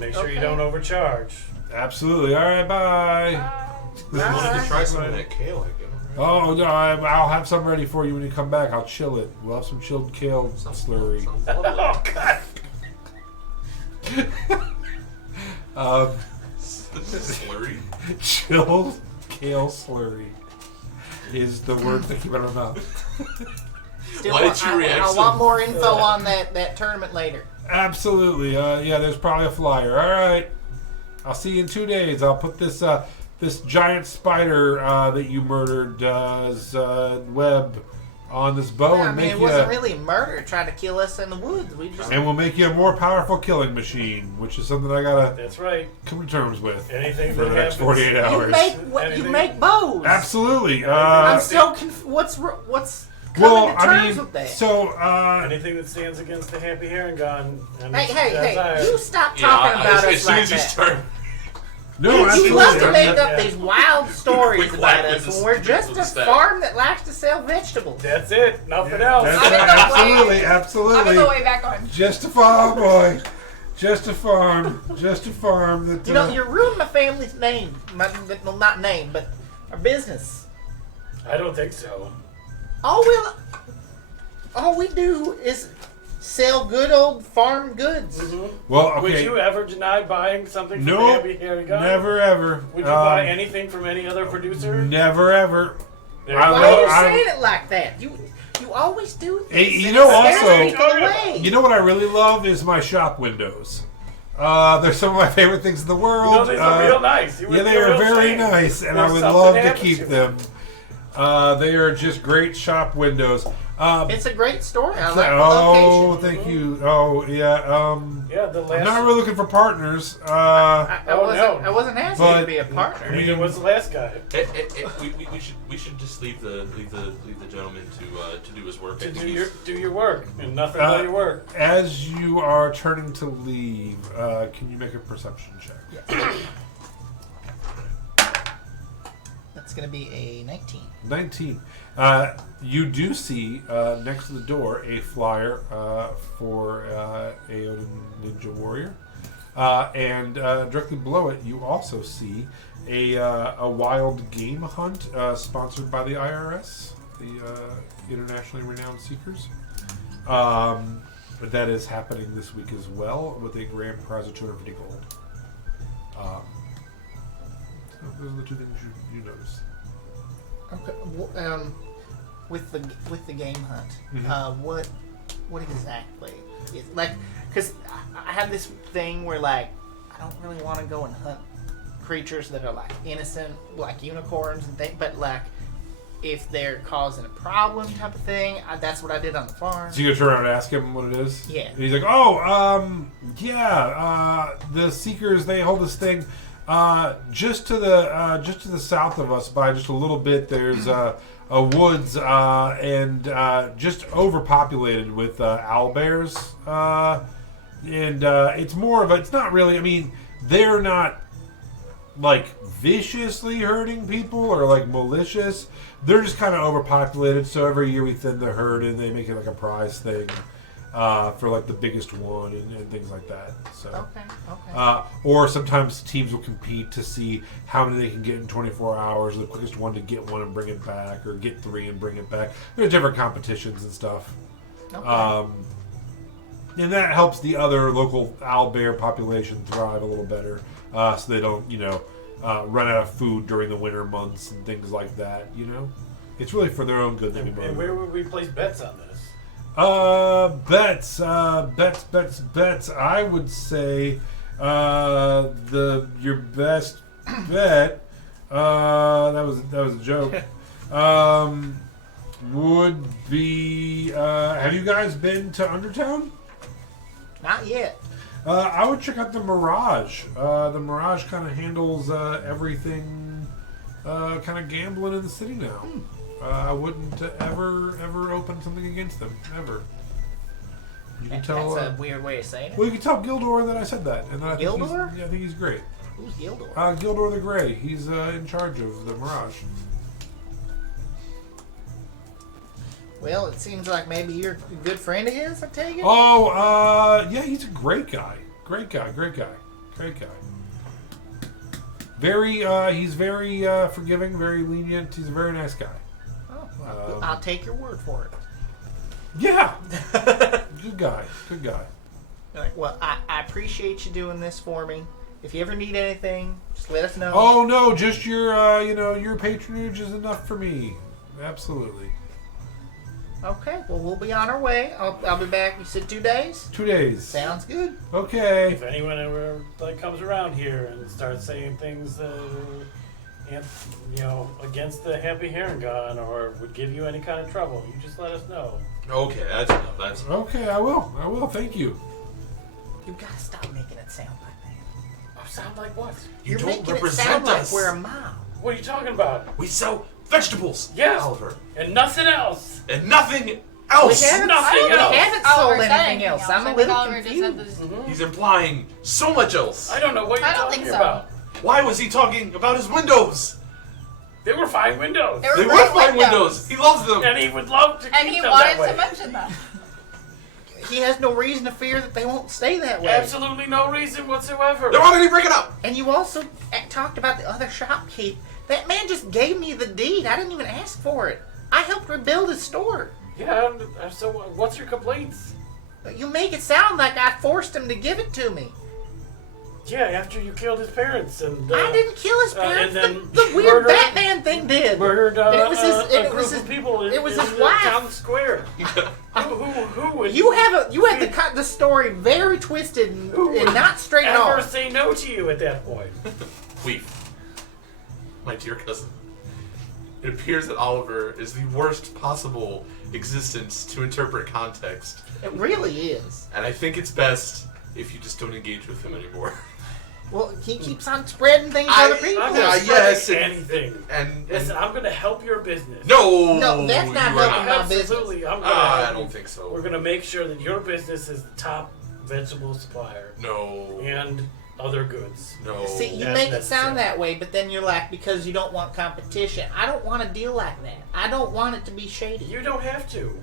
Make sure you don't overcharge. Absolutely. All right, bye. I wanted to try some of that kale again. Oh, no, I'll have some ready for you when you come back. I'll chill it. We'll have some chilled kale slurry. Sounds lovely. Oh god! Slurry? Chilled kale slurry is the word that keep out of my mouth. Still Why did you react I so- want more info on that tournament later. Absolutely. Yeah, there's probably a flyer. All right. I'll see you in 2 days. I'll put this this giant spider that you murdered web on this bow I and mean, make it you. wasn't really a murder. It tried to kill us in the woods. We just And we'll make you a more powerful killing machine, which is something I gotta That's right. come to terms with Anything for that the next happens- 48 you hours. Anything- make bows. Absolutely. I'm so what's coming well, to terms I mean, with that? so Anything that stands against the happy herring gun. And Hey, that's iron. you stop Yeah, talking about as us soon like as you that. start. no, You absolutely. love to make up Yeah. these wild stories Quick about whack us with when the- we're just with a the staff. farm that likes to sell vegetables. That's it. Nothing else. That's I'm in right. the way. Absolutely, I'm in absolutely. the way back on. Just a farm, boy. Just a farm. Just a farm. That, You know, you're ruining my family's name. Not name, but our business. I don't think so. All we do is sell good old farm goods. well, okay. Would you ever deny buying something from the No, happy herring gun? never ever. Would you buy anything from any other producer? Never ever. There I you Why will- are you go. I'm- saying it like that? You always do things. Hey, you that know, scare also- people away. You know what I really love is my shop windows. They're some of my favorite things in the world. You know, these are real nice. It would Yeah, be they a are real very shame nice, and if I would something love to happened keep you. them. They are just great shop windows. It's a great story. I like the Oh, location. thank you. Oh, yeah. Yeah, the I'm last. not really looking for partners. I Oh, no. wasn't asking you But- to be a partner. Neither was the last guy. We should just leave the gentleman to do his work. I To think do your work and nothing Uh, but your work. As you are turning to leave, can you make a perception check? That's going to be a 19. 19. You do see next to the door a flyer for Aona Ninja Warrior, and directly below it you also see a wild game hunt sponsored by the IRS, the internationally renowned seekers. That is happening this week as well, with a grand prize of 250 gold. So those are the two things you notice. Okay. With the game hunt, what exactly? Like, because I have this thing where like I don't really want to go and hunt creatures that are like innocent, like unicorns and things, but like if they're causing a problem type of thing, that's what I did on the farm. So you gonna turn around and ask him what it is? Yeah. And he's like, the Seekers, they hold this thing just to the south of us by just a little bit. There's a woods and just overpopulated with owlbears, and it's more of a. It's not really. I mean, they're not like viciously hurting people or like malicious. They're just kind of overpopulated. So every year we thin the herd and they make it like a prize thing for like the biggest one and things like that. So Okay. or sometimes teams will compete to see how many they can get in 24 hours. The quickest one to get one and bring it back, or get 3 and bring it back. There's different competitions and stuff. Okay. And that helps the other local owlbear population thrive a little better, so they don't, run out of food during the winter months and things like that. It's really for their own good. And where would we place bets on this? Bets. I would say your best bet. That was a joke. Would be. Have you guys been to Undertown? Not yet. I would check out the Mirage. The Mirage kind of handles everything, kind of gambling in the city now. I wouldn't ever open something against them, ever. You can tell. That's a weird way of saying it. Well, you can tell Gildor that I said that, and then I think Gildor? I think he's great. Who's Gildor? Gildor the Grey. He's in charge of the Mirage. Well, it seems like maybe you're a good friend of his, I take it? Oh, yeah, he's a great guy. Great guy. He's very forgiving, very lenient. He's a very nice guy. Oh, well, I'll take your word for it. Yeah. Good guy. All right, well, I appreciate you doing this for me. If you ever need anything, just let us know. Oh no, just your your patronage is enough for me. Absolutely. Okay, well, we'll be on our way. I'll be back. You said 2 days? 2 days. Sounds good. Okay. If anyone ever comes around here and starts saying things, against the Happy Heron or would give you any kind of trouble, you just let us know. Okay, that's enough. That's Okay, I will. Thank you. You gotta stop making it sound like that. Oh, sound like what? You're don't making it represent sound like us. we're a mob. What are you talking about? we sell vegetables. Yes. Oliver, And nothing else. and nothing else. Nothing We else. haven't Oh, sold we're saying anything else. I'm a little Oliver just said confused. this- He's implying so much else. I don't know what you're I don't talking think so. about. Why was he talking about his windows? They were fine windows. They were They were great fine windows. He loves them. And he would love to keep And he them wanted that way. to mention that. He has no reason to fear that they won't stay that way. Absolutely no reason whatsoever. Then why did he break it up? And you also talked about the other shopkeep. That man just gave me the deed. I didn't even ask for it. I helped rebuild his store. Yeah, so what's your complaints? You make it sound like I forced him to give it to me. Yeah, after you killed his parents and I didn't kill his parents. and then The weird murdered- Batman thing did. murdered And it was his- a and it group was of his- people in, it was in his the wife. town square. who would You had the story very twisted Who and not straight ever off. say no to you at that point? Weep. My dear cousin. It appears that Oliver is the worst possible existence to interpret context. It really is. And I think it's best if you just don't engage with him anymore. Well, he keeps on spreading things to I- other people. I'm Yeah, not yes, spreading and- anything. And Listen, I'm going to help your business. no, No, that's not you are helping my business. Absolutely, I'm going to I don't think so. We're going to make sure that your business is the top vegetable supplier No, and other goods. no. See, you That's make it necessary. sound that way, but then you're like, because you don't want competition. I don't want to deal like that. I don't want it to be shady. You don't have to.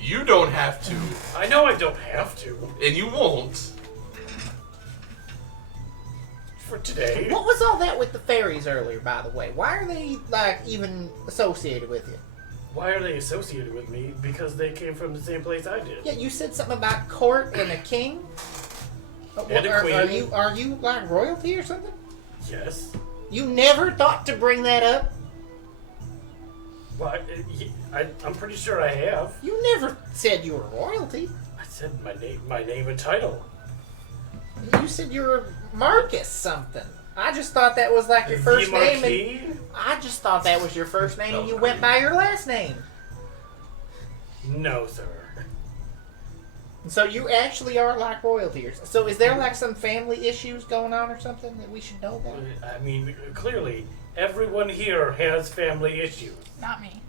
You don't have to, I know I don't have to. and you won't. For today. What was all that with the fairies earlier, by the way? Why are they, like, even associated with you? Why are they associated with me? Because they came from the same place I did. Yeah, you said something about court and a king? And a queen. Are you, like, royalty or something? Yes. You never thought to bring that up? Well, I'm pretty sure I have. You never said you were royalty. I said my name and title. You said you were Marcus something. I just thought that was like your first The name. Marquis? I just thought that was your first name and you went by your last name. No, sir. So you actually are like royalty. So is there like some family issues going on or something that we should know about? I mean, clearly, everyone here has family issues. Not me.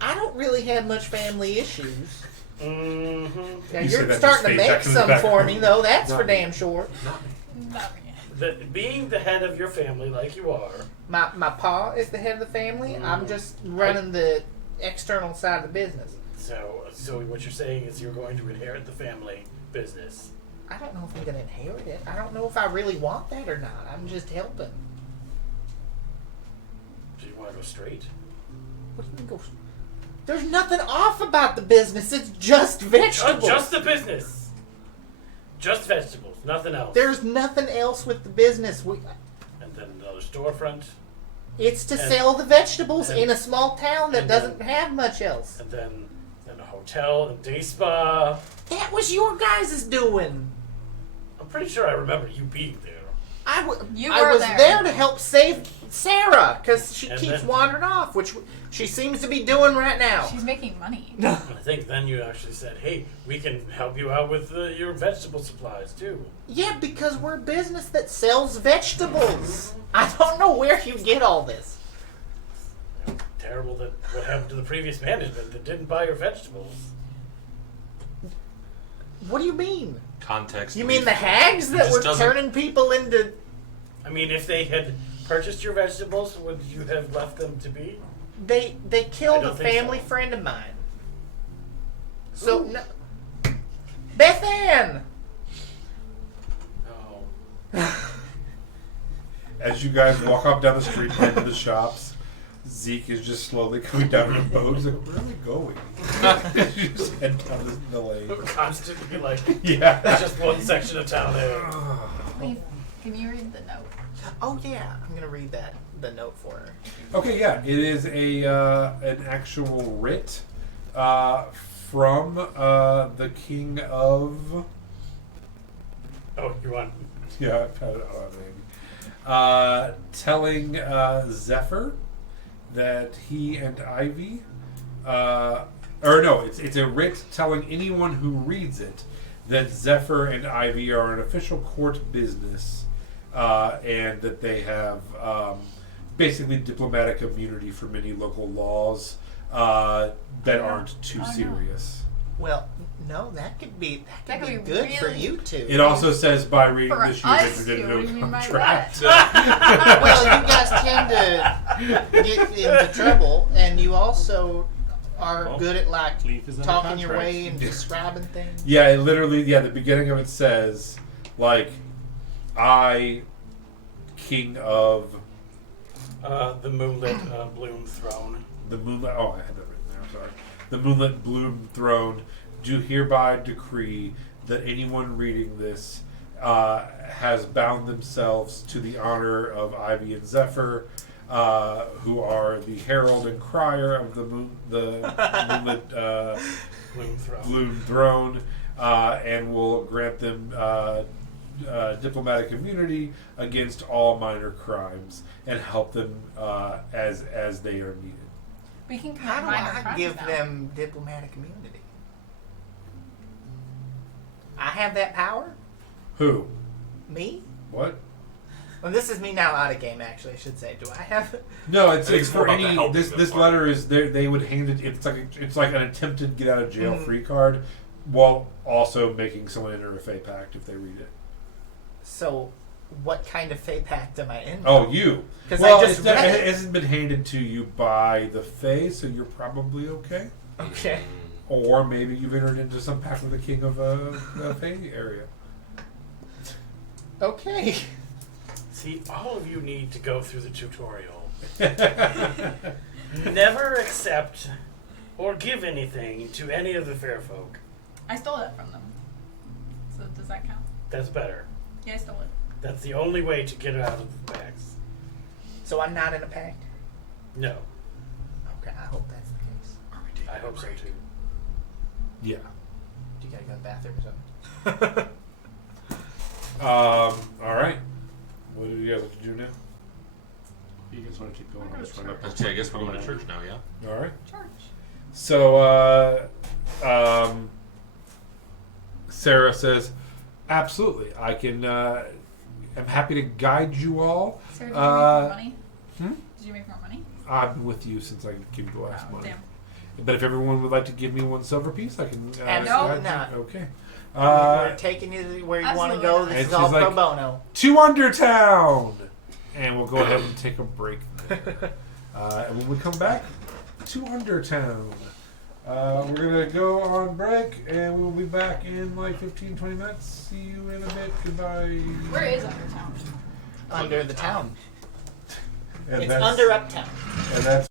I don't really have much family issues. Mm-hmm. Now, You said you're that starting to just make fade back some in the for me, though. That's Not for me. damn sure. Not me. Being the head of your family, like you are, My pa is the head of the family. I'm just running the external side of the business. so what you're saying is you're going to inherit the family business. I don't know if I'm going to inherit it. I don't know if I really want that or not. I'm just helping. Do you want to go straight? What do you mean go? There's nothing off about the business. It's just vegetables. Just the business. Just vegetables, nothing else. There's nothing else with the business. And then another storefront, It's to And- sell the vegetables and- in a small town that and doesn't then- have much else. and then a hotel, and day spa. That was your guys' doing. I'm pretty sure I remember you being there. You I were was there. there to help save Sarah because she And keeps then- wandering off, which she seems to be doing right now. She's making money. I think then you actually said, "Hey, we can help you out with your vegetable supplies too." Yeah, because we're a business that sells vegetables. I don't know where you get all this. Terrible that what happened to the previous management that didn't buy your vegetables. What do you mean? Context. You mean the hags that just were doesn't- turning people into... I mean, if they had purchased your vegetables, would you have left them to be? They killed I a don't think family so. friend of mine. So, no... Beth Ann! No. As you guys walk up down the street and into the shops, Zeke is just slowly coming down in a boat. He's like, where are we going? You just head down the lane. Constantly, like, Yeah. just one section of town there. Please, can you read the note? Oh, yeah. I'm going to read the note for her. Okay, yeah, it is an actual writ from the king of. Oh, you want? Yeah, I don't know, telling Zephyr that he and Ivy, or no, it's a writ telling anyone who reads it that Zephyr and Ivy are an official court business, and that they have basically diplomatic immunity from any local laws that aren't too Oh, no. serious. Well, no, that could be That could be good for really- you two. It also says by reading For this you us entered two, into what do a you mean by contract. Well, you guys tend to get into trouble, and you also are Well, good at like Leaf is under talking your contract. way and describing things. Yeah, it literally, the beginning of it says, like, I, king of The moonlit bloom throne. the moonlit, oh, I had that written there, I'm sorry. The moonlit bloom throne, do hereby decree that anyone reading this has bound themselves to the honor of Ivy and Zephyr, who are the herald and crier of the moonlit Bloom throne. Bloom throne, and will grant them diplomatic immunity against all minor crimes and help them as they are needed. We can How commit do minor I crimes give now. them diplomatic immunity? I have that power? Who? Me? What? Well, this is me now out of game, actually, I should say. Do I have... No, I it's think it's for more about the any. helping This them this part. letter is they would hand it. It's like an attempted get out of jail Mhm. free card, while also making someone enter a Fey pact if they read it. So, what kind of Fey pact am I in? Oh, you. 'Cause Well, I just it read it. hasn't been handed to you by the Fey, so you're probably okay. Okay. Or maybe you've entered into some pact with the king of a Fey area. Okay. See, all of you need to go through the tutorial. Never accept or give anything to any of the fair folk. I stole that from them. So does that count? That's better. Yeah, I stole it. That's the only way to get out of the packs. So I'm not in a pact? No, Okay, I hope that's the case. I hope so too. Yeah. Do you gotta go to the bathroom or something? All right. What do you guys have to do now? You guys want to keep going? I'll I'll go just to run up. church. Okay, I guess we're going to church now, yeah? All right. Church. So, Sarah says, "Absolutely, I can. I'm happy to guide you all. Sarah, did you make more money? Hmm? Did you make more money? I've been with you since I gave you the last Oh, money. damn. But if everyone would like to give me one silver piece, I can. Absolutely guide not. you. Okay. We're taking you where you want to go. Absolutely This not. is all And she's pro like- bono. To Undertown, and we'll go ahead and take a break there. And when we come back to Undertown, we're gonna go on break, and we'll be back in like 15-20 minutes. See you in a bit. Goodbye. Where is Undertown? Under the town. And It's that's- under uptown. And that's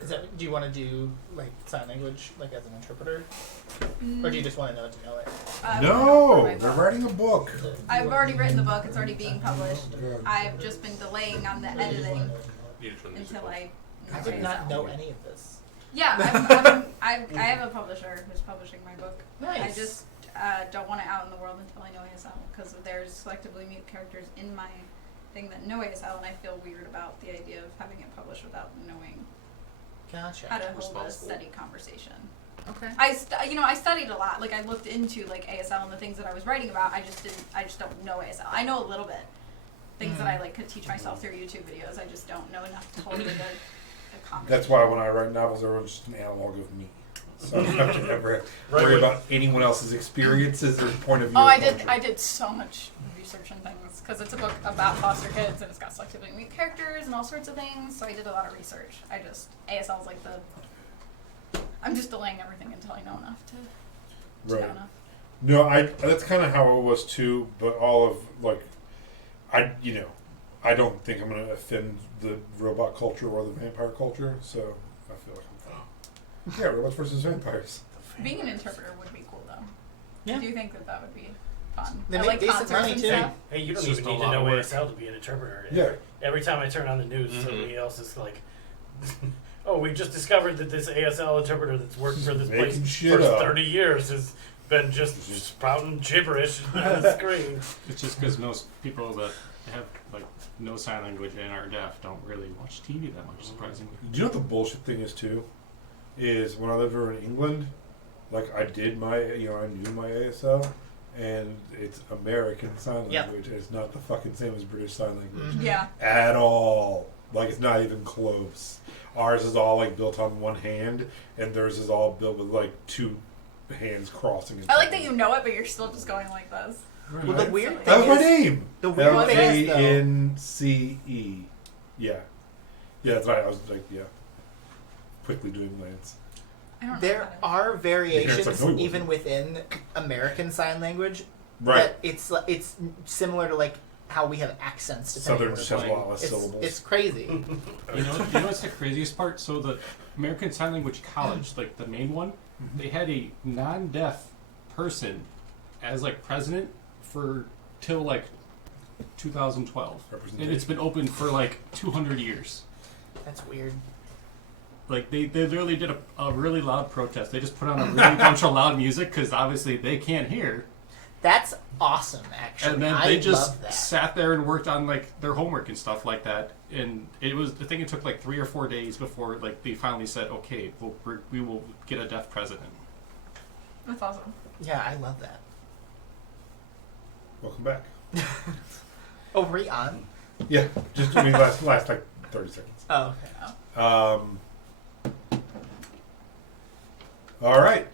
sure. Do you want to do like sign language, like as an interpreter, or do you just want to know it? No, they're writing a book. I've already written the book. It's already being published. I've just been delaying on the editing until I did not know any of this. Yeah, I have a publisher who's publishing my book. Nice. I just don't want it out in the world until I know ASL because there's selectively mute characters in my thing that know ASL, and I feel weird about the idea of having it published without knowing Gotcha. how to hold a steady conversation. Okay. I studied a lot. Like I looked into like ASL and the things that I was writing about. I just don't know ASL. I know a little bit. Things that I like could teach myself through YouTube videos. I just don't know enough to hold a conversation. That's why when I write novels, they're just an analog of me. So I don't have to ever worry about anyone else's experiences or point of view. Oh, or I did. culture. I did so much research and things because it's a book about foster kids and it's got selectively mute characters and all sorts of things. So I did a lot of research. ASL is like I'm just delaying everything until I know enough to know enough. No, that's kind of how it was too. But all of like, I don't think I'm going to offend the robot culture or the vampire culture. So I feel like I'm fine. Yeah, robots versus vampires. Being an interpreter would be cool though. Yeah. I do think that would be fun. They I make like decent concerts money, and too. stuff. Hey, you It's don't even just a need to lot know of work. ASL to be an interpreter. Yeah. Every time I turn on the news, somebody else is like, "Oh, we just discovered that this ASL interpreter that's worked for this Making place shit for up. 30 years has been just sprouting gibberish on the screen." It's just because most people that have like no sign language and are deaf don't really watch TV that much, surprisingly. Do you know what the bullshit thing is too? Is when I lived over in England, like I did my, I knew my ASL, and it's American Sign Yep. Language. It's not the fucking same as British Sign Language Yeah. at all. Like it's not even close. Ours is all like built on one hand, and theirs is all built with like two hands crossing. I like that you know it, but you're still just going like this. Well, the weird thing That was my is, name. the weird thing is, though, Lance. Yeah, that's right. I was like, quickly doing Lance. I don't know. there are variations like, no, he even wasn't. within American Sign Language. Right. That it's similar to like how we have accents. depending Southern on just where has a we're lot less playing. syllables. It's crazy. You know what's the craziest part? So the American Sign Language College, like the main one, they had a non-deaf person as like president for till like 2012, and it's been open for like 200 years. That's weird. Like they literally did a really loud protest. They just put on a really bunch of loud music because obviously they can't hear, That's awesome, actually. and then I they just love that. sat there and worked on like their homework and stuff like that. And I think it took like 3 or 4 days before like they finally said, okay, we will get a deaf president. That's awesome. Yeah, I love that. Welcome back. Oh, were we on? Yeah, just last like 30 seconds. Oh, okay. All right,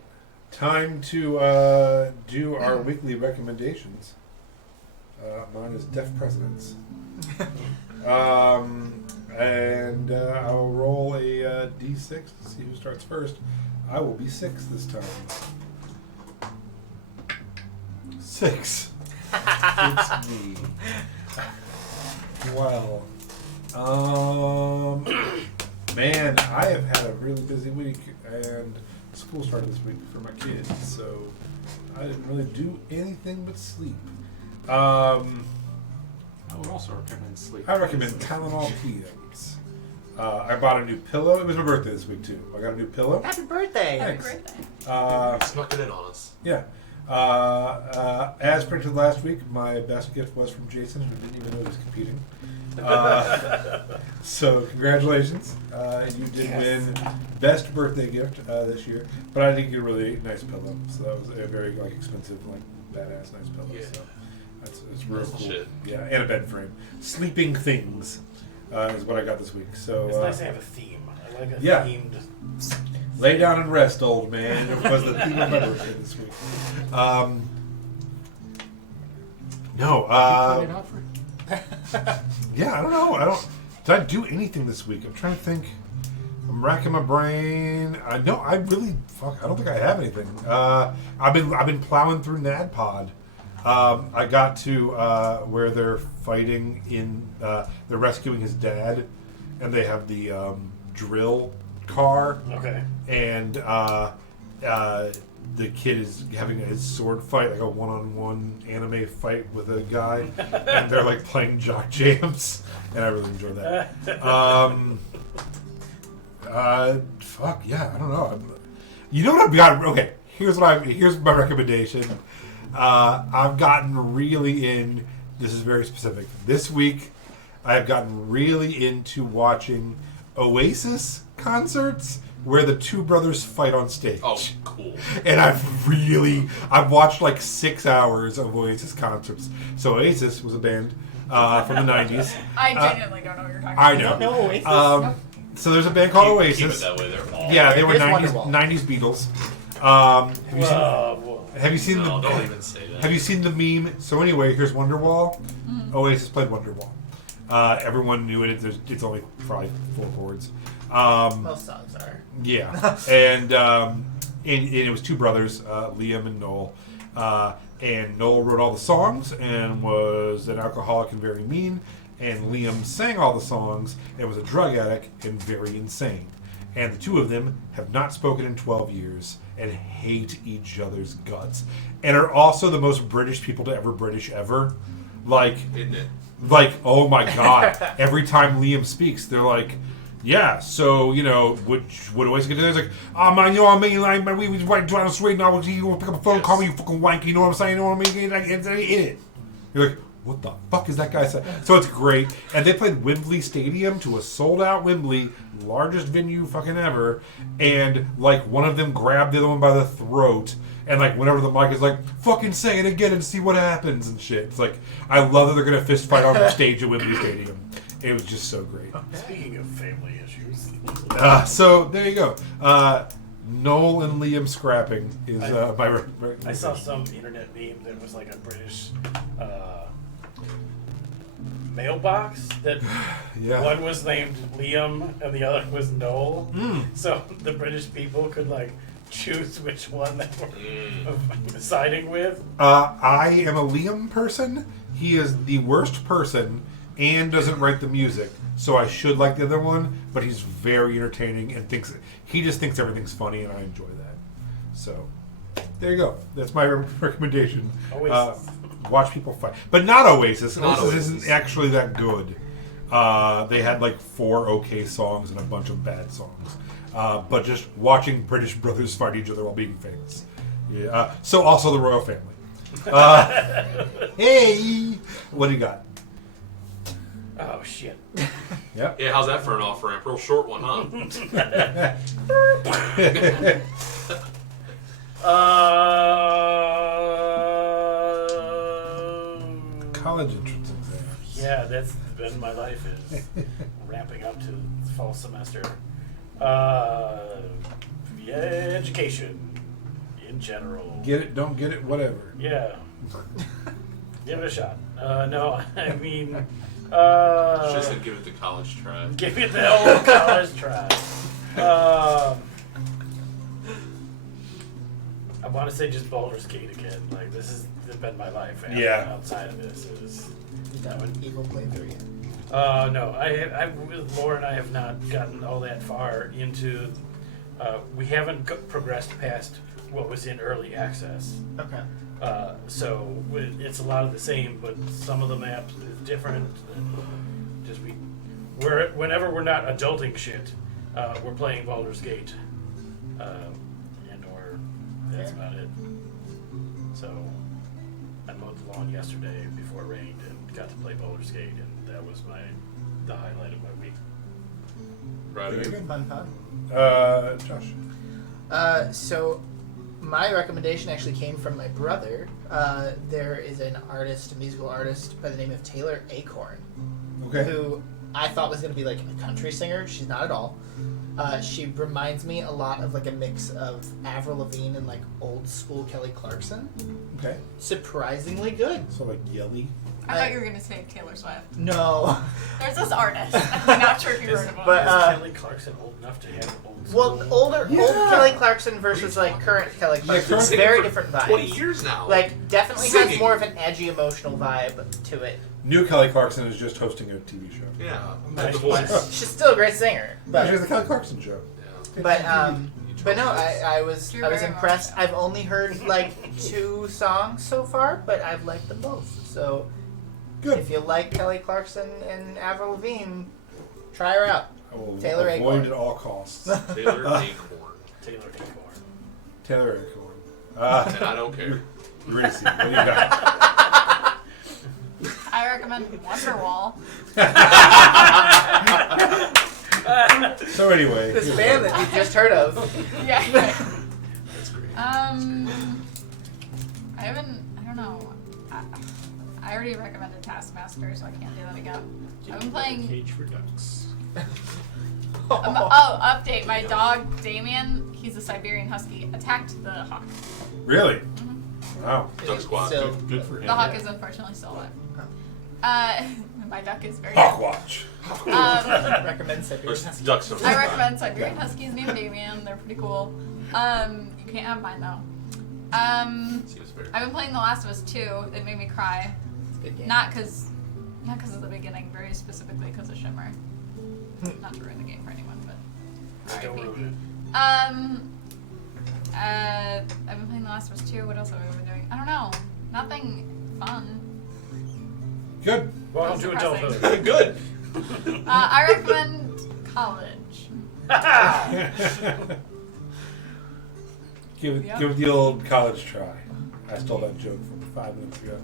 time to do our weekly recommendations. Mine is Deaf Presidents. And I'll roll a d6 to see who starts first. I will be 6 this time. 6. It's me. Well, man, I have had a really busy week, and school started this week for my kids, so I didn't really do anything but sleep. I would also recommend sleep. I recommend Tylenol PMs. I bought a new pillow. It was my birthday this week too. I got a new pillow. Happy birthday! Thanks. Happy birthday. Snuck it in on us. Yeah. As predicted last week, my best gift was from Jason, who didn't even know he was competing. So congratulations. You did win best birthday gift this year, but I did get a really nice pillow. So that was a very expensive, badass nice pillow. Yeah. So it's real Nice cool. shit. Yeah, and a bed frame. Sleeping things is what I got this week. So It's nice to have a theme. I like a yeah. themed. lay down and rest, old man. It was the theme of my birthday this week. Yeah, I don't know. Did I do anything this week? I'm trying to think. I'm racking my brain. I don't think I have anything. I've been plowing through NADPOD. I got to where they're fighting they're rescuing his dad, and they have the drill car, Okay. and the kid is having a sword fight, like a one-on-one anime fight with a guy, and they're like playing jock jams, and I really enjoy that. Fuck yeah, I don't know. You know what I've got? Okay, here's my recommendation. I've gotten really in. This is very specific. This week, I've gotten really into watching Oasis concerts where the two brothers fight on stage. Oh, cool. And I've watched like 6 hours of Oasis concerts. So Oasis was a band from the 90s. I genuinely don't know what you're talking I about. know. No, Oasis. So there's a band called Keep it Oasis. that way. They're all. Yeah, they were Here's 90s, Wonderwall. 90s Beatles. Whoa. Have you seen No, the don't even say that. Have you seen the meme? So anyway, here's Wonderwall. Oasis played Wonderwall. Everyone knew it. It's only probably 4 chords. Most songs are. Yeah, and it was two brothers, Liam and Noel. And Noel wrote all the songs and was an alcoholic and very mean. And Liam sang all the songs and was a drug addict and very insane. And the two of them have not spoken in 12 years and hate each other's guts. And are also the most British people to ever British ever. Like, Isn't it? oh my god. Every time Liam speaks, they're like, yeah, so, you know, what Oasis get to? It's like, oh man, you know what I mean? Like, man, we was right down the street now. You pick up a phone, call me, you fucking wank, you know what I'm saying? You know what I mean? Like, it's in it. You're like, what the fuck is that guy saying? So it's great. And they played Wembley Stadium to a sold-out Wembley, largest venue fucking ever. And, like, one of them grabbed the other one by the throat. And, like, whenever the mic is like, fucking say it again and see what happens and shit. It's like, I love that they're going to fist fight on the stage at Wembley Stadium. It was just so great. Speaking of family issues. So, there you go. Noel and Liam scrapping is my... I saw some internet meme that was like a British mailbox that Yeah. one was named Liam and the other was Noel. Mm. So the British people could like choose which one they were siding with. I am a Liam person. He is the worst person and doesn't write the music, so I should like the other one. But he's very entertaining and he just thinks everything's funny, and I enjoy that. So there you go. That's my recommendation. Oasis. Watch people fight, but not Oasis. Not Oasis Oasis. isn't actually that good. They had like 4 okay songs and a bunch of bad songs. But just watching British brothers fight each other while being famous. Yeah. So also the royal family. Hey, what do you got? Oh shit. Yep. Yeah, how's that for an off ramp? Real short one, huh? College entrance exams. Yeah, that's been my life is ramping up to the fall semester. Yeah, education in general. Get it, don't get it, whatever. Yeah. Give it a shot. No, I mean, Should said give it the college try. give it the old college try. I want to say just Baldur's Gate again. Like this has been my life. Yeah. Outside of this is. You done an evil playthrough yet? No, I with Laura and I have not gotten all that far into. We haven't progressed past what was in early access. Okay. So it's a lot of the same, but some of the maps is different. And just whenever we're not adulting shit, we're playing Baldur's Gate, and/or that's about it. So I mowed the lawn yesterday before it rained and got to play Baldur's Gate, and that was the highlight of my week. Right. Very good. Fun, fun. Josh. So my recommendation actually came from my brother. There is an artist, a musical artist by the name of Taylor Acorn, Okay. who I thought was going to be like a country singer. She's not at all. She reminds me a lot of like a mix of Avril Lavigne and like old school Kelly Clarkson. Okay. Surprisingly good. So like yelly. I thought you were going to say Taylor Swift. No. There's this artist. I'm not sure if you heard of him. But, Is Kelly Clarkson old enough to have old school? Well, old Kelly Clarkson versus like current Kelly Clarkson. current- It's very different vibes. 20 years now. Like definitely has Singing. more of an edgy emotional vibe to it. New Kelly Clarkson is just hosting a TV show. yeah. Nice. The voice. She's still a great singer, She but has the Kelly Clarkson show. Yeah. But no, I was You're I was very impressed. emotional. I've only heard like 2 songs so far, but I've liked them both. So Good. if you like Kelly Clarkson and Avril Lavigne, try her out. I will Taylor avoid Acorn. at all costs. Taylor Acorn. Taylor Acorn. Taylor Acorn. And I don't care. Gracie, what do you got? I recommend Wonderwall. So anyway, This here's band what- that you just heard of. Yeah. That's great. I don't know. I already recommended Taskmaster, so I can't do that again. I've been playing. Cage for Ducks. Update. My dog, Damien, he's a Siberian Husky, attacked the hawk. Really? Wow. Duck Squad. So, Good for him. The hawk is unfortunately still alive. My duck is very Hawk dead. Watch. recommend Siberian There's Husky. ducks over I there. recommend Siberian Huskies named Damien. They're pretty cool. You can't have mine though. Seems fair. I've been playing The Last of Us 2. It made me cry. It's a good game. Not because of the beginning, very specifically because of Shimmer. Not to ruin the game for anyone, but Don't RIP. ruin I've been playing The Last of Us 2. What else have I been doing? I don't know. Nothing fun. Good. it. Welcome to That's adulthood. Good. I recommend college. Give Yep. give the old college try. I stole that joke from 5 minutes ago.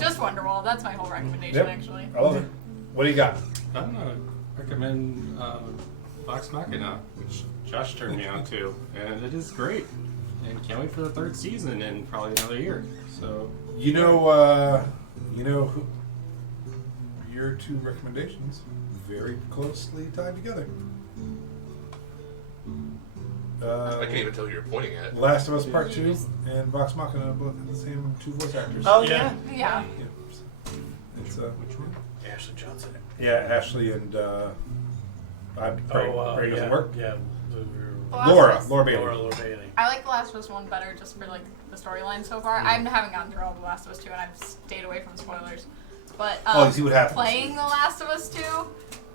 Just Wonderwall. That's my whole recommendation, Yep. actually. I love it. What do you got? I'm gonna recommend Vox Machina, which Josh turned me on to, and it is great. And can't wait for the 3rd season in probably another year. So You know who? Your 2 recommendations very closely tied together. I can't even tell who you're pointing at. Last of Us Part 2 and Vox Machina both have the same 2 voice actors. Oh Yeah. yeah. Yeah. Yeah. It's which one? Ashley Johnson. yeah, Ashley and I pray it doesn't work. Yeah. The Last Laura of Us- Bailey. Laura Bailey. I like The Last of Us 1 better just for like the storyline so far. I haven't gotten through all The Last of Us 2 and I've stayed away from spoilers. But Oh, see what happens. playing The Last of Us 2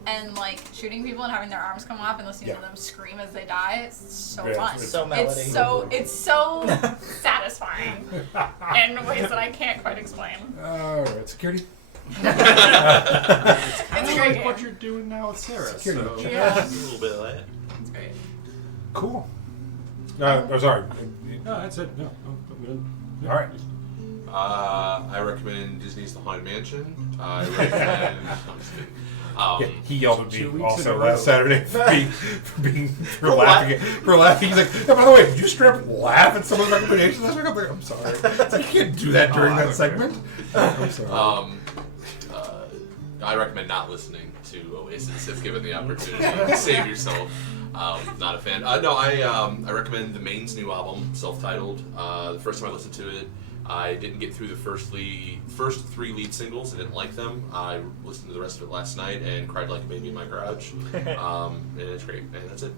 and like shooting people and having their arms come off and listening to Yeah. them scream as they die, it's so Yeah, fun. it's So melody. It's so satisfying in ways that I can't quite explain. Alright, security. It's Kinda a great like game. what you're doing now with Sarah. Security So check. Yeah, A little bit of that. it's great. Cool. I'm sorry. no, that's it. No, I'm good. Yeah. Alright. I recommend Disney's The Haunted Mansion. I recommend. I'm just kidding. Yeah, he yelled at 2 me weeks also in a row. last Saturday for laughing. For laughing, he's like, "Yeah, by the way, did you straight up laugh at some of the recommendations last week?" I'm like, "I'm sorry. It's like, you can't do that during I that don't segment." I'm sorry. I recommend not listening to Oasis if given the opportunity. Save yourself. Not a fan. No, I recommend the Main's new album, self-titled. The first time I listened to it, I didn't get through the first 3 lead singles. I didn't like them. I listened to the rest of it last night and cried like a baby in my garage. And it's great. And that's it.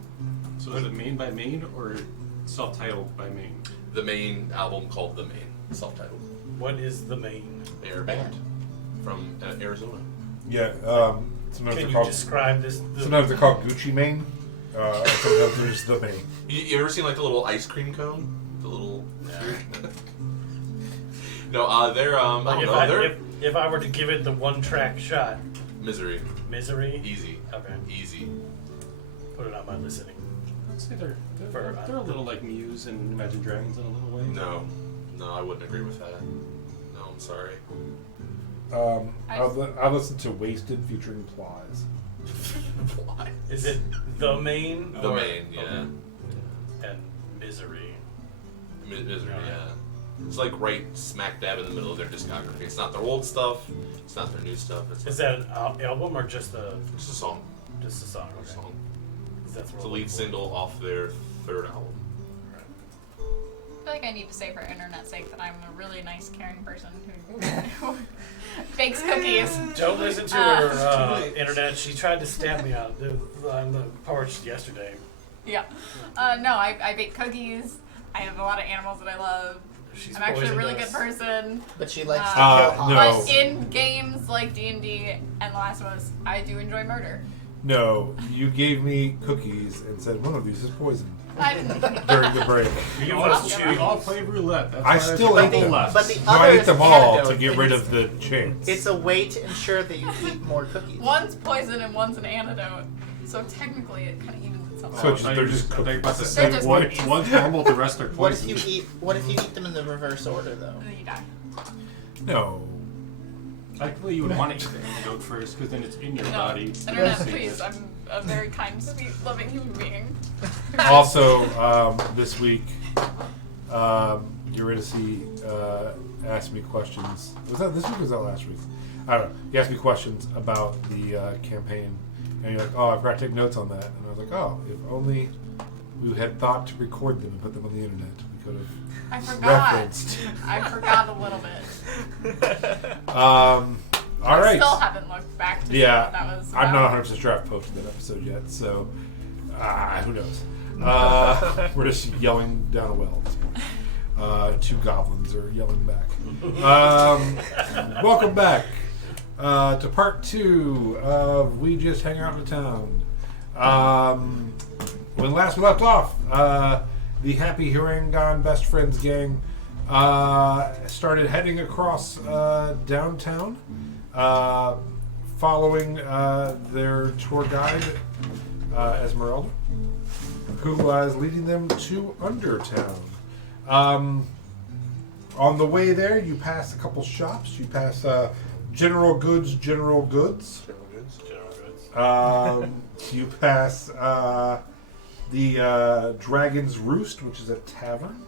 So is it Main by Main or self-titled by Main? The Main album called The Main, self-titled. What is the main? They're a band from Arizona. Yeah. Sometimes Can they're you called. describe this? Sometimes they're called Gucci Mane. And sometimes there's the Mane. You ever seen like the little ice cream cone? The little. No, they're I Like don't know. They're if I were to give it the 1-track shot, Misery. Misery. Easy. Okay. Easy. Put it on my listening. I'd say they're a little like Muse and Imagine Dragons in a little way. No, I wouldn't agree with that. No, I'm sorry. I listened to Wasted featuring Plies. Why? Is it the main? The or- Main, yeah. okay. And Misery. Misery, yeah. It's like right smack dab in the middle of their discography. It's not their old stuff. It's not their new stuff. It's Is that an album or just a just a song. a song? Just a Okay. song. That's It's the lead single off their 3rd album. I feel like I need to say for internet's sake that I'm a really nice, caring person who bakes cookies. Don't listen to her internet. She tried to stab me on the porch yesterday. Yeah. No, I bake cookies. I have a lot of animals that I love. She's I'm actually a really poisoned good us. person. But she likes to no. kill hogs. But in games like D&D and The Last of Us, I do enjoy murder. No, you gave me cookies and said one of these is poison I didn't. during the break. We all play roulette. That's I why still there's ate people them. left. But the So I other ate them all to antidote, get rid it's- of the chance. It's a way to ensure that you eat more cookies. One's poison and one's an antidote. So technically, it kind of evens itself So out. it's- they're just I think about to cookies. say just one, cookies. one's normal, the rest are What if poison. you eat them in the reverse order though? And then you die. No. Technically, you would want to eat the antidote first, because then it's in your No, body. internet, please. I'm a very kind, sweet, loving human being. Also, this week, Eurydice asked me questions. Was that this week or was that last week? I don't know. He asked me questions about the campaign. And you're like, oh, I forgot to take notes on that. And I was like, oh, if only we had thought to record them and put them on the internet, we could have I forgot. referenced. I forgot a little bit. All I right. still haven't looked back to see Yeah, what that was I'm about. not 100% sure I've posted that episode yet, so who knows? We're just yelling down a well at this point. Two goblins are yelling back. Welcome back to part 2 of We Just Hang Out in Town. When last we left off, the Happy Hurangon Best Friends gang started heading across downtown, following their tour guide, Esmeralda, who is leading them to Undertown. On the way there, you pass a couple shops. You pass General Goods. You pass the Dragon's Roost, which is a tavern.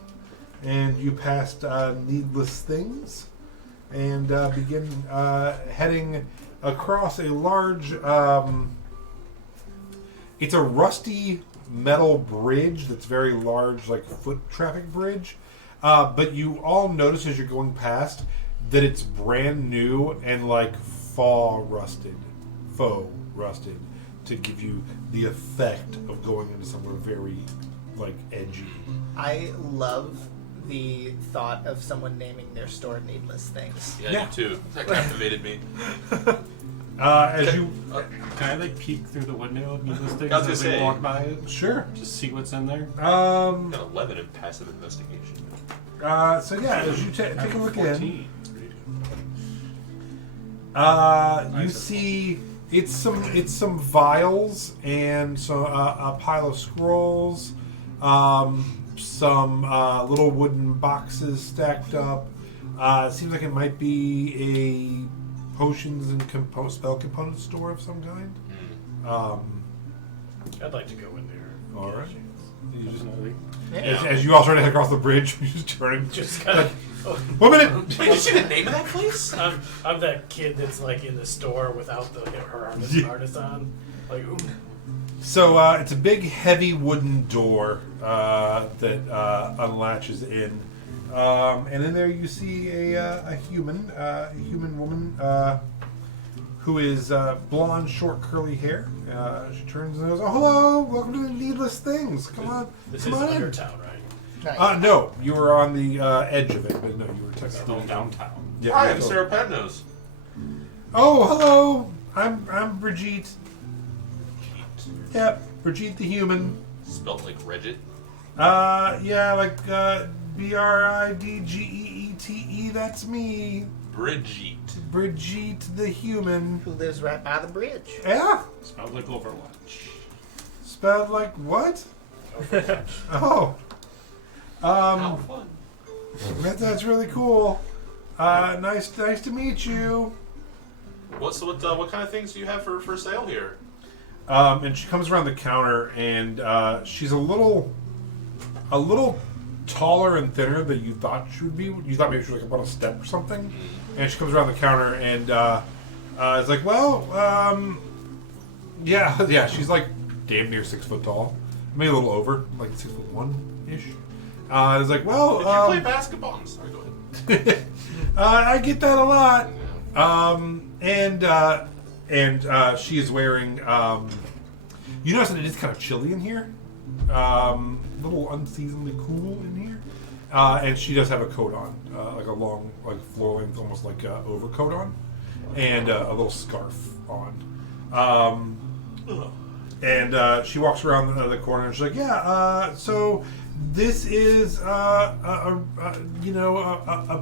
And you passed Needless Things. And begin heading across a large... it's a rusty metal bridge that's very large, like foot traffic bridge. But you all notice as you're going past that it's brand new and like faux rusted to give you the effect of going into somewhere very like edgy. I love the thought of someone naming their store Needless Things. Yeah, you too. That captivated me. As you Can I like peek through the window of Needless Things I was gonna as we say. walk by it? sure. Just see what's in there. Got 11 in passive investigation. So yeah, as you take a look in, 14. you see it's some vials and some a pile of scrolls, some little wooden boxes stacked up. It seems like it might be a potions and spell component store of some kind. I'd like to go in there. All right. You just, Yeah. as you all try to head across the bridge, you just turn. Just kind of. 1 minute. Wait, you see the name of that place? I'm that kid that's like in the store without her harness on. Like, ooh. So it's a big, heavy wooden door that unlatches in, and in there you see a human woman who is blonde, short, curly hair. She turns and goes, "Oh, hello! Welcome to the Needless Things. Come on, This come is on in." Undertown, right? Nice. No, you were on the edge of it, but no, you were Still technically downtown. Yeah, Hi, yeah, I'm so- Sarah Padnos. Oh, hello! I'm Brigitte. Yep, Brigitte the human. Spelt like Regit. Yeah, like Bridgeete. That's me, Brigitte. Brigitte the human. Who lives right by the bridge? Yeah, Smells like Overwatch. spelled like what? Oh, How fun. that's really cool. Nice to meet you. What kind of things do you have for sale here? And she comes around the counter, and she's a little taller and thinner than you thought she would be. You thought maybe she was like up on a step or something. And she comes around the counter, and is like, well, yeah, she's like damn near 6 foot tall, maybe a little over, like 6'1" ish. It's like, well, Did you play basketball? I'm sorry, go ahead. I get that a lot. And she is wearing. You notice that it is kind of chilly in here. A little unseasonably cool in here. And she does have a coat on, like a long, like floor length, almost like overcoat on, and a little scarf on. And she walks around the corner and she's like, yeah, so this is a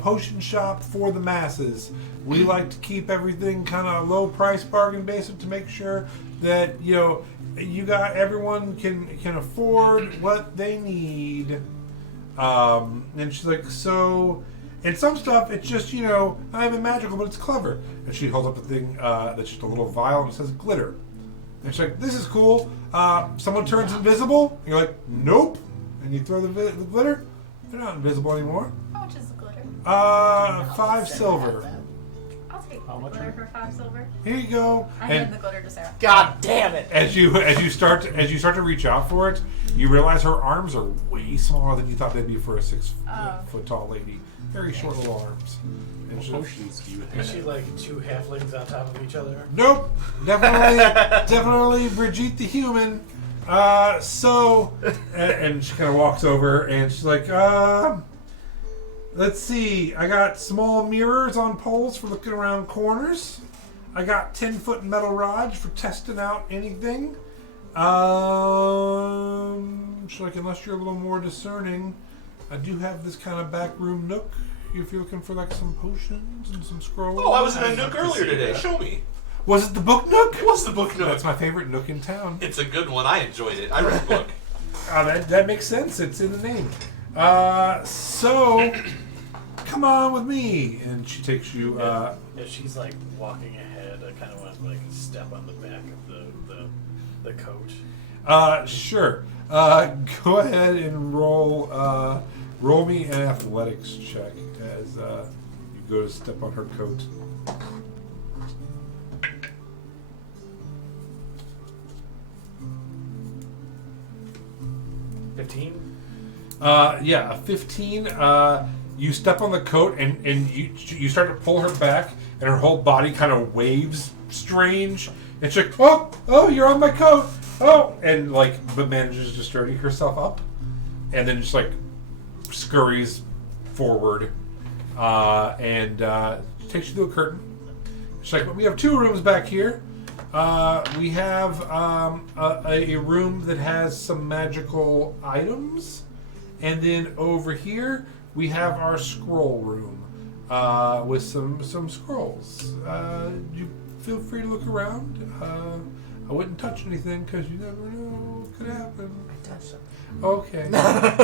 potion shop for the masses. We like to keep everything kind of low price bargain basic to make sure that everyone can afford what they need. And she's like, so, and some stuff it's just not even magical, but it's clever. And she holds up a thing that's just a little vial and it says glitter. And she's like, this is cool. Someone turns invisible. And you're like, nope. And you throw the glitter. They're not invisible anymore. How much is the glitter? 5 silver. I'll take How the much glitter are- for 5 silver. Here you go. I And hand the glitter to Sarah. God damn it! as you start to reach out for it, you realize her arms are way smaller than you thought they'd be for a 6 foot tall lady. Very short little arms. And What she's- potions do you Is she have? like 2 halflings on top of each other? Nope, definitely Brigitte the human. And she kind of walks over and she's like, let's see. I got small mirrors on poles for looking around corners. I got 10-foot metal rods for testing out anything. She's like, unless you're a little more discerning, I do have this kind of back room nook. If you're looking for like some potions and some scrolls. Oh, I was in a nook I'd love to earlier see today. that. Show me. Was it the book nook? What's the book nook? That's my favorite nook in town. It's a good one. I enjoyed it. I read the book. That makes sense. It's in the name. So come on with me, and she takes you. If she's like walking ahead, I kind of want to like step on the back of the coat. Sure. Go ahead and roll me an athletics check as you go to step on her coat. Yeah, a 15. You step on the coat and you start to pull her back, and her whole body kind of waves strange. And she's like, oh, you're on my coat. Oh, and but manages to sturdy herself up, and then just scurries forward, and takes you to a curtain. She's like, we have 2 rooms back here. We have a room that has some magical items, and then over here we have our scroll room with some scrolls. You feel free to look around. I wouldn't touch anything because you never know what could happen. I touched something. Okay. So I have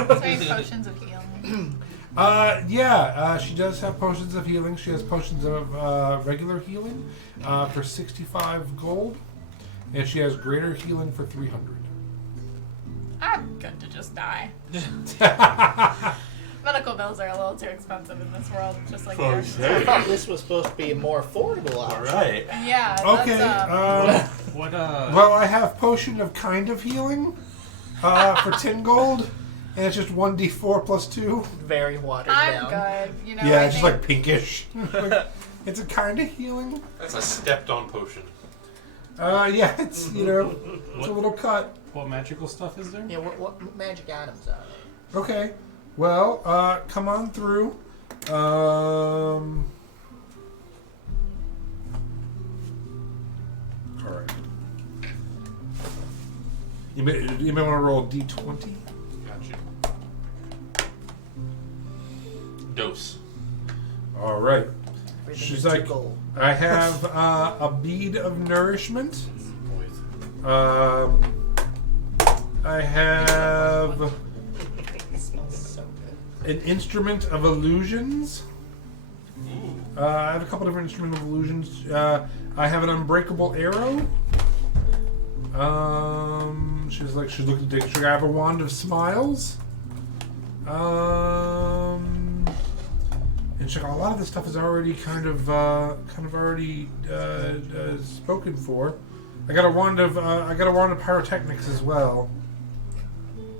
potions of healing. She does have potions of healing. She has potions of regular healing for 65 gold, and she has greater healing for 300. I'm good to just die. Medical bills are a little too expensive in this world, just like yours. I thought this was supposed to be a more affordable option. Alright. Yeah. Okay. That's, What Well, I have potion of kind of healing for 10 gold, and it's just 1d4 plus 2. Very watered I'm down. good. You know. Yeah, I it's just think- like pinkish. It's a kind of healing. That's a stepped on potion. Yeah, it's it's a little cut. what magical stuff is there? Yeah, what magic items are there? Okay. Well, come on through. All right. You may want to roll a d20. Gotcha. Dose. All right. Everything She's is like, gold. I have a bead of nourishment. I have It smells so good. an instrument of illusions. I have a couple different instrument of illusions. I have an unbreakable arrow. She's looking to take. I have a wand of smiles. And she's like, a lot of this stuff is already kind of already spoken for. I got a wand of pyrotechnics as well.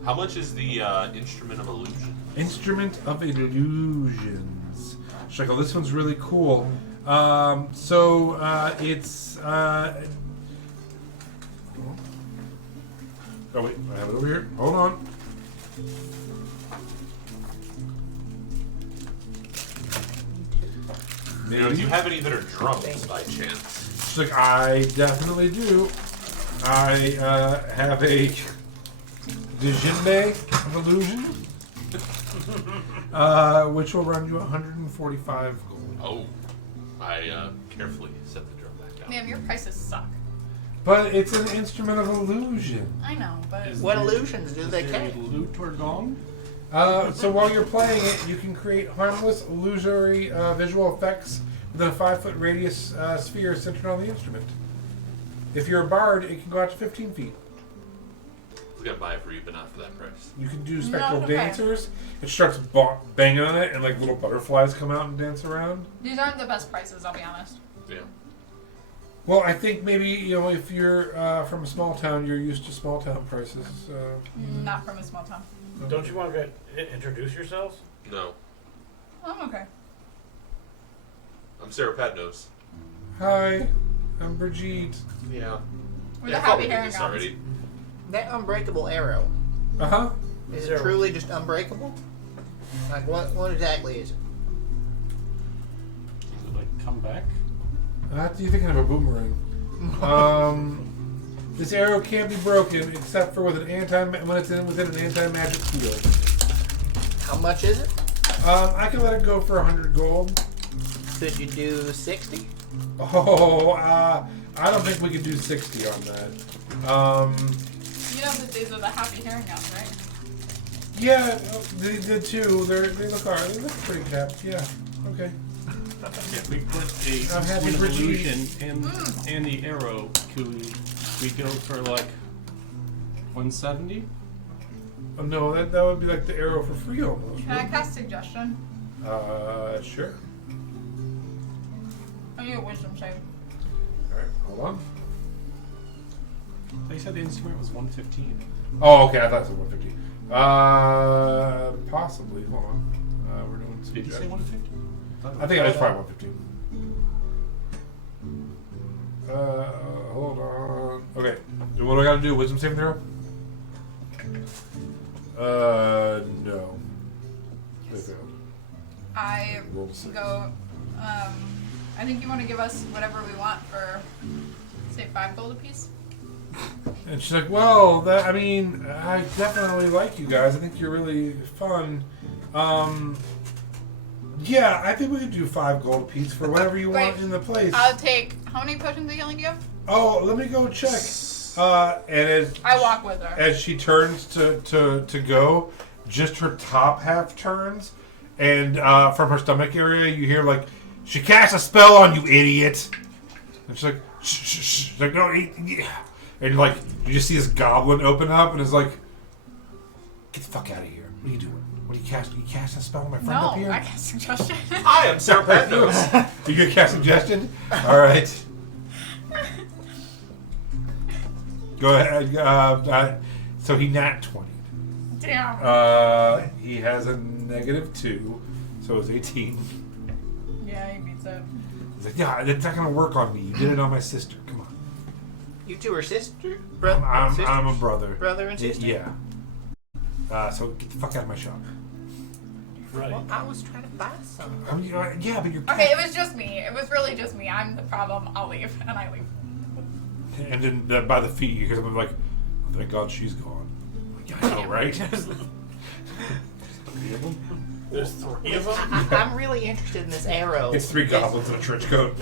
How much is the instrument of illusion? Instrument of illusions. She's like, oh, this one's really cool. It's. Oh wait, I have it over here. Hold on. You know, do you have any that are drums by chance? She's like, I definitely do. I have a Djembe of illusion, which will run you 145 gold. Oh, I carefully set the drum back down. Man, your prices suck. But it's an instrument of illusion. I know, but What illusions do they Is there carry? a lute or gong? So while you're playing it, you can create harmless, illusory visual effects within a 5-foot radius sphere centered on the instrument. If you're a bard, it can go out to 15 feet. I was gonna buy it for you, but not for that price. You can do spectral okay. dancers. It starts banging on it, and like little butterflies come out and dance around. these aren't the best prices, I'll be honest. Yeah. Well, I think maybe if you're from a small town, you're used to small town prices. Not from a small town. Don't you want to introduce yourselves? No. I'm okay. I'm Sarah Padnos. Hi, I'm Brigitte. Yeah. We're Yeah, the I thought happy we did herring this elves. already. That unbreakable arrow. Uh huh. Is Zero. it truly just unbreakable? Like what exactly is it? Does it like come back? You're thinking of a boomerang. This arrow can't be broken except for with an when it's within an anti-magic field. How much is it? I can let it go for 100 gold. Could you do 60? Oh, I don't think we can do 60 on that. You know that these are the happy herring elves, right? Yeah, the two, they look pretty capped. Yeah, okay. If we put a I'm happy point of for G. illusion and the arrow, could we go for like 170? Oh, no, that would be like the arrow for free almost. Can I cast suggestion? Sure. I need a wisdom save. Alright, hold on. They said the instrument was 115. Oh, okay, I thought it was 150. Possibly. Hold on. We're doing Did you say 150? I think it was probably 150. Hold on. Okay. What do I gotta do? Wisdom saving throw? No. They failed. I Roll a 6. go, I think you want to give us whatever we want for, say, 5 gold apiece. And she's like, well, I definitely like you guys. I think you're really fun. Yeah, I think we could do 5 gold apiece for whatever you want Great. in the place. I'll take, how many potions of healing do you have? Oh, let me go check. And I walk with her. as she turns to go, just her top half turns, and from her stomach area, you hear like, she casts a spell on you, idiot. And she's like, shh, shh, shh. She's like, no, and like, you just see this goblin open up, and it's like, get the fuck out of here. What are you doing? What are you casting? You casting a spell on my friend up No, here? I cast suggestion. Hi, I'm Sarah Padnos. You gonna cast suggestion? All right. Go ahead. So he nat 20. Damn. He has a -2, so it's 18. Yeah, he beats it. He's like, yeah, it's not gonna work on me. You did it on my sister. Come on. You two are sister? I'm a brother. Brother and sister? Yeah. So get the fuck out of my shop. Right. Well, I was trying to buy some. Yeah, but you're. Okay, it was just me. It was really just me. I'm the problem. I'll leave. And I leave. And then by the feet, you hear something like, oh, thank God she's gone. Like, yeah, I know, right? There's 3 of them? I'm really interested in this arrow. It's 3 goblins in a trench coat.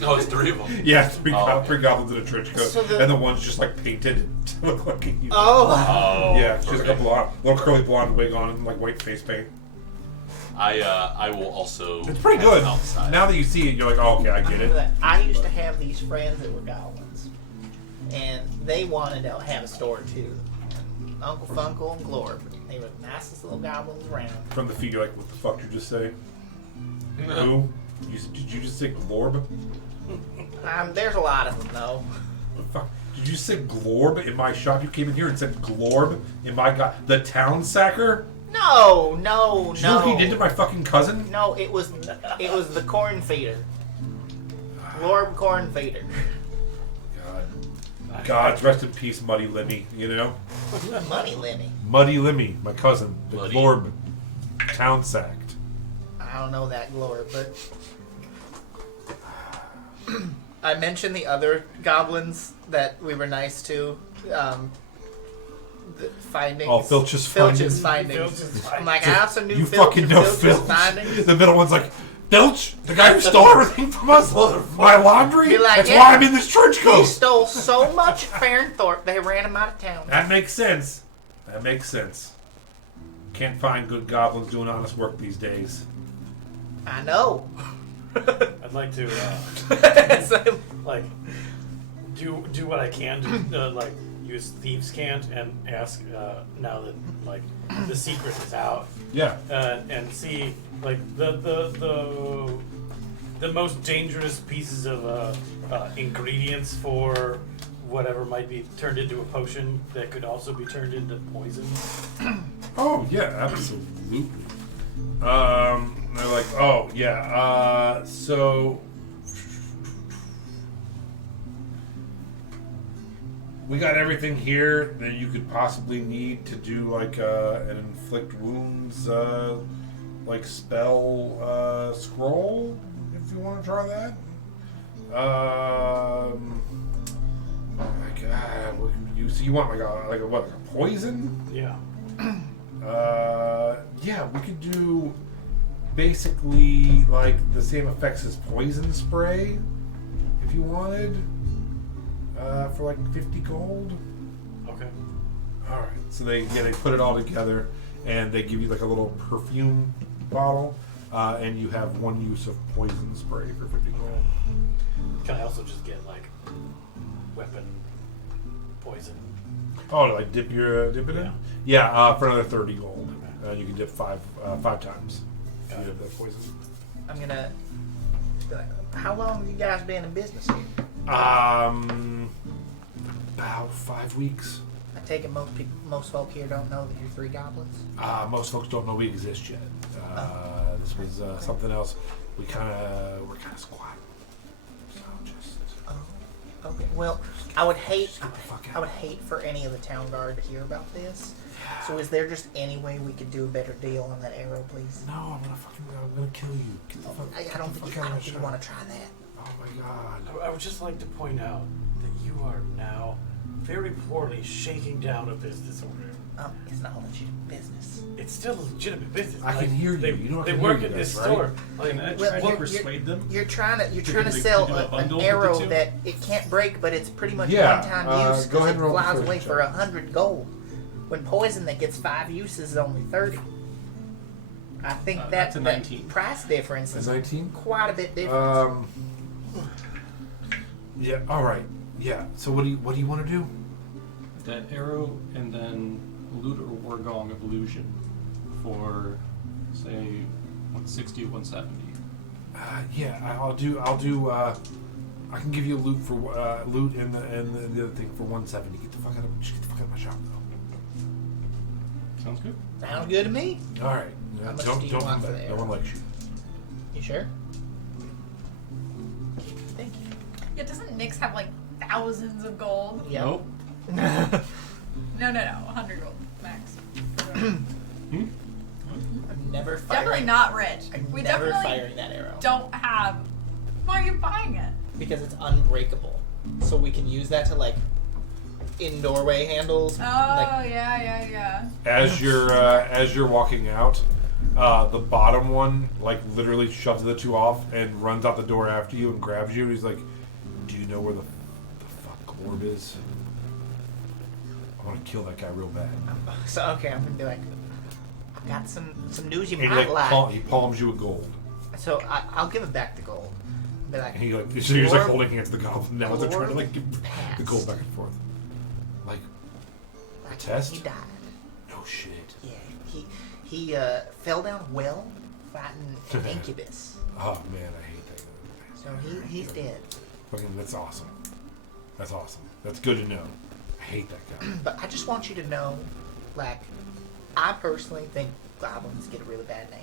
No, it's 3 of them. Yeah, 3 Oh. 3 goblins in a trench coat. So And the one's just like painted to look like a human. Oh! Oh. Yeah, she's like a okay. blonde, little curly blonde wig on and like white face paint. I will also. It's pretty head good. outside. Now that you see it, you're like, oh, okay, I get it. I used to have these friends that were goblins, and they wanted to have a store too. Uncle Funkle and Glorb. They were the nicest little goblins around. From the feet, you're like, what the fuck did you just say? Who? Did you just say Glorb? There's a lot of them though. Fuck. Did you say Glorb in my shop? You came in here and said Glorb in my the town sacker? No. Did you know what he did to my fucking cousin? No, it was the corn feeder. Glorb corn feeder. God, rest in peace, Muddy Limmy. You know, Money Lemmy. Muddy Limmy, my cousin, the Muddy. Glorb, town sacked. I don't know that Glorb, but I mentioned the other goblins that we were nice to. The findings. Oh, Filch's Filch's findings. findings. I'm like, I have some new You Filch fucking and know Filch's Filch. findings. The middle one's like, Filch, the guy who stole everything from us, my laundry. Be like, That's yeah. why I'm in this trench He coat. stole so much Farnthorpe, they ran him out of town. That makes sense. That makes sense. Can't find good goblins doing honest work these days. I know. I'd like to like do what I can to like use thieves' cant and ask now that like the secret is out Yeah. and see like the most dangerous pieces of ingredients for whatever might be turned into a potion that could also be turned into poison. Oh yeah, absolutely. They're like, oh yeah. So we got everything here that you could possibly need to do like an inflict wounds like spell scroll if you want to try that. Oh my god, what can you? So you want like a what? Like a poison? Yeah. Yeah, we could do basically like the same effects as poison spray if you wanted. For like 50 gold. Okay. All right. So they put it all together, and they give you like a little perfume bottle, and you have one use of poison spray for 50 gold. Can I also just get like weapon poison? Oh, to like dip it in? Yeah. Yeah, for another 30 gold. You can dip five times if Got you it. have that poison. I'm gonna. How long have you guys been in business here? About 5 weeks. I take it most folk here don't know that you're three goblins. Most folks don't know we exist yet. This was something else. We're kind of squat. So just. Oh, okay. Well, I would hate. Just get the fuck out. I would hate for any of the town guard to hear about this. So, is there just any way we could do a better deal on that arrow, please? No, I'm gonna kill you. Get the fuck, I don't think you want to try that. Oh my god. I would just like to point out that you are now very poorly shaking down a business order. It's not a legitimate business. It's still a legitimate business. I can hear you. They, You know I they can work hear at you this guys, store. Like, Can I Well, try you're- to persuade them? You're trying to To sell do a an bundle with the arrow two? that it can't break, but it's pretty much Yeah, one-time use go ahead because and it roll flies persuasion away check. for 100 gold. When poison that gets 5 uses is only 30. I think That's a that 19. price difference A is 19? quite a bit different. Yeah. All right. Yeah. So what do you want to do? That arrow and then loot or wargong of illusion for say 160 170. Yeah. I'll do. I can give you loot for loot and the other thing for 170. Get the fuck out of my shop though. Sounds good. Sounds good to me. All right. How much don't do you don't want do for that. the No one likes you. You sure? Thank you. Yeah, doesn't Nyx have like thousands of gold? Yeah. Nope. No, 100 gold max. I'm never firing. Definitely not rich. I'm We never definitely firing that arrow. don't have. Why are you buying it? Because it's unbreakable. So we can use that to like in doorway handles. Oh, like, yeah. As you're walking out, the bottom one like literally shoves the two off and runs out the door after you and grabs you. He's like, "Do you know where the fuck Glorb is? I want to kill that guy real bad." so okay, I'm gonna be like, I've got some news you And might he, like. he palms you a gold. So I'll give it back the gold. Be like, And he like so you're just like Glorb- holding hands to the goblin now. They're trying to like give the Pass. gold back and forth. Like like, test? He died. no shit. Yeah, he fell down a well fighting an incubus. Oh man, I hate that. So he's dead. Fucking, that's awesome. That's awesome. That's good to know. I hate that guy. But I just want you to know, like, I personally think goblins get a really bad name.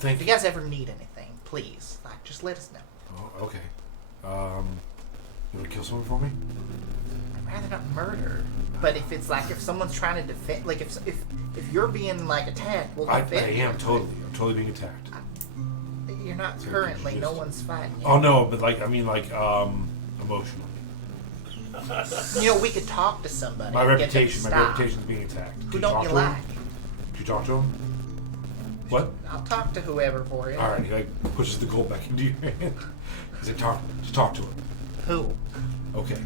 Thank If you guys ever need anything, please, like, just let us know. Oh, okay. You wanna kill someone for me? I'd rather not murder. But if it's like if someone's trying to defend, like if you're being like attacked, we'll I defend. you. am totally. I'm totally being attacked. You're not So currently. just- No one's fighting you. Oh no, but like I mean like I'm emotionally. You know, we could talk to somebody. My and get them to reputation's stop. being attacked. Who Did don't talk you to him? like? Did you talk to him? What? I'll talk to whoever for you. All right. He like pushes the gold back into your hand. He said, just talk to him. Who? Okay.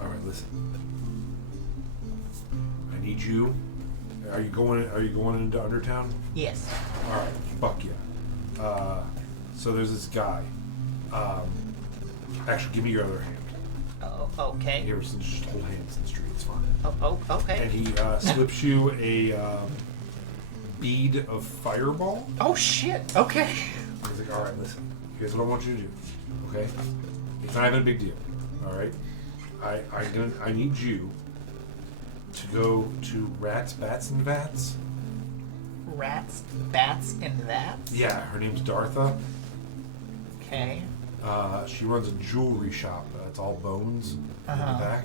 All right. Listen. I need you. Are you going into Undertown? Yes. All right. Fuck yeah. So there's this guy. Actually, give me your other hand. Oh, okay. Here, just hold hands in the street. It's fine. Oh, okay. And he slips you a bead of fireball. Oh shit. Okay. He's like, all right, listen. Here's what I want you to do. Okay? It's not even a big deal. All right? I need you to go to Rats, Bats, and Vats. Rats, bats, and vats. Yeah, her name's Dartha. Okay. She runs a jewelry shop. It's all bones in the back.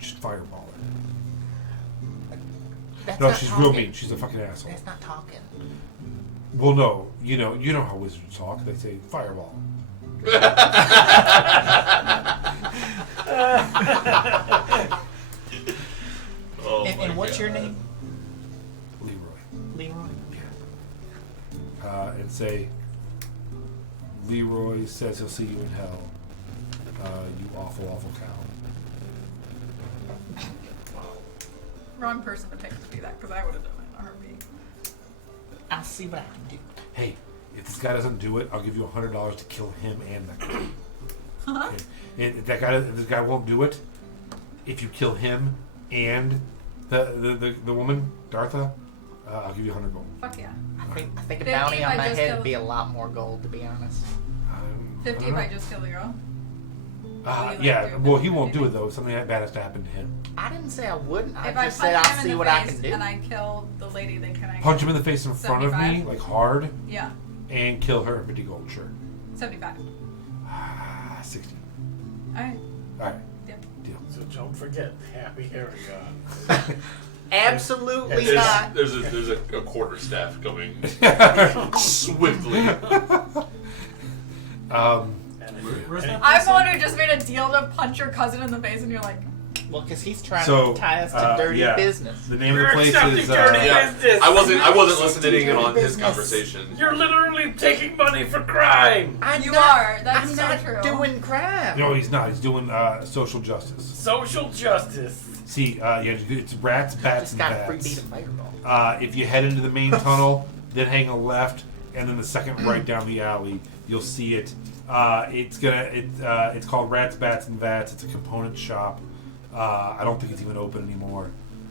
Just fireball her. That's No, not she's talking. real mean. She's a fucking asshole. That's not talking. Well, no, you know how wizards talk. They say fireball. Oh And my what's your God. name? Leroy. Leroy. And say, Leroy says he'll see you in hell. You awful, awful cow. Wrong person to pick to do that because I would have done it in a heartbeat. I'll see what I can do. Hey, if this guy doesn't do it, I'll give you $100 to kill him and that guy. Huh? Okay. If this guy won't do it, if you kill him and the woman, Dartha, I'll give you 100 gold. Fuck yeah. I think a 50 bounty if on I my just head kill- would be a lot more gold, to be honest. 50 if I just kill the girl. Yeah, well, he won't do it though. Something bad has to happen to him. I didn't say I wouldn't. I If I just punch said I'll him in see the what I face can do. and I kill the lady, then can I Punch him in the face in front of me, 75? like hard, Yeah, and kill her. 50 gold, sure. 75. 60. Alright. All right, Yep. deal. So don't forget, happy Harry God. Absolutely not. There's a quarterstaff coming swiftly. Where's that I'm the person? one who just made a deal to punch your cousin in the face, and you're like, Well, because he's trying So, to tie us to dirty yeah. business. The name of the place is. Yeah, business. I wasn't listening in on his Business. conversation. You're literally taking money for crime. I'm not, are. That's I'm so not true. doing crime. No, he's not. He's doing social justice. Social justice. See, it's rats, bats, Just and got a free beat bats. of fireball. If you head into the main tunnel, then hang a left, and then the second right down the alley, you'll see it. It's called Rats, Bats, and Vats. It's a component shop. I don't think it's even open anymore.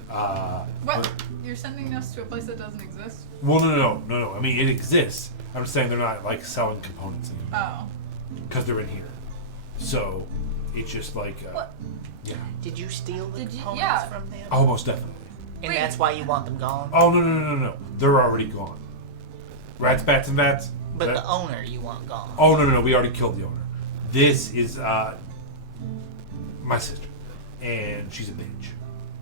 what? but- You're sending us to a place that doesn't exist? Well, no. I mean, it exists. I'm just saying they're not like selling components anymore Oh. because they're in here. So it's just like, What? yeah. Did you steal the Did you- components yeah. from them? Oh, most definitely. And Wait. that's why you want them gone? Oh no. They're already gone. Rats, bats, and vats. But That- the owner you want gone. Oh no. We already killed the owner. This is my sister, and she's a bitch.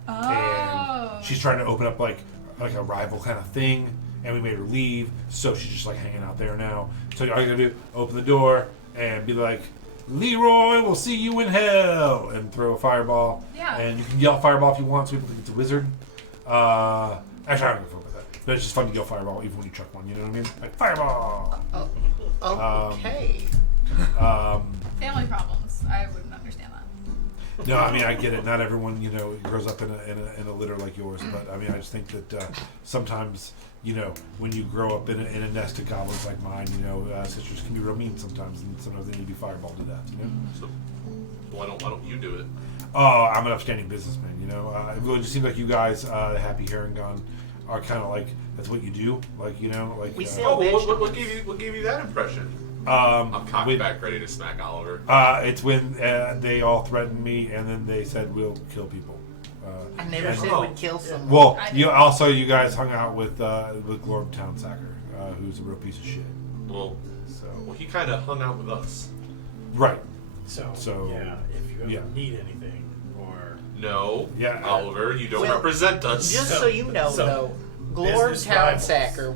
Oh. And she's trying to open up like a rival kind of thing, and we made her leave, so she's just like hanging out there now. So all you gotta do, open the door and be like, Leroy, we'll see you in hell, and throw a fireball. Yeah. And you can yell fireball if you want, so people think it's a wizard. Actually, I don't give a fuck about that. But it's just fun to yell fireball even when you chuck one. You know what I mean? Like fireball. Okay. Family problems. I wouldn't understand that. No, I mean I get it. Not everyone, grows up in a litter like yours. But I mean, I just think that sometimes, when you grow up in a nest of goblins like mine, sisters can be real mean sometimes, and sometimes they need to be fireballed to death. So why don't you do it? Oh, I'm an upstanding businessman. It really just seems like you guys, Happy Herringon, are kind of like that's what you do. Like We uh, sell Oh, well, what vegetables. gave you that impression? I'm cocked when- back, ready to smack Oliver. It's when they all threatened me, and then they said we'll kill people. I never and- said we'd kill someone. Well, I you guys hung out with Glorb Townsacker, who's a real piece of shit. Well, So he kind of hung out with us. right, So, yeah, if you ever yeah. need anything, or No, Yeah, Oliver, you don't Well, represent us. Just so you know, So, though, Glorb business rivals. Townsacker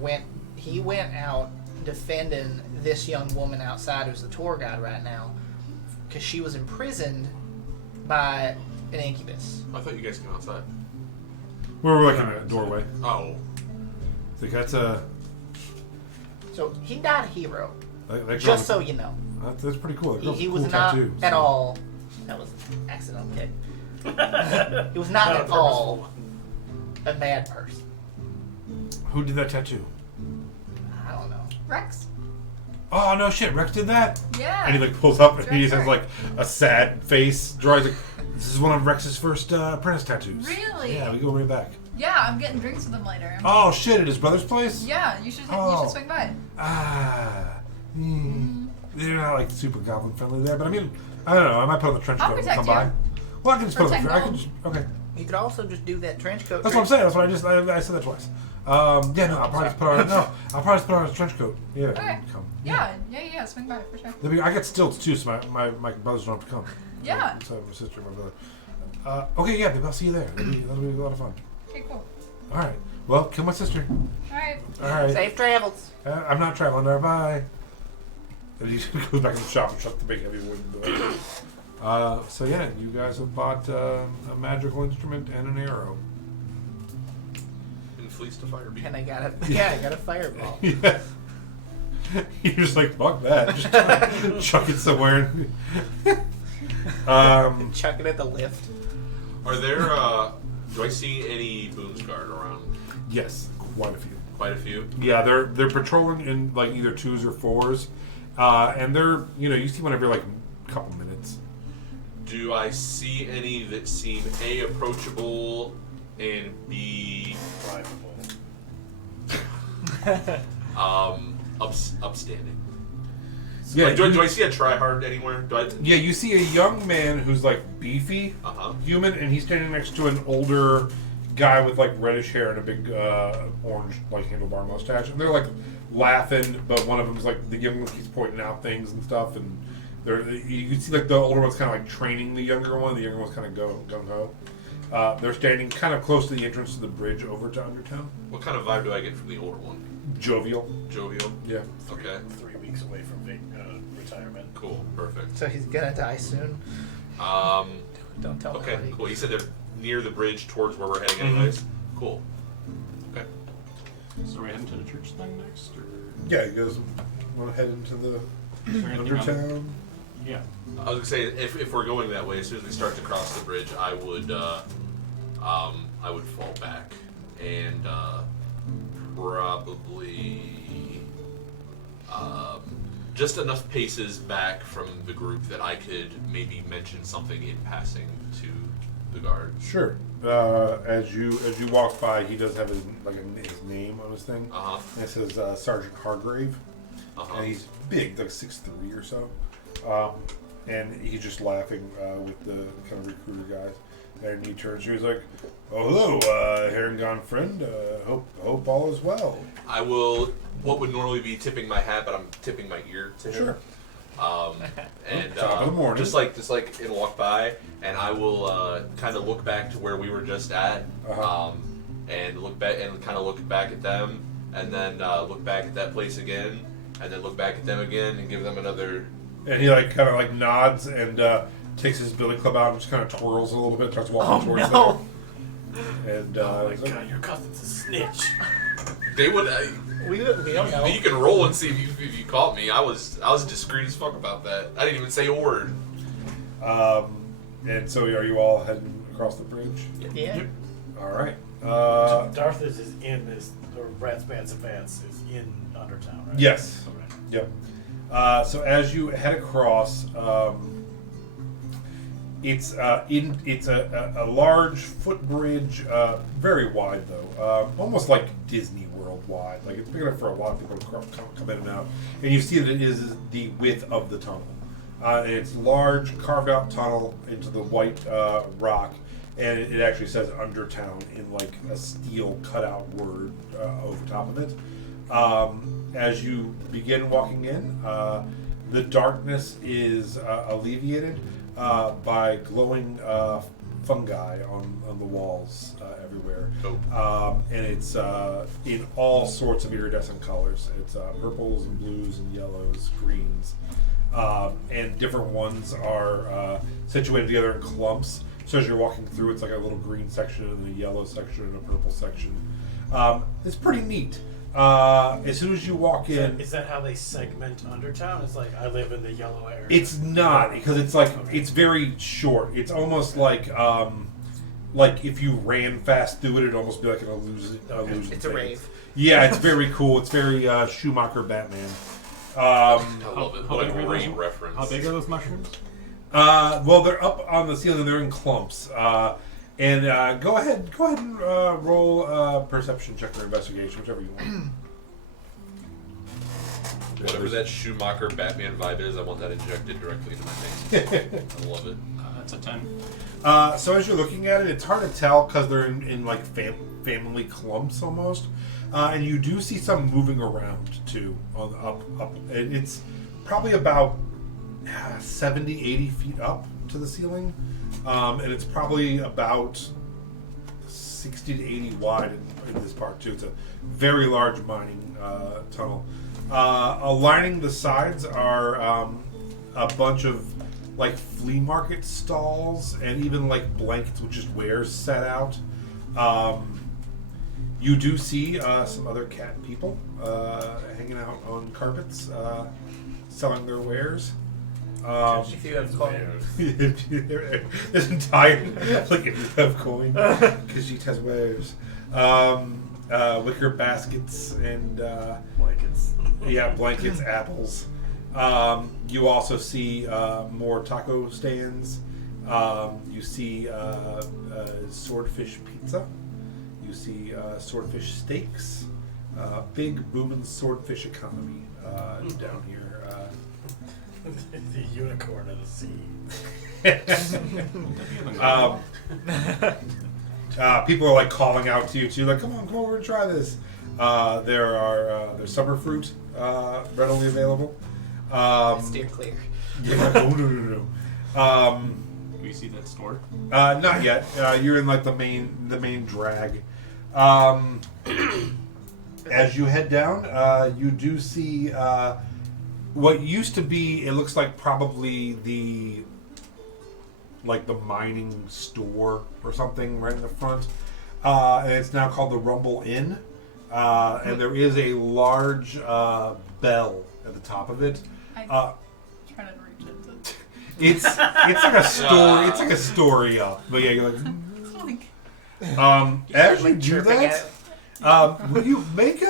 went out defending this young woman outside who's the tour guide right now because she was imprisoned by an incubus. I thought you guys came outside. We were looking at a doorway. Oh. I think that's a. So he not a hero. That Just so you know. That's pretty cool. He was not at all. That was an accidental kick. He was not at all a bad person. Who did that tattoo? I don't know. Rex? Oh no shit! Rex did that. Yeah. And he like pulls up and he Rex, has like a sad face. Draws like this is one of Rex's first apprentice tattoos. Really? Yeah, we go way back. Yeah, I'm getting drinks with him later. Oh shit! At his brother's place. Yeah, you should swing by. They're not like super goblin friendly there, but I mean, I don't know. I might put on the trench I'll coat and protect come by. you. Well, I can just For put on 10 the. I can gold. just okay. You could also just do that trench coat. That's what I'm saying. That's what I said that twice. Yeah, no, I'll probably just put on. No, I'll probably just put on a trench coat. Yeah. Okay. Come. Yeah, swing by for sure. I get stilts too, so my brothers don't have to come. Yeah. So my sister and my brother. Okay, yeah, babe, I'll see you there. That'll be a lot of fun. Okay, cool. All right. Well, kill my sister. Alright. All right. Safe travels. I'm not traveling there. Bye. And he goes back to the shop and shuts the big heavy wooden door. So yeah, you guys have bought a magical instrument and an arrow. And fleeced a fire beat. And I got a fireball. Yeah. You're just like, fuck that. Just chuck it somewhere. Chuck it at the lift. Are there, do I see any Boomsguard around? Yes, quite a few. Quite a few? Yeah, they're patrolling in like either 2s or 4s. And they're, you see one every like couple minutes. Do I see any that seem A, approachable, and B, upstanding? Yeah, Like, do I see a tryhard anywhere? Yeah, you see a young man who's like beefy, human, and he's standing next to an older guy with like reddish hair and a big orange like handlebar mustache, and they're like laughing, but one of them's like the young one keeps pointing out things and stuff, and you can see like the older one's kind of like training the younger one. The younger one's kind of gung ho. They're standing kind of close to the entrance to the bridge over to Undertown. What kind of vibe do I get from the older one? Jovial. Jovial? Yeah. Okay. 3 weeks away from retirement. Cool. Perfect. So he's gonna die soon. Don't tell Okay, nobody. cool. You said they're near the bridge towards where we're heading anyways? Cool. Okay. So we're heading to the church then next, or Yeah, you guys want to head into the is there anything on- Undertown? Yeah. I was gonna say if we're going that way, as soon as we start to cross the bridge, I would fall back and probably just enough paces back from the group that I could maybe mention something in passing to the guard. Sure. As you walk by, he does have his name on his thing. And it says Sergeant Hargrave, and he's big, like 6'3" or so. And he's just laughing with the kind of recruiter guys. And he turns to you, he's like, "Oh, hello, Herringon friend. Hope all is well." I will. What would normally be tipping my hat, but I'm tipping my ear to him. Sure. And Top of the morning. just like it'll walk by, and I will kind of look back to where we were just at, and look back and kind of look back at them, and then look back at that place again, and then look back at them again, and give them another. And he kind of nods and takes his billy club out and just kind of twirls a little bit, starts walking towards them. And Oh my god, your cousin's a snitch. They would. We don't know. You can roll and see if you caught me. I was discreet as fuck about that. I didn't even say a word. And so are you all heading across the bridge? Yeah. All right. Darthus is in this, or Rat's Pants Advance is in Undertown, right? Yes. Okay. Yep. So as you head across, it's a large footbridge, very wide though, almost like Disney World wide. Like it's big enough for a lot of people to come in and out. And you see that it is the width of the tunnel. And it's large, carved out tunnel into the white rock, and it actually says Undertown in like a steel cutout word over top of it. As you begin walking in, the darkness is alleviated by glowing fungi on the walls everywhere. And it's in all sorts of iridescent colors. It's purples and blues and yellows, greens. and different ones are situated together in clumps. So as you're walking through, it's like a little green section and a yellow section and a purple section. It's pretty neat. As soon as you walk in, Is that how they segment Undertown? It's like I live in the yellow area. it's not, because it's like it's very short. It's almost like if you ran fast through it, it'd almost be like an illusion. It's a phase. rave. Yeah, it's very cool. It's very Schumacher Batman. I love it. How What a big are great those- reference. How big are those mushrooms? Well, they're up on the ceiling. They're in clumps. And go ahead and roll a perception check or investigation, whichever you want. Whatever that Schumacher Batman vibe is, I want that injected directly into my face. I love it. That's a 10. So as you're looking at it, it's hard to tell because they're in like family clumps almost, and you do see some moving around too on the up. And it's probably about 70, 80 feet up to the ceiling, and it's probably about 60 to 80 wide in this part too. It's a very large mining tunnel. Lining the sides are a bunch of like flea market stalls and even like blankets with just wares set out. You do see some other cat people hanging out on carpets, selling their wares. If you have coin. This entire like if you have coin because she has wares. Wicker baskets and blankets. yeah, blankets, apples. You also see more taco stands. You see swordfish pizza. You see swordfish steaks. Big booming swordfish economy down here. The unicorn of the sea. People are like calling out to you too, like, come on over and try this. There's summer fruit readily available. Steer clear. Yeah, no. Do we see that store? Not yet. You're in like the main drag. As you head down, you do see what used to be. It looks like probably the mining store or something right in the front, and it's now called the Rumble Inn. And there is a large bell at the top of it. I try to reach it. It's like a story. It's like a story up. But yeah, you're like. As you like do chirping that, at will you make a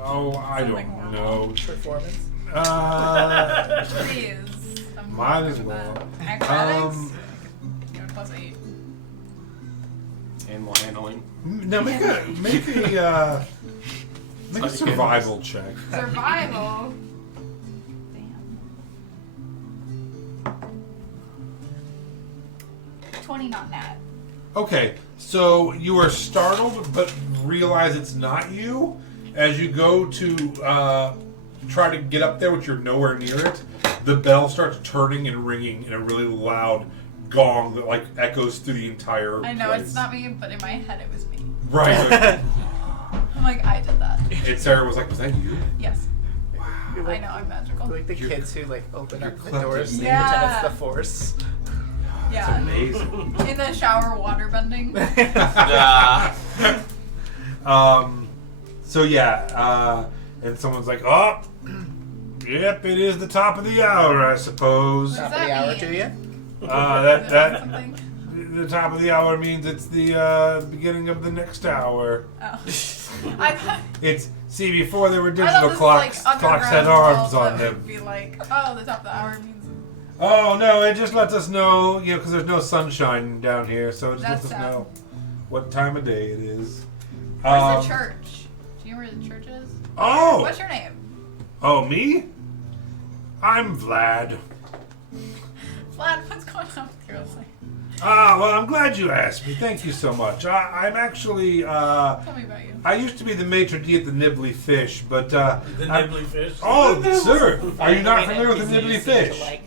I don't know. performance. Please. Might as well. Acrobatics? Give it +8. Animal handling. No, make a survival check. Survival. Damn. 20 not nat. Okay, so you are startled, but realize it's not you. As you go to try to get up there, which you're nowhere near it, the bell starts turning and ringing in a really loud gong that like echoes through the entire I know place. it's not me, but in my head it was me. Right. I'm like, I did that. And Sarah was like, was that you? Yes. You're I like, know, I'm magical. like the You're- kids who like open you're up the clumsy. doors and Yeah. pretend it's the force. Yeah. Amazing. In the shower, water bending. So yeah, and someone's like, oh, yep, it is the top of the hour, I suppose. What Top does of the that hour mean? to you? That Something? the top of the hour means it's the beginning of the next hour. Oh. I thought, See, before there were I thought digital this clocks, was like clocks had underground arms vault on that them. would be like, oh, the top of the hour means. Oh no, it just lets us know, because there's no sunshine down here, so it just That's lets us sad. know what time of day it is. Where's the church? Do you know where the church is? Oh! What's your name? Oh, me? I'm Vlad. Vlad, what's going on with your life? Well, I'm glad you asked me. Thank you so much. I'm actually, Tell me about you. I used to be the maitre d' at the Nibbly Fish, but, The nibbly fish. Oh, sir! Are you not I mean, familiar with the NPCs Nibbly seem to Fish? like-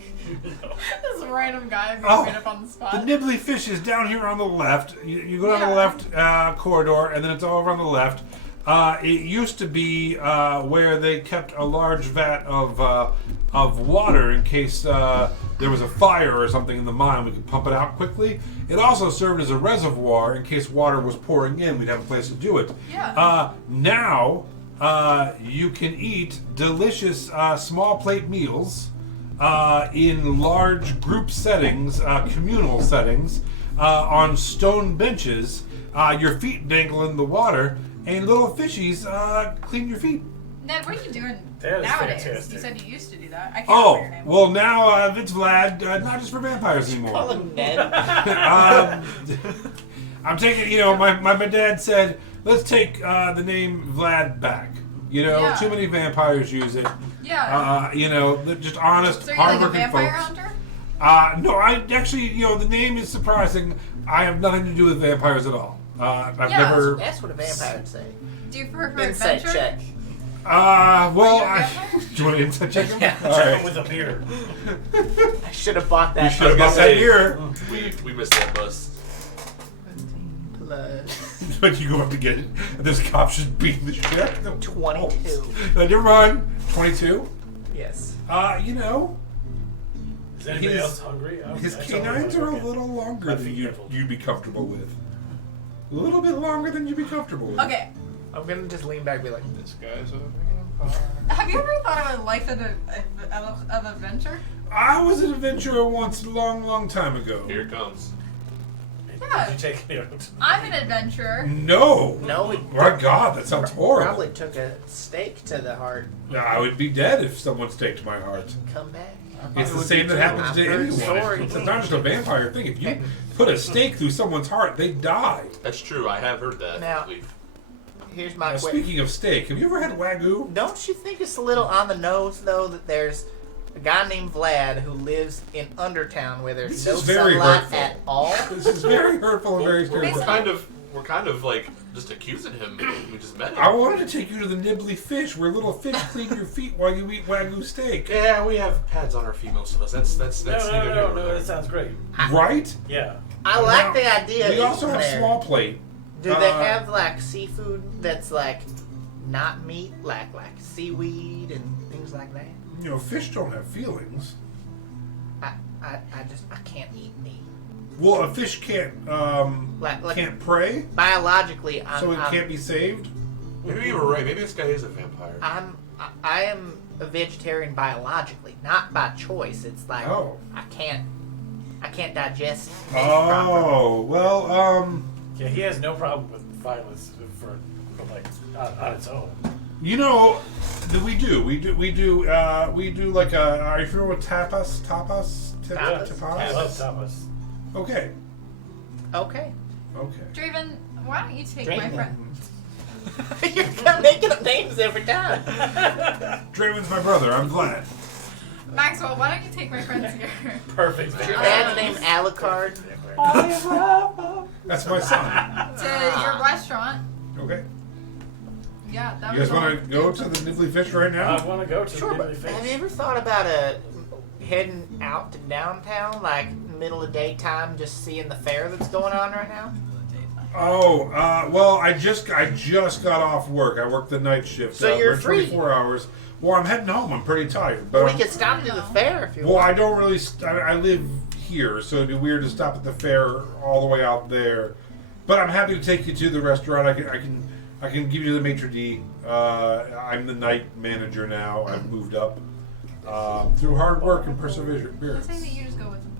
This random guy being Oh, made up on the The spot. Nibbly Fish is down here on the left. You go down the Yeah. left corridor, and then it's all over on the left. It used to be where they kept a large vat of water in case there was a fire or something in the mine. We could pump it out quickly. It also served as a reservoir in case water was pouring in. We'd have a place to do it. Yeah. Now you can eat delicious small plate meals in large group settings, communal settings, on stone benches. Your feet dangle in the water, and little fishies clean your feet. Ned, what are you doing That is nowadays? fantastic. You said you used to do that. I can't remember Oh, your name. well now it's Vlad, not just for vampires Call anymore. him Ned. I'm taking, my dad said, let's take the name Vlad back. Yeah. Too many vampires use it. Yeah. They're just honest, So you're like a hardworking vampire folks. hunter? No, I actually, the name is surprising. I have nothing to do with vampires at all. I've Yeah, never. That's what a vampire would say. Do you prefer Insight adventure? check. Well, Are you a vampire? do you want to insight check him? Yeah. All Check right. him with a beer. I should have bought that. You should have got that here. We missed that bus. 17 plus But you go up to get it, and this cop's just beating the shit out of them. 22. Never mind. 22. Yes. Is anybody His- else hungry? His I totally canines are wanna a go little longer I'd than be careful. you'd be comfortable with. A little bit longer than you'd be comfortable with. Okay. I'm gonna just lean back and be like, This guy's a vampire. Have you ever thought of a life of adventure? I was an adventurer once, a long, long time ago. Here it comes. get. Yeah. Did you take me out? I'm an adventurer. No. no, it My God, that sounds horrible. probably took a stake to the heart. I would be dead if someone staked my heart. Come back. It's the same that happens I've to heard anyone. stories. It's not just a vampire thing. If you put a stake through someone's heart, they die. That's true. I have heard that. Now- I believe. Here's my Now, question. speaking of steak, have you ever had Wagyu? Don't you think it's a little on the nose, though, that there's a guy named Vlad who lives in Undertown where there's This no is very sunlight hurtful. at all? This is very hurtful and very We're scary. kind of like just accusing him. We just met him. I wanted to take you to the Nibbly Fish, where little fish clean your feet while you eat Wagyu steak. Yeah, we have pads on our feet, most of us. That's No, neither here no, nor no, there. that sounds great. Right? Yeah. I like Now, the idea. We of also eating have there. small plate. Do they uh, have like seafood that's like not meat, like seaweed and things like that? Fish don't have feelings. I can't eat meat. Well, a fish can't Like can't prey, biologically, I'm so it can't be saved. Maybe you were right. Maybe this guy is a vampire. I am a vegetarian biologically, not by choice. It's like Oh. I can't digest meat properly. Oh, well, Yeah, he has no problem with violence for like on its own. we do like are you familiar with tapas? Tapas? Tapas? I love tapas. Okay. Okay. Okay. Draven, why don't you take my Draven. friend? You're making up names every time. Draven's my brother. I'm glad. Maxwell, why don't you take my friends here? Perfect. Your dad's name Alucard. That's my son. To your restaurant. Okay. Yeah, that You was guys want to go to the Nibbly Fish right now? I want to go to Sure, the but Nibbly Fish. have you ever thought about heading out to downtown, like middle of daytime, just seeing the fair that's going on right now? Oh, well, I just got off work. I worked the night shift. So you're we're free. 24 hours. Well, I'm heading home. I'm pretty tired. But We I'm- could stop to the fair if you well, want. I don't really. I live here, so it'd be weird to stop at the fair all the way out there. But I'm happy to take you to the restaurant. I can give you the maitre d'. I'm the night manager now. I've moved up through hard work and perseverance. Let's say that you just go with them.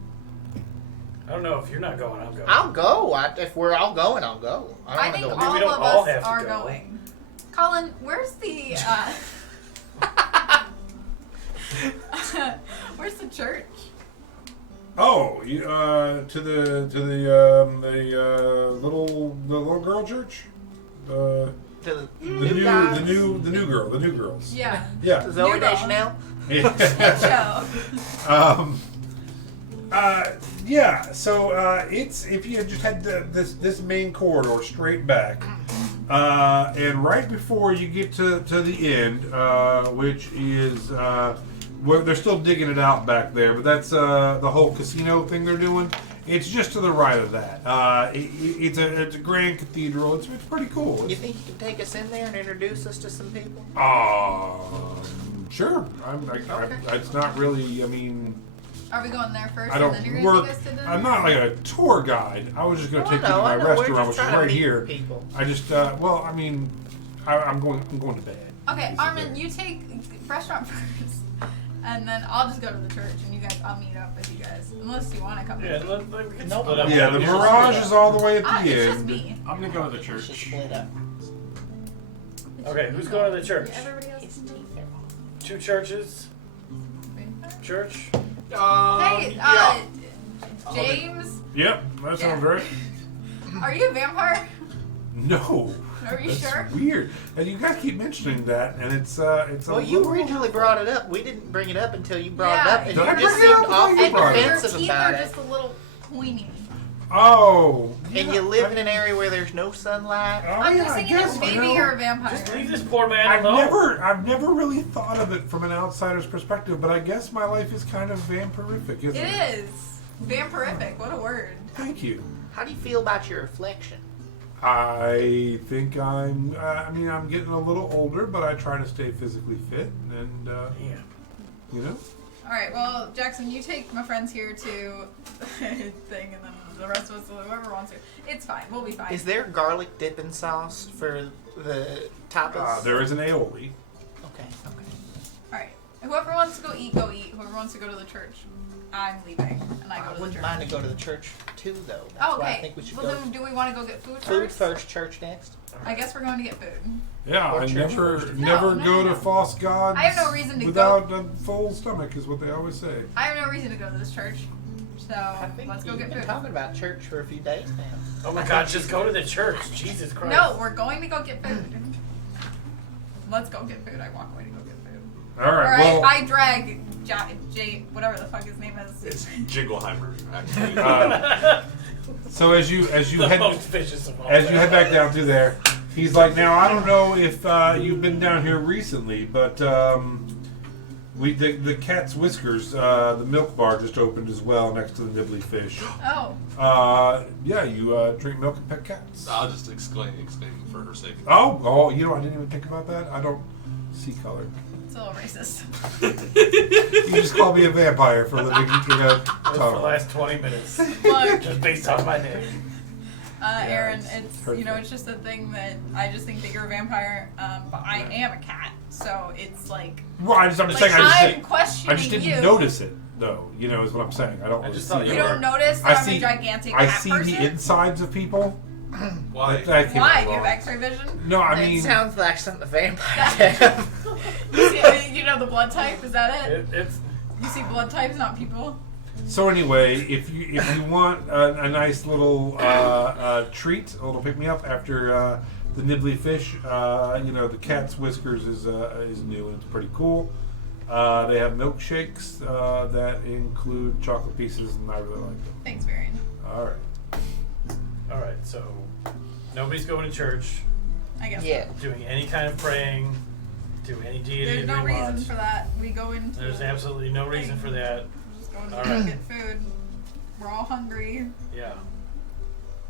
I don't know if you're not going. I'm going. I'll go. If we're all going, I'll go. I don't I want think to go. we all don't of all us have to are go. going. Colin, where's the where's the church? Oh, you, to the little girl church. To The guys? new girls. Yeah. Yeah. Zoe New girl. Deschanel. Hit show. Yeah. So it's if you just had this main corridor straight back, and right before you get to the end, which is where they're still digging it out back there, but that's the whole casino thing they're doing. It's just to the right of that. It's a grand cathedral. It's pretty cool. You think you can take us in there and introduce us to some people? Sure. It's not really. I mean, Are we going there first I and then don't you're work. going to take us to dinner? I'm not like a tour guide. I was just going to take you to my I know. restaurant, We're which just is trying to right meet here. people. I just. Well, I mean, I'm going to bed. Okay, Armin, you take restaurant first, and then I'll just go to the church, and you guys, I'll meet up with you guys, unless you want to come. Yeah, with me. we can Nope. split up. Yeah, the We should Mirage split is up. all the way at the It's just end. me. I'm gonna go to the We should church. split up. Okay, who's going to the church? Yeah, everybody else. It's neither. 2 churches. Church. Hey, yeah. James, Yep, that sounds right. are you a vampire? No. Are you That's sure? weird. And you guys keep mentioning that, and it's a Well, you little- originally brought it up. We didn't bring it up until you brought it Yeah, up, and Did you I just bring it up? seemed awfully You And brought it your defensive teeth about are it. just a little pointy. Oh. And you live in an area where there's no sunlight. I'm yeah, just I thinking guess, if maybe you know, you're a vampire. Just leave this poor man I've alone. never really thought of it from an outsider's perspective, but I guess my life is kind of vampirific, isn't it? It is. Vampirific, what a word. Thank you. How do you feel about your reflection? I think I'm. I'm getting a little older, but I try to stay physically fit, and Yeah. you know. Alright, well, Jackson, you take my friends here to thing, and then the rest of us, whoever wants to. It's fine, we'll be fine. Is there garlic dipping sauce for the tapas? There is an aioli. Okay. Alright, whoever wants to go eat, go eat. Whoever wants to go to the church, I'm leaving, and I go I to the wouldn't church. mind to go to the church too, though. That's Oh, why okay. I think we should Well, go. then do we want to go get food first? Food first, church next. I guess we're going to get food. Yeah, Or I church never first. never No, go no. to false gods. I have no reason to without a full stomach, is what they always say. I have no reason to go to this church, so I think let's go you've get been food. talking about church for a few days now. Oh my God! Just go to the church. Jesus Christ. No, we're going to go get food. Let's go get food. I walk away to go get food. All right. Or Well, I drag Jay, whatever the fuck his name is. It's Jingleheimer, actually. so as you The head most vicious of all. as you head back down through there, he's like, now I don't know if you've been down here recently, but the Cat's Whiskers, the milk bar just opened as well next to the Nibbly Fish. Oh, Yeah, you drink milk and pet cats. I'll just exclaim for her sake. Oh, you know, I didn't even think about that. I don't see color. it's a little racist. You just call me a vampire for living in a For the tunnel. last 20 minutes, Look, just based on my name. Aaron, it's it's hurtful. it's just a thing that I just think that you're a vampire, but I am a cat, so it's like Well, I'm just like saying. I'm I questioning just didn't you. notice it, though. You know, is what I'm saying. I don't. I really just see thought You you it. don't notice I that I'm see- a gigantic I cat see person? the insides of people. Why? That came Why? out Do you have wrong. X-ray vision? No, I It mean, sounds like something a vampire have. You know the blood type? Is that it? It's You see blood types, not people? so anyway, if you want a nice little treat, a little pick me up after the Nibbly Fish, the Cat's Whiskers is new and it's pretty cool. They have milkshakes that include chocolate pieces, and I really like them. Thanks, Varian. All right. all right. So nobody's going to church, I guess. Yeah. doing any kind of praying to any deity There's that no we reason want. for that. We go into. There's absolutely no reason for that. We're just going to All go right. get food. We're all hungry. Yeah.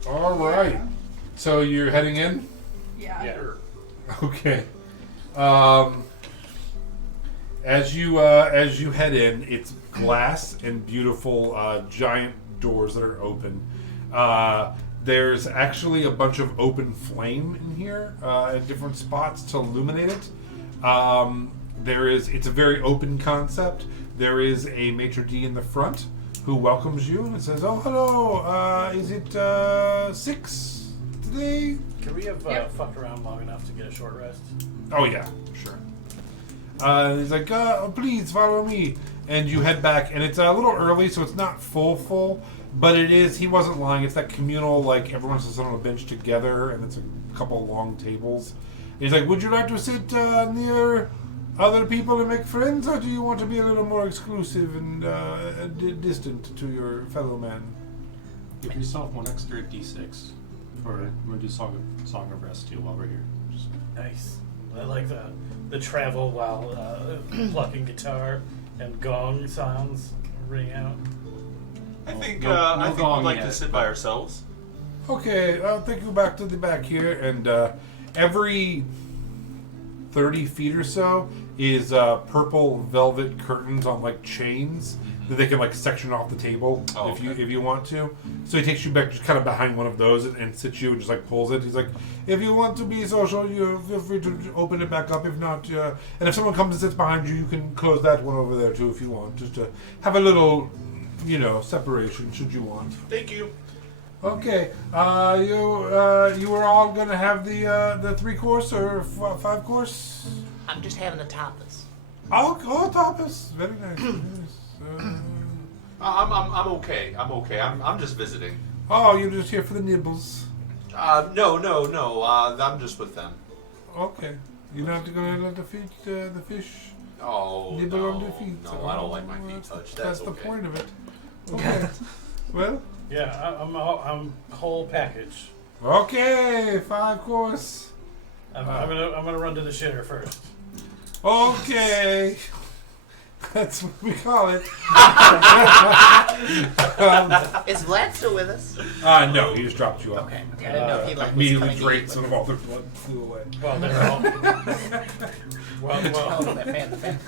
All right. So you're heading in? Yeah. Yeah. Okay. As you head in, it's glass and beautiful giant doors that are open. There's actually a bunch of open flame in here at different spots to illuminate it. It's a very open concept. There is a maitre d' in the front who welcomes you and says, "Oh, hello. Is it 6 today?" Can we have Yep. fucked around long enough to get a short rest? Oh yeah, sure. He's like, please follow me, and you head back, and it's a little early, so it's not full, but it is. He wasn't lying. It's that communal, like everyone sits on a bench together, and it's a couple long tables. He's like, would you like to sit near other people and make friends, or do you want to be a little more exclusive and distant to your fellow man? Give yourself one extra D6. Or I'm gonna do Song of Rest too while we're here. Just Nice. I like the travel while plucking guitar and gong sounds ring out. I think No- no we'd gong like yet, to sit by ourselves. Okay, I'll take you back to the back here, and every 30 feet or so is purple velvet curtains on like chains that they can like section off the table Oh, if okay. you want to. So he takes you back just kind of behind one of those and sits you and just like pulls it. He's like, if you want to be social, you feel free to open it back up. If not, and if someone comes and sits behind you, you can close that one over there too if you want, just to have a little, separation should you want. Thank you. Okay, you were all gonna have the 3-course or 5-course? I'm just having a tapas. Oh, tapas, very nice. Very nice. I'm okay. I'm okay. I'm just visiting. Oh, you're just here for the nibbles. No. I'm just with them. Okay, you're not gonna let the fish Oh, nibble no. on their feet. No, I don't like my feet touched. That's the okay. point of it. Okay. Well, Yeah, I'm whole package. okay, 5-course. I'm gonna run to the shitter first. Okay. That's what we call it. Is Vlad still with us? No, he just dropped you off. Okay. I didn't know if he like was Immediately coming drank to some of all their blood and flew away. Well, they're all. Oh, well. that man.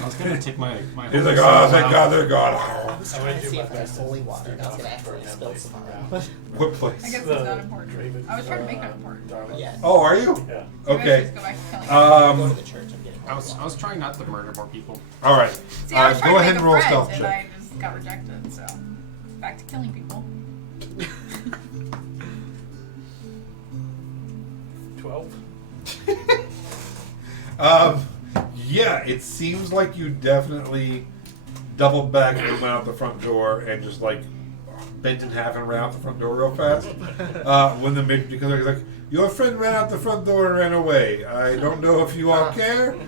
I was gonna take my. He's like, oh, thank God they're gone. I was I'm trying gonna to do see my if there's best. holy water. I was gonna actually spill some on it. What I place? guess The it's not important. Draven, I was trying to make it important. Darla. Yeah. Oh, are you? Yeah. So you guys Okay. just go back to killing Go to Um. the church. I'm getting I was trying not to murder more people. All right. See, I was trying Go to ahead make and a roll a friend, stealth and check. I just got rejected, so back to killing people. 12. Yeah, it seems like you definitely doubled back and went out the front door and just like bent in half and ran out the front door real fast. When the major, because he's like, your friend ran out the front door and ran away. I don't know if you all care. be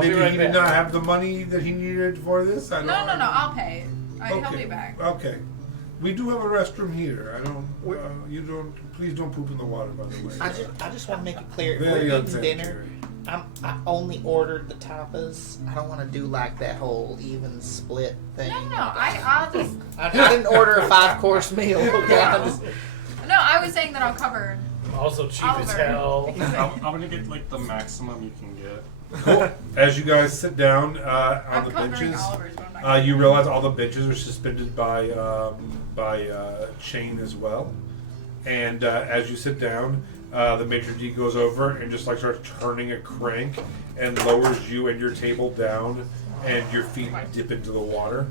Maybe right he did back. not have the money that he needed for this. I don't No, I'll pay. He'll be back. Okay. We do have a restroom here. I don't. You don't. Please don't poop in the water, by the way. I just want to make it clear. If Very we're eating unsanitary. dinner, I only ordered the tapas. I don't want to do like that whole even split thing. No, I'll just. I didn't order a 5-course meal. Okay, I just, No, I was saying that I'll cover. Also cheap as Oliver. hell. I'm gonna get like the maximum you can get. Cool. As you guys sit down on I'm the covering benches, Oliver's, but I'm not. you realize all the benches are suspended by chain as well. And as you sit down, the maitre d' goes over and just like starts turning a crank and lowers you and your table down, and your feet dip into the water.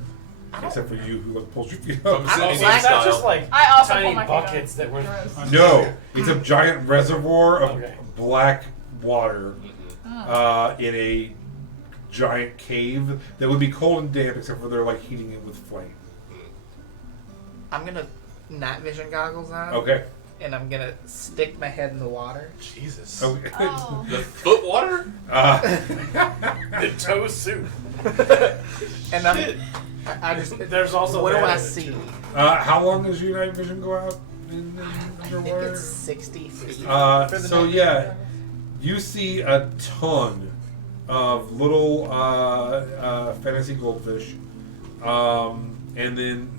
Except for you, who like, pulls your feet up. Is it I Indian like- It's not style? just like I also tiny pull my feet buckets up. that were. Gross. No, it's a giant reservoir of Okay. black water Oh. in a giant cave that would be cold and damp, except for they're like heating it with flame. I'm gonna night vision goggles on, Okay. and I'm gonna stick my head in the water. Jesus. Okay. Oh. The foot water? The toe soup. And I'm, Shit. I just. There's also What do that I in it, see? too. How long does your night vision go out in I think underwater? it's 60 feet. For the So night yeah, you see a ton of little fantasy goldfish, and then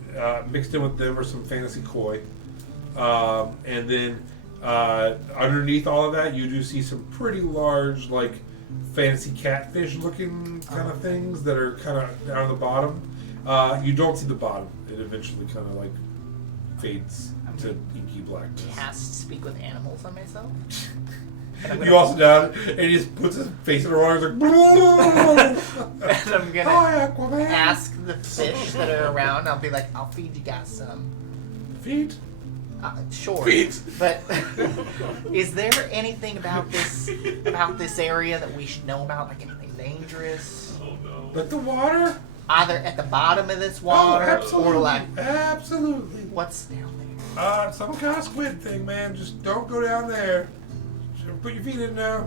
mixed in with them are some fantasy koi, and then underneath all of that, you do see some pretty large, like fantasy catfish looking kind of things that are kind of down the bottom. You don't see the bottom; it eventually kind of like fades to inky blackness. Cast speak with animals on myself. And I'm You also down, and he just puts his face in the water. He's like, and I'm gonna "Hi, Aquaman." ask the fish that are around. I'll be like, I'll feed you guys some. Feet. Sure. Feet. But is there anything about this area that we should know about? Like anything dangerous? Oh no. But the water. Either at the bottom of this Oh, water absolutely. or like Absolutely. what's down there? Some kind of squid thing, man. Just don't go down there. Just put your feet in now.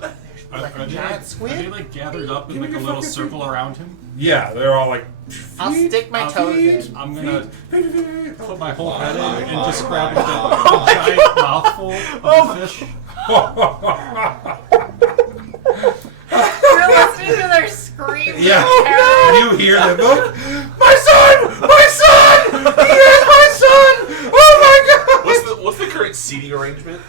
Like a Are they giant like, squid? Are they like gathered up in Give me like a your little fucking circle feet. around him? Yeah, they're all like. I'll "Feet, stick my I'll toes feet, in. I'm gonna feet." put my whole head in and just grab like a giant mouthful of the fish. You're listening to their screams. Yeah. of terror. You hear them. Look, my son! My son! He is my son! Oh my god! What's the current seating arrangement?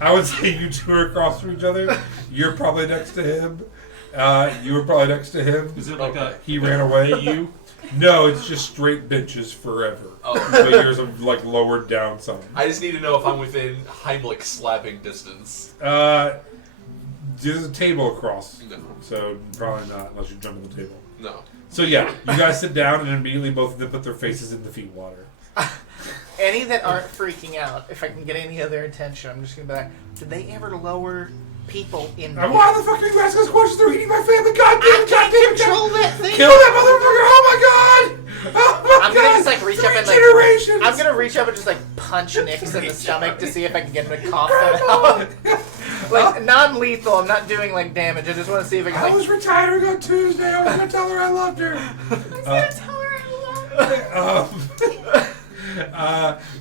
I would say you two are across from each other. You're probably next to him. You were probably next to him. Is it like a He ran away. you? No, it's just straight benches forever. Oh. But yours are like lowered down some. I just need to know if I'm within Heimlich slapping distance. There's a table across, No. so probably not unless you jump on the table. No. So yeah, you guys sit down and immediately both of them put their faces in the feet water. Any that aren't freaking out, if I can get any of their attention, I'm just gonna be like, did they ever lower people in? Why the fuck are you asking us questions? They're eating my family. God damn I it! God can't damn it! control that thing. Kill that motherfucker! Oh my god! Oh my I'm god! gonna just like reach up and like generations. I'm gonna reach up and just like punch Nix in the stomach to see if I can get him to cough that out. Like non-lethal. I'm not doing like damage. I just want to see if I can. I Like, was retiring on Tuesday. I was gonna tell her I loved her. I was gonna tell her I love her.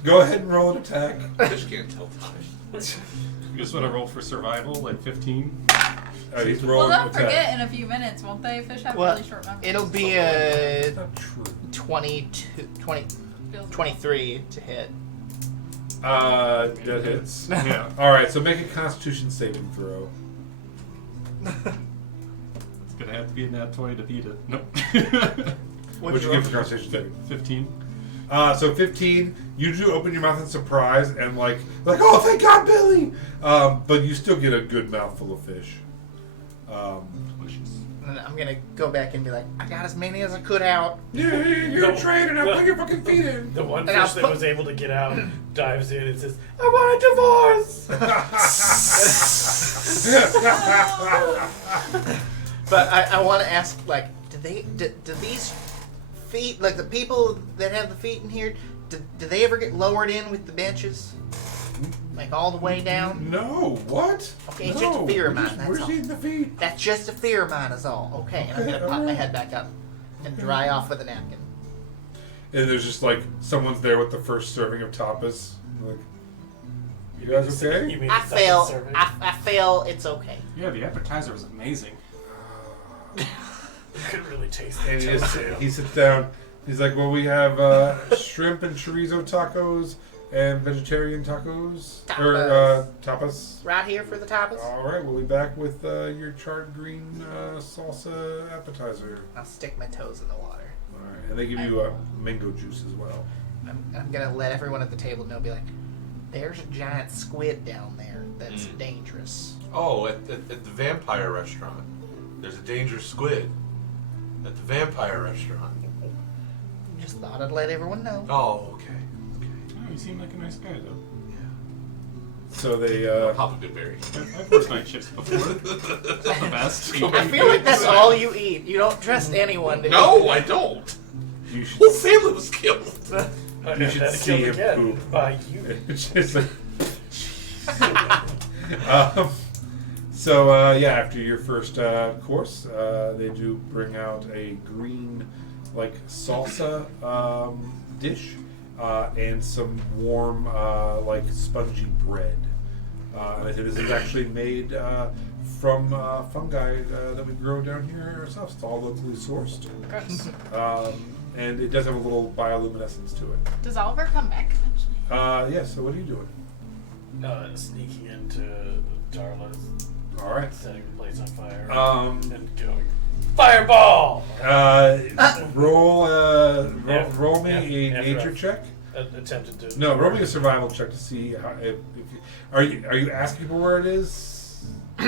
Go ahead and roll an attack. I just can't tell time. You just want to roll for survival, like 15. He's Well, rolling they'll an attack. forget in a few minutes, won't they? Fish have well, really short memories. it'll be a That's not true. 23 to hit. That hits. Yeah. Alright, so make a constitution saving throw. It's gonna have to be a nat 20 to beat it. Nope. What'd you give for constitution saving? 15. So 15, you do open your mouth in surprise and like, oh, thank God, Billy! But you still get a good mouthful of fish. Delicious. And I'm gonna go back and be like, I got as many as I could out. Yeah, you're a trainer, now put your fucking feet in. The one And I'll fish that put- was able to get out dives in and says, I want a divorce! But I want to ask, like, do these feet, like the people that have the feet in here, do they ever get lowered in with the benches? Like all the way down? No, what? Okay, it's just a fear of mine, that's We're all. eating the feet. That's just a fear of mine is all. Okay, and I'm Okay, going to pop my alright. head back up and dry off with a napkin. And there's just like, someone's there with the first serving of tapas. Like, you guys okay? You mean I the second fail. serving? I fail. It's okay. Yeah, the appetizer was amazing. You could really taste And the tofu. he sits down. He's like, well, we have shrimp and chorizo tacos and vegetarian tacos. Or tapas. Right here for the tapas. All right, we'll be back with your charred green salsa appetizer. I'll stick my toes in the water. All right, and they give you mango juice as well. I'm gonna let everyone at the table know. Be like, there's a giant squid down there that's dangerous. Oh, at the vampire restaurant. There's a dangerous squid. At the vampire restaurant. Just thought I'd let everyone know. Oh, okay. Oh, you seem like a nice guy, though. So they. Papa Goodberry. I've worked night shifts before. It's not the best. I feel like that's all you eat. You don't trust anyone to No, I don't. You should, Whole family was killed. you should That's see killed him again poop. by you. It's just like, yeah, after your first course, they do bring out a green, like salsa dish and some warm, like spongy bread. And I say this is actually made from fungi that we grow down here ourselves. It's all locally sourced, and it does have a little bioluminescence to it. Does Oliver come back eventually? Yeah. So what are you doing? Sneaking into Darla's, All right. setting the place on fire, Um, and going, Fireball! roll me Yeah, a after nature I've check. Attempted to. No, roll me a survival check to see how, if you, are you asking people where it is, or are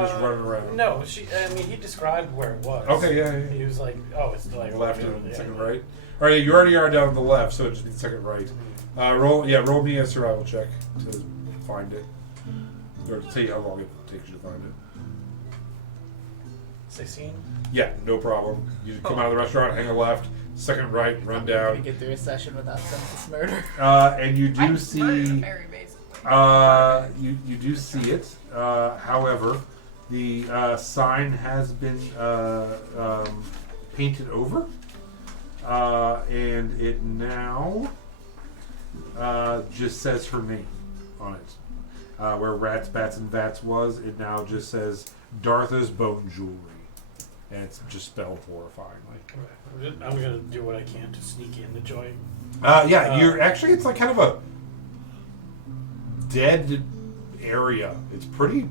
you just running around? No, he described where it was. Okay, yeah. He was like, oh, it's like Left over and there, second yeah. right. All right, you already are down to the left, so it just means second right. Roll me a survival check to find it, or to see how long it takes you to find it. 16? Yeah, no problem. You come out of the restaurant, hang a left, second right, run I'm gonna down, get through a session without senseless murder. and you do I'm see. very basically. You do see it. However, the sign has been painted over, and it now just says her name on it. Where Rats, Bats, and Vats was, it now just says Dartha's Bone Jewelry. and it's just spelled horrifyingly. I'm gonna do what I can to sneak in the joint. You're actually, it's like kind of a dead area. It's pretty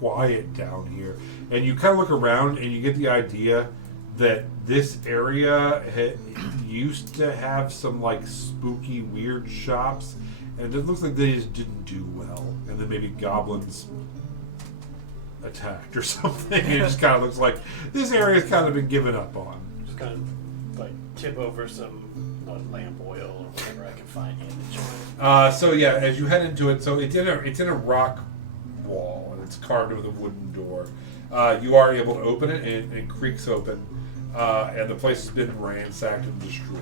quiet down here, and you kind of look around and you get the idea that this area used to have some like spooky, weird shops, and it looks like they just didn't do well, and then maybe goblins attacked or something. It just kind of looks like this area's kind of been given up on. Just kind of like tip over some lamp oil or whatever I can find in the joint. So yeah, as you head into it, so it's in a rock wall, and it's carved with a wooden door. You are able to open it, and it creaks open, and the place has been ransacked and destroyed.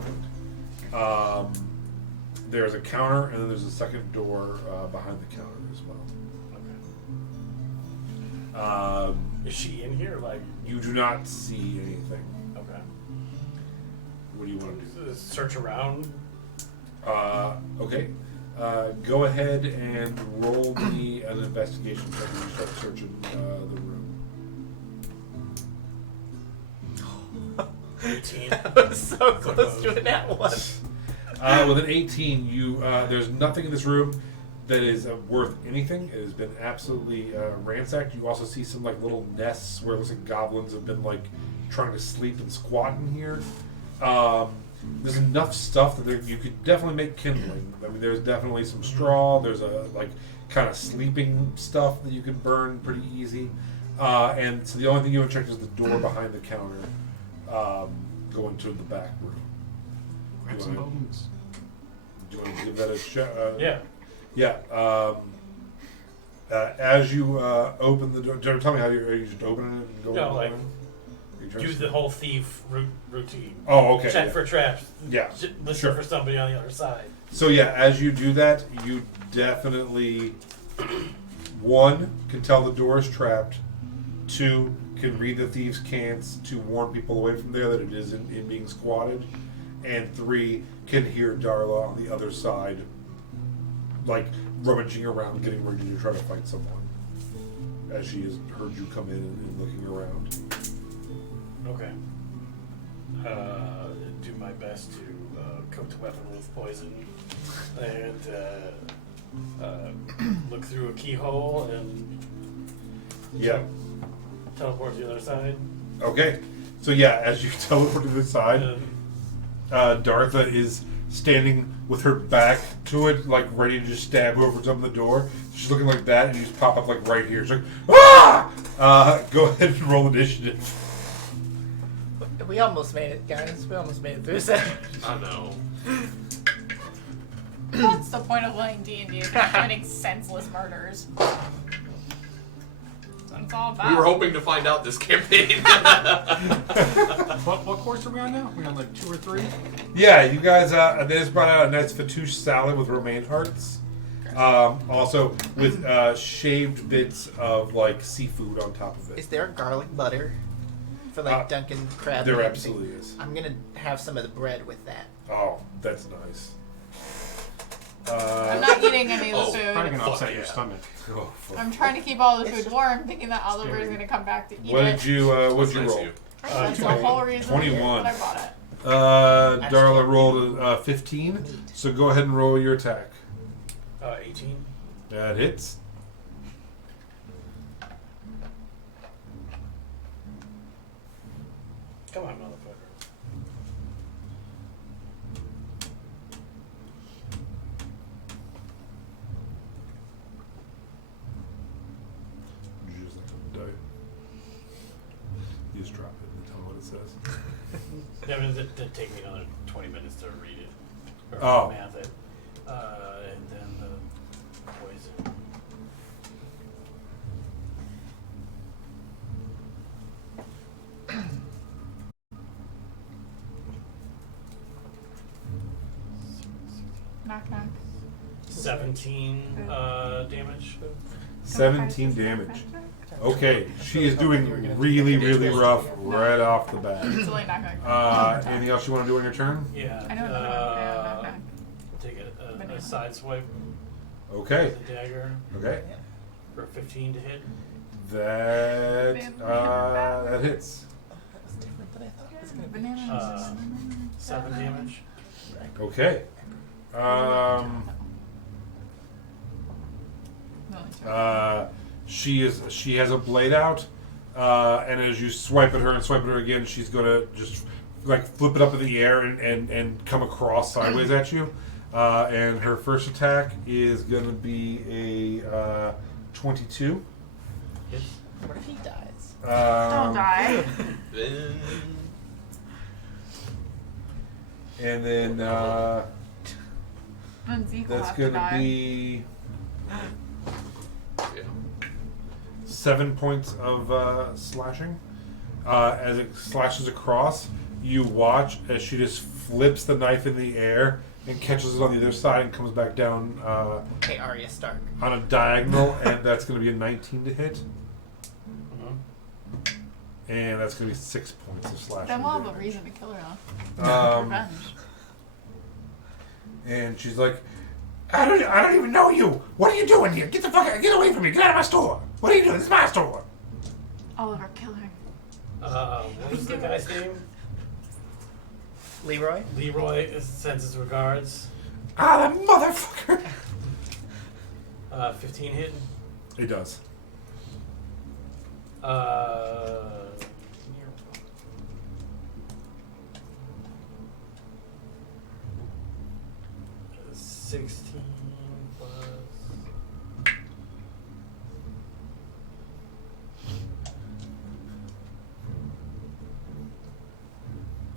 There's a counter, and then there's a second door behind the counter as well. Okay. Is she in here? Like, you do not see anything. okay. What do you want to do? Search around. Okay. Go ahead and roll me an investigation check when you start searching the room. 18. I was so close to it at one. With an 18, there's nothing in this room that is worth anything. It has been absolutely ransacked. You also see some like little nests where it looks like goblins have been like trying to sleep and squat in here. There's enough stuff that you could definitely make kindling. I mean, there's definitely some straw. There's a like kind of sleeping stuff that you can burn pretty easy. And so the only thing you haven't checked is the door behind the counter, going to the back room. Grab some bones. Do you want to give that a shot? Yeah. Yeah. As you open the door, tell me how are you just opening it and going? No, like do do the whole thief routine. Oh, okay. Check yeah. for traps. Yeah, Listen sure. for somebody on the other side. So yeah, as you do that, you definitely one can tell the door is trapped. Two can read the thieves' cants to warn people away from there that it is in being squatted, and three can hear Darla on the other side, like rummaging around, getting ready to try to fight someone, as she has heard you come in and looking around. Okay. Do my best to coat the weapon with poison and look through a keyhole and Yeah. teleport to the other side. Okay. So yeah, as you teleport to the side, Dartha is standing with her back to it, like ready to just stab over some of the door. She's looking like that, and you just pop up like right here. She's like, ah! Go ahead and roll initiative. We almost made it, guys. We almost made it through a second. I know. What's the point of playing D&D if you're committing senseless murders? That's what it's all about. We were hoping to find out this campaign. What course are we on now? We're on like 2 or 3? Yeah, you guys, they just brought out a nice fattoush salad with romaine hearts. Also with shaved bits of like seafood on top of Is it. there garlic butter for like Dunkin' crab? There and everything? absolutely is. I'm gonna have some of the bread with that. Oh, that's nice. I'm not eating any of the food. Probably gonna Fuck upset yeah. your stomach. Oh, fuck. I'm trying to keep all the food warm, thinking that Oliver is going to come back to eat What it. did you Nice roll? of you. That's the whole reason 21. that I bought it. Darla rolled a 15, so go ahead and roll your attack. 18. That hits. Come on, motherfucker. You just like to die. You just drop it and tell me what it says. Yeah, but it'd take me another 20 minutes to read it. Or Oh. math it. And then the poison. Knock, knock. 17 damage. 17 damage. Okay, she is doing really, really rough right off the bat. It's only knock, knock. Anything else you want to do on your turn? Yeah. I know, knock, knock. Take a side swipe Okay, with the dagger okay. for 15 to hit. That that hits. That was different than I thought it was going to be. Bananas. 7 damage. Okay. She has a blade out, and as you swipe at her again, she's gonna just like flip it up in the air and come across sideways at you. And her first attack is gonna be a 22. Hits. What if he dies? Don't die. And then Then Zeke will that's have to gonna die. be Yeah. 7 points of slashing. As it slashes across, you watch as she just flips the knife in the air and catches it on the other side and comes back down Hey, Arya Stark. on a diagonal, and that's going to be a 19 to hit. And that's going to be 6 points of slashing. Then we'll have a damage. reason to kill her now. Revenge. And she's like, I don't even know you. What are you doing here? Get away from me. Get out of my store. What are you doing? This is my store. Oliver, kill her. What was the guy's name? Leroy? Leroy sends his regards. Ah, that motherfucker. 15 hit. It does. Uh, 16 plus.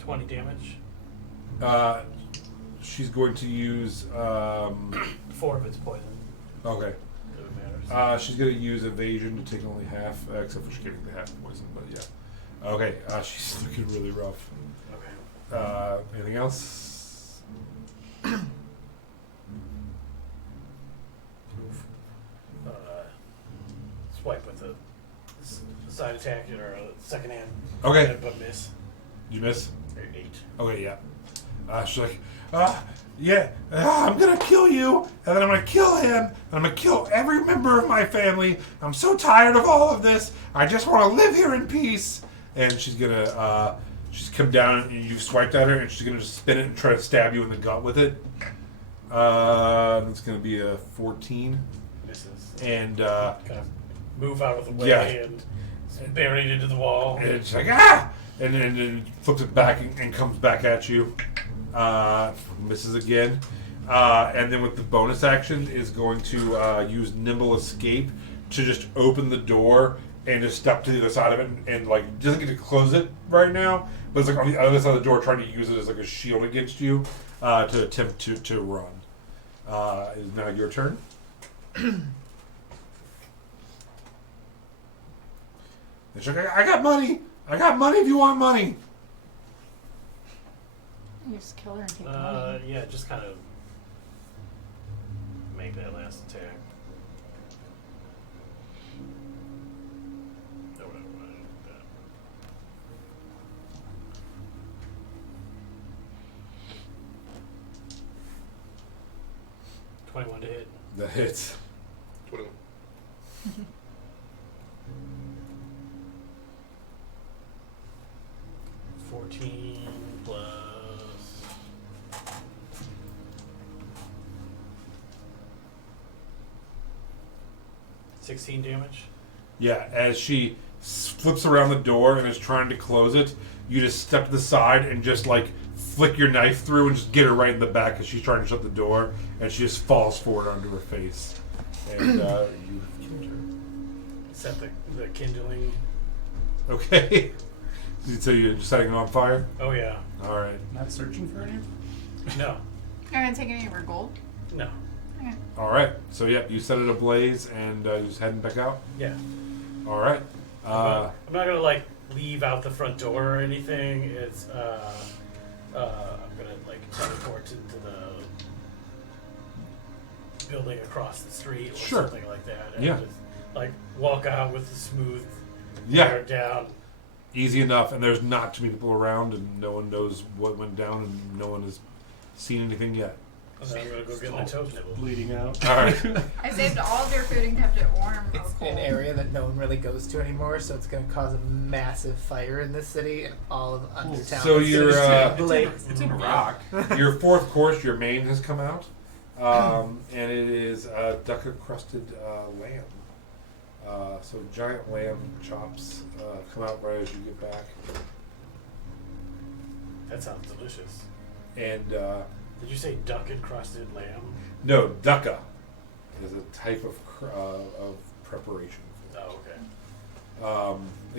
$20 damage. She's going to use. 4 of it's poison. Okay. If it matters. She's going to use evasion to take only half, except for she's getting the half poison. But yeah. Okay. She's looking really rough. Okay. Anything else? Swipe with a side attack or a second hand. Okay. But miss. You miss? 8. Okay, yeah. She's like, yeah, I'm gonna kill you, and then I'm gonna kill him, and I'm gonna kill every member of my family. I'm so tired of all of this. I just want to live here in peace. And she's gonna, she's come down, and you swiped at her, and she's gonna just spin it and try to stab you in the gut with it. It's gonna be a 14, Misses. and Kind of move out of the way Yeah. and bury it into the wall. and it's like and then flips it back and comes back at you. Misses again, and then with the bonus action is going to use nimble escape to just open the door and just step to the other side of it and like doesn't get to close it right now, but it's like on the other side of the door trying to use it as like a shield against you to attempt to run. It is now your turn. And she's like, I got money. I got money if you want money. You just kill her and take the money. Yeah, just kind of make that last attack. No, whatever, I didn't do that. 21 to hit. That hits. 21. 14 plus 16 damage. Yeah, as she flips around the door and is trying to close it, you just step to the side and just like flick your knife through and just get her right in the back as she's trying to shut the door, and she just falls forward onto her face. And you killed her. Set the kindling. Okay. So you're just setting it on fire? Oh yeah. All right. Not searching for any? No. You're gonna take any of her gold? No. Okay. All right. So yeah, you set it ablaze and you're just heading back out. Yeah. All right. I'm not gonna like leave out the front door or anything. It's I'm gonna like teleport into the building across the street or Sure. something like that. And Yeah. just like walk out with the smooth Yeah. hair down. Easy enough, and there's not too many people around, and no one knows what went down, and no one has seen anything yet. And then I'm gonna go get my toes nibbled. Bleeding out. All right. I saved all of your food and kept it warm or It's cold. an area that no one really goes to anymore, so it's going to cause a massive fire in this city, and all of Undertown. So is you're, gonna uh, blaze. It's in Iraq. Your fourth course, your main has come out, and it is duck crusted lamb. So giant lamb chops come out right as you get back, That sounds delicious. and Did you say duck encrusted lamb? no, ducka is a type of preparation. Oh, okay.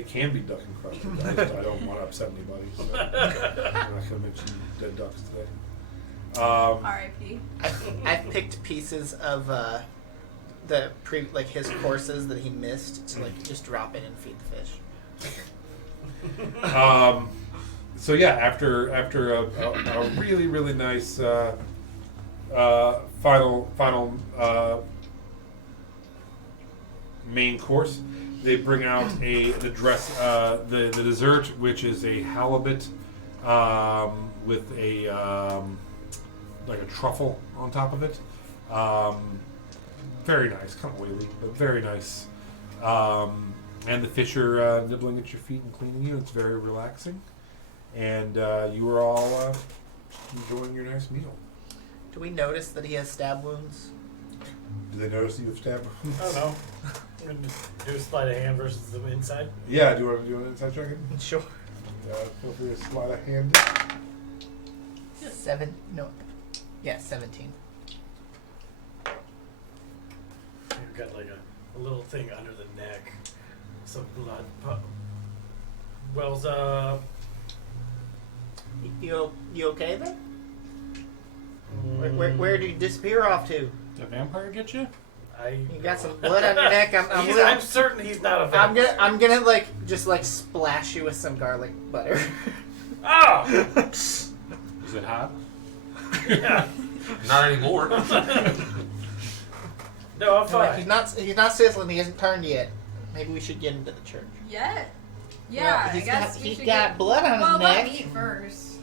It can be duck encrusted. I don't want to upset anybody, so I'm not going to mention dead ducks today. R.I.P. I've picked pieces of his courses that he missed to just drop in and feed the fish. So yeah, after a really really nice final main course, they bring out the dessert, which is a halibut with a like a truffle on top of it. Very nice, kind of oily, but very nice. And the fish are nibbling at your feet and cleaning you. It's very relaxing. And you are all enjoying your nice meal. Do we notice that he has stab wounds? Do they notice you have stab wounds? I don't know. I'm gonna do a sleight of hand versus the inside. Yeah, do you want to do an inside check? Sure. Feel free to slide a hand. 17. You've got like a little thing under the neck. Some blood wells up. You okay then? Where did you disappear off to? Did a vampire get you? You got some blood on your neck. I'm certain he's not a vampire. I'm gonna just splash you with some garlic butter. Oh! Is it hot? Yeah. Not anymore. No, I'm fine. He's not sizzling. He hasn't turned yet. Maybe we should get him to the church. Yet? Well, Yeah, he's I guess got- we he's should got get, blood on his well, let neck. him eat first.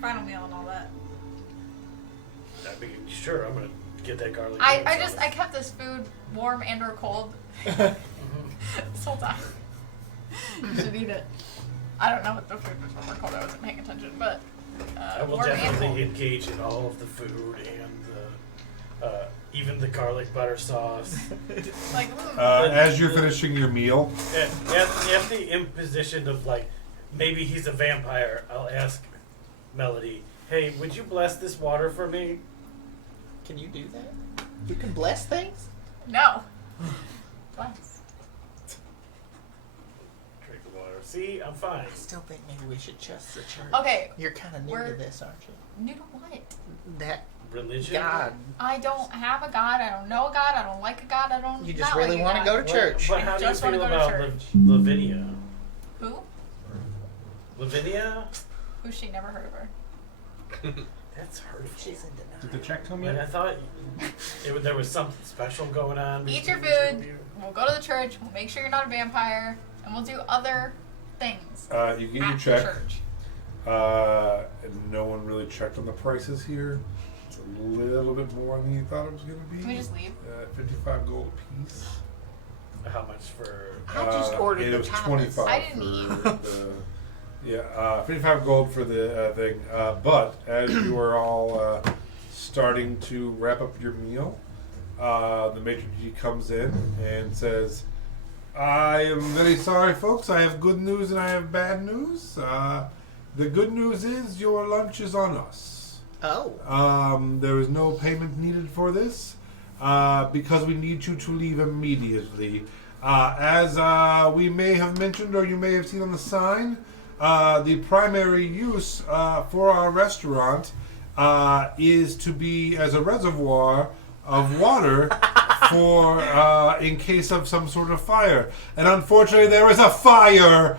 Final meal and all that. I mean, sure, I'm gonna get that garlic. I sauce. kept this food warm and or cold Mhm. this whole time. You should eat it. I don't know what the food was warm or cold. I wasn't paying attention, but I will warm and definitely cold. engage in all of the food and even the garlic butter sauce. Like, As you're finishing your meal, At the imposition of maybe he's a vampire, I'll ask Melody, hey, would you bless this water for me? Can you do that? You can bless things? no. Bless. Drink the water. See, I'm fine. I still think maybe we should trust the church. Okay. You're kind of new We're- to this, aren't you? New to what? That Religion? God. I don't have a god. I don't know a god. I don't like a god. I don't. You just not really like a want to god. go to church. But how do you Just wanna feel go to about church. Lavinia? Who? Lavinia? Who's she? Never heard of her. That's hurtful. She's in denial. Did the check come And I yet? thought there was something special going on. Eat your between the two of food. you. We'll go to the church. We'll make sure you're not a vampire, and we'll do other things you get your at the check. church. And no one really checked on the prices here. It's a little bit more than you thought it was going to be. Can we just leave? 55 gold a piece. How much for? I just ordered it the was tapas. 25 I didn't for the 55 gold for the thing. But as you are all starting to wrap up your meal, the maitre d' comes in and says, I am very sorry, folks. I have good news and I have bad news. The good news is your lunch is on us. Oh. There is no payment needed for this because we need you to leave immediately. As we may have mentioned or you may have seen on the sign, the primary use for our restaurant is to be as a reservoir of water for in case of some sort of fire. And unfortunately, there is a fire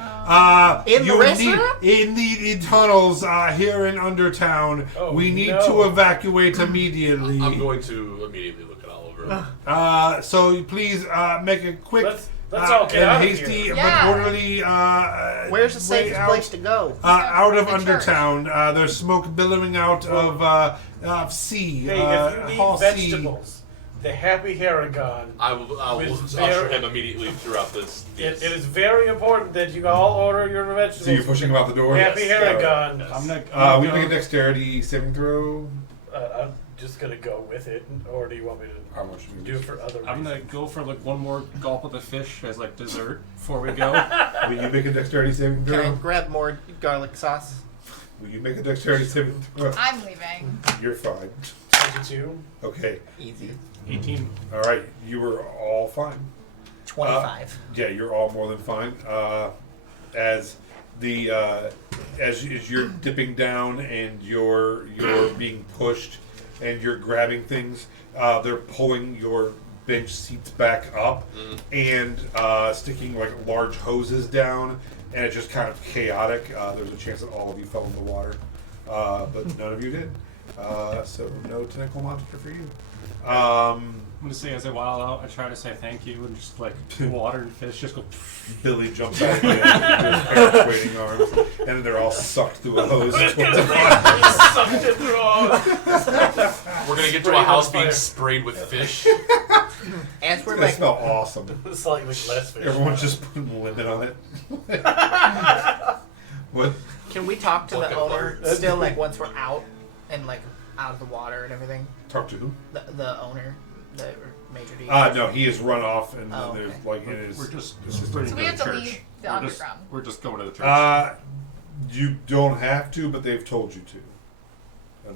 In the restaurant? in the tunnels here in Undertown. Oh, we need no. to evacuate immediately. I'm going to immediately look it all over. So please make a quick Let's all get and out of hasty here. but Yeah. orderly. Where's the way safest out, place to go? out of The church. Undertown. There's smoke billowing out of sea. Hey, if you need Hall vegetables, the Happy Haragon. I will With usher very- him immediately throughout this. It is very important that you all order your vegetables. So you're pushing him out the door. Happy Yes. Haragon. I'm gonna. We make a dexterity saving throw. I'm just gonna go with it, or do you want me to How much do do it for other reasons? I'm gonna go for like one more gulp of the fish as like dessert before we go. Will you make a dexterity saving Can I throw? grab more garlic sauce? Will you make a dexterity saving throw? I'm leaving. You're fine. 22. Okay. Easy. 18. All right. You were all fine. 25. Yeah, you're all more than fine. As the as you're dipping down and you're being pushed and you're grabbing things, they're pulling your bench seats back up and sticking like large hoses down, and it's just kind of chaotic. There's a chance that all of you fell in the water, but none of you did. So no tentacle monster for you. I'm gonna say as I waddle out, I try to say thank you and just like water and fish just go. Billy jumps out of his waiting arms, and then they're all sucked through a hose towards the water. Sucked it through all. We're gonna get to Sprayed a house on being fire. sprayed with fish. As we're They like, smell awesome. Slightly less fish. Everyone's just putting lemon on it. What? can we talk to Look the at owner birds. still, like, once we're out and, like, out of the water and everything? Talk to who? The owner, the Major D. No, he has run off, and Oh, then there's okay. like in his. We're just assistant. So we have to leave the We're just, underground. we're just going to the church. You don't have to, but they've told you to.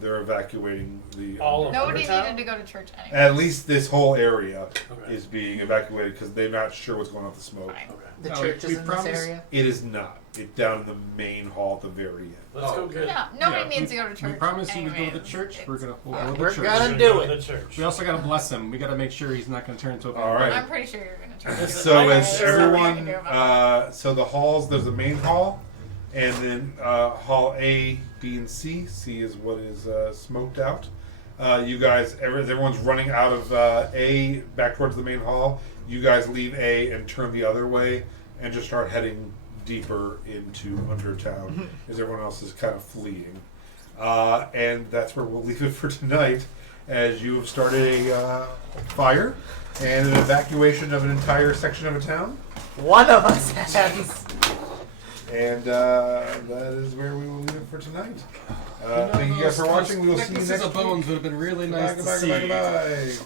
They're evacuating the. All of Nobody Undertown? needed to go to church anyway. At least this whole area Okay. is being evacuated because they're not sure what's going on with the smoke. Fine. Okay. The No, church we is in this promise- area? It is not. It's down in the main hall at the very end. Let's go okay. get Yeah, nobody Yeah, needs to go to church. We promise you to go to the anyways. church. We're gonna we'll Yeah, go to we're the church. gonna We're do go it. to the church. We also gotta bless him. We gotta make sure he's not gonna turn into a. All right. I'm pretty sure you're gonna turn. So as There's nothing I can everyone, do about that. so the halls, there's the main hall, and then hall A, B, and C. C is what is smoked out. You guys, everyone's running out of A back towards the main hall. You guys leave A and turn the other way and just start heading deeper into Undertown as everyone else is kind of fleeing. And that's where we'll leave it for tonight, as you have started a fire and an evacuation of an entire section of a town. One of us has. And that is where we will leave it for tonight. Thank you guys for watching. We will see you next Necklaces of week. bones would have been really nice Goodbye, to goodbye, see. goodbye, goodbye.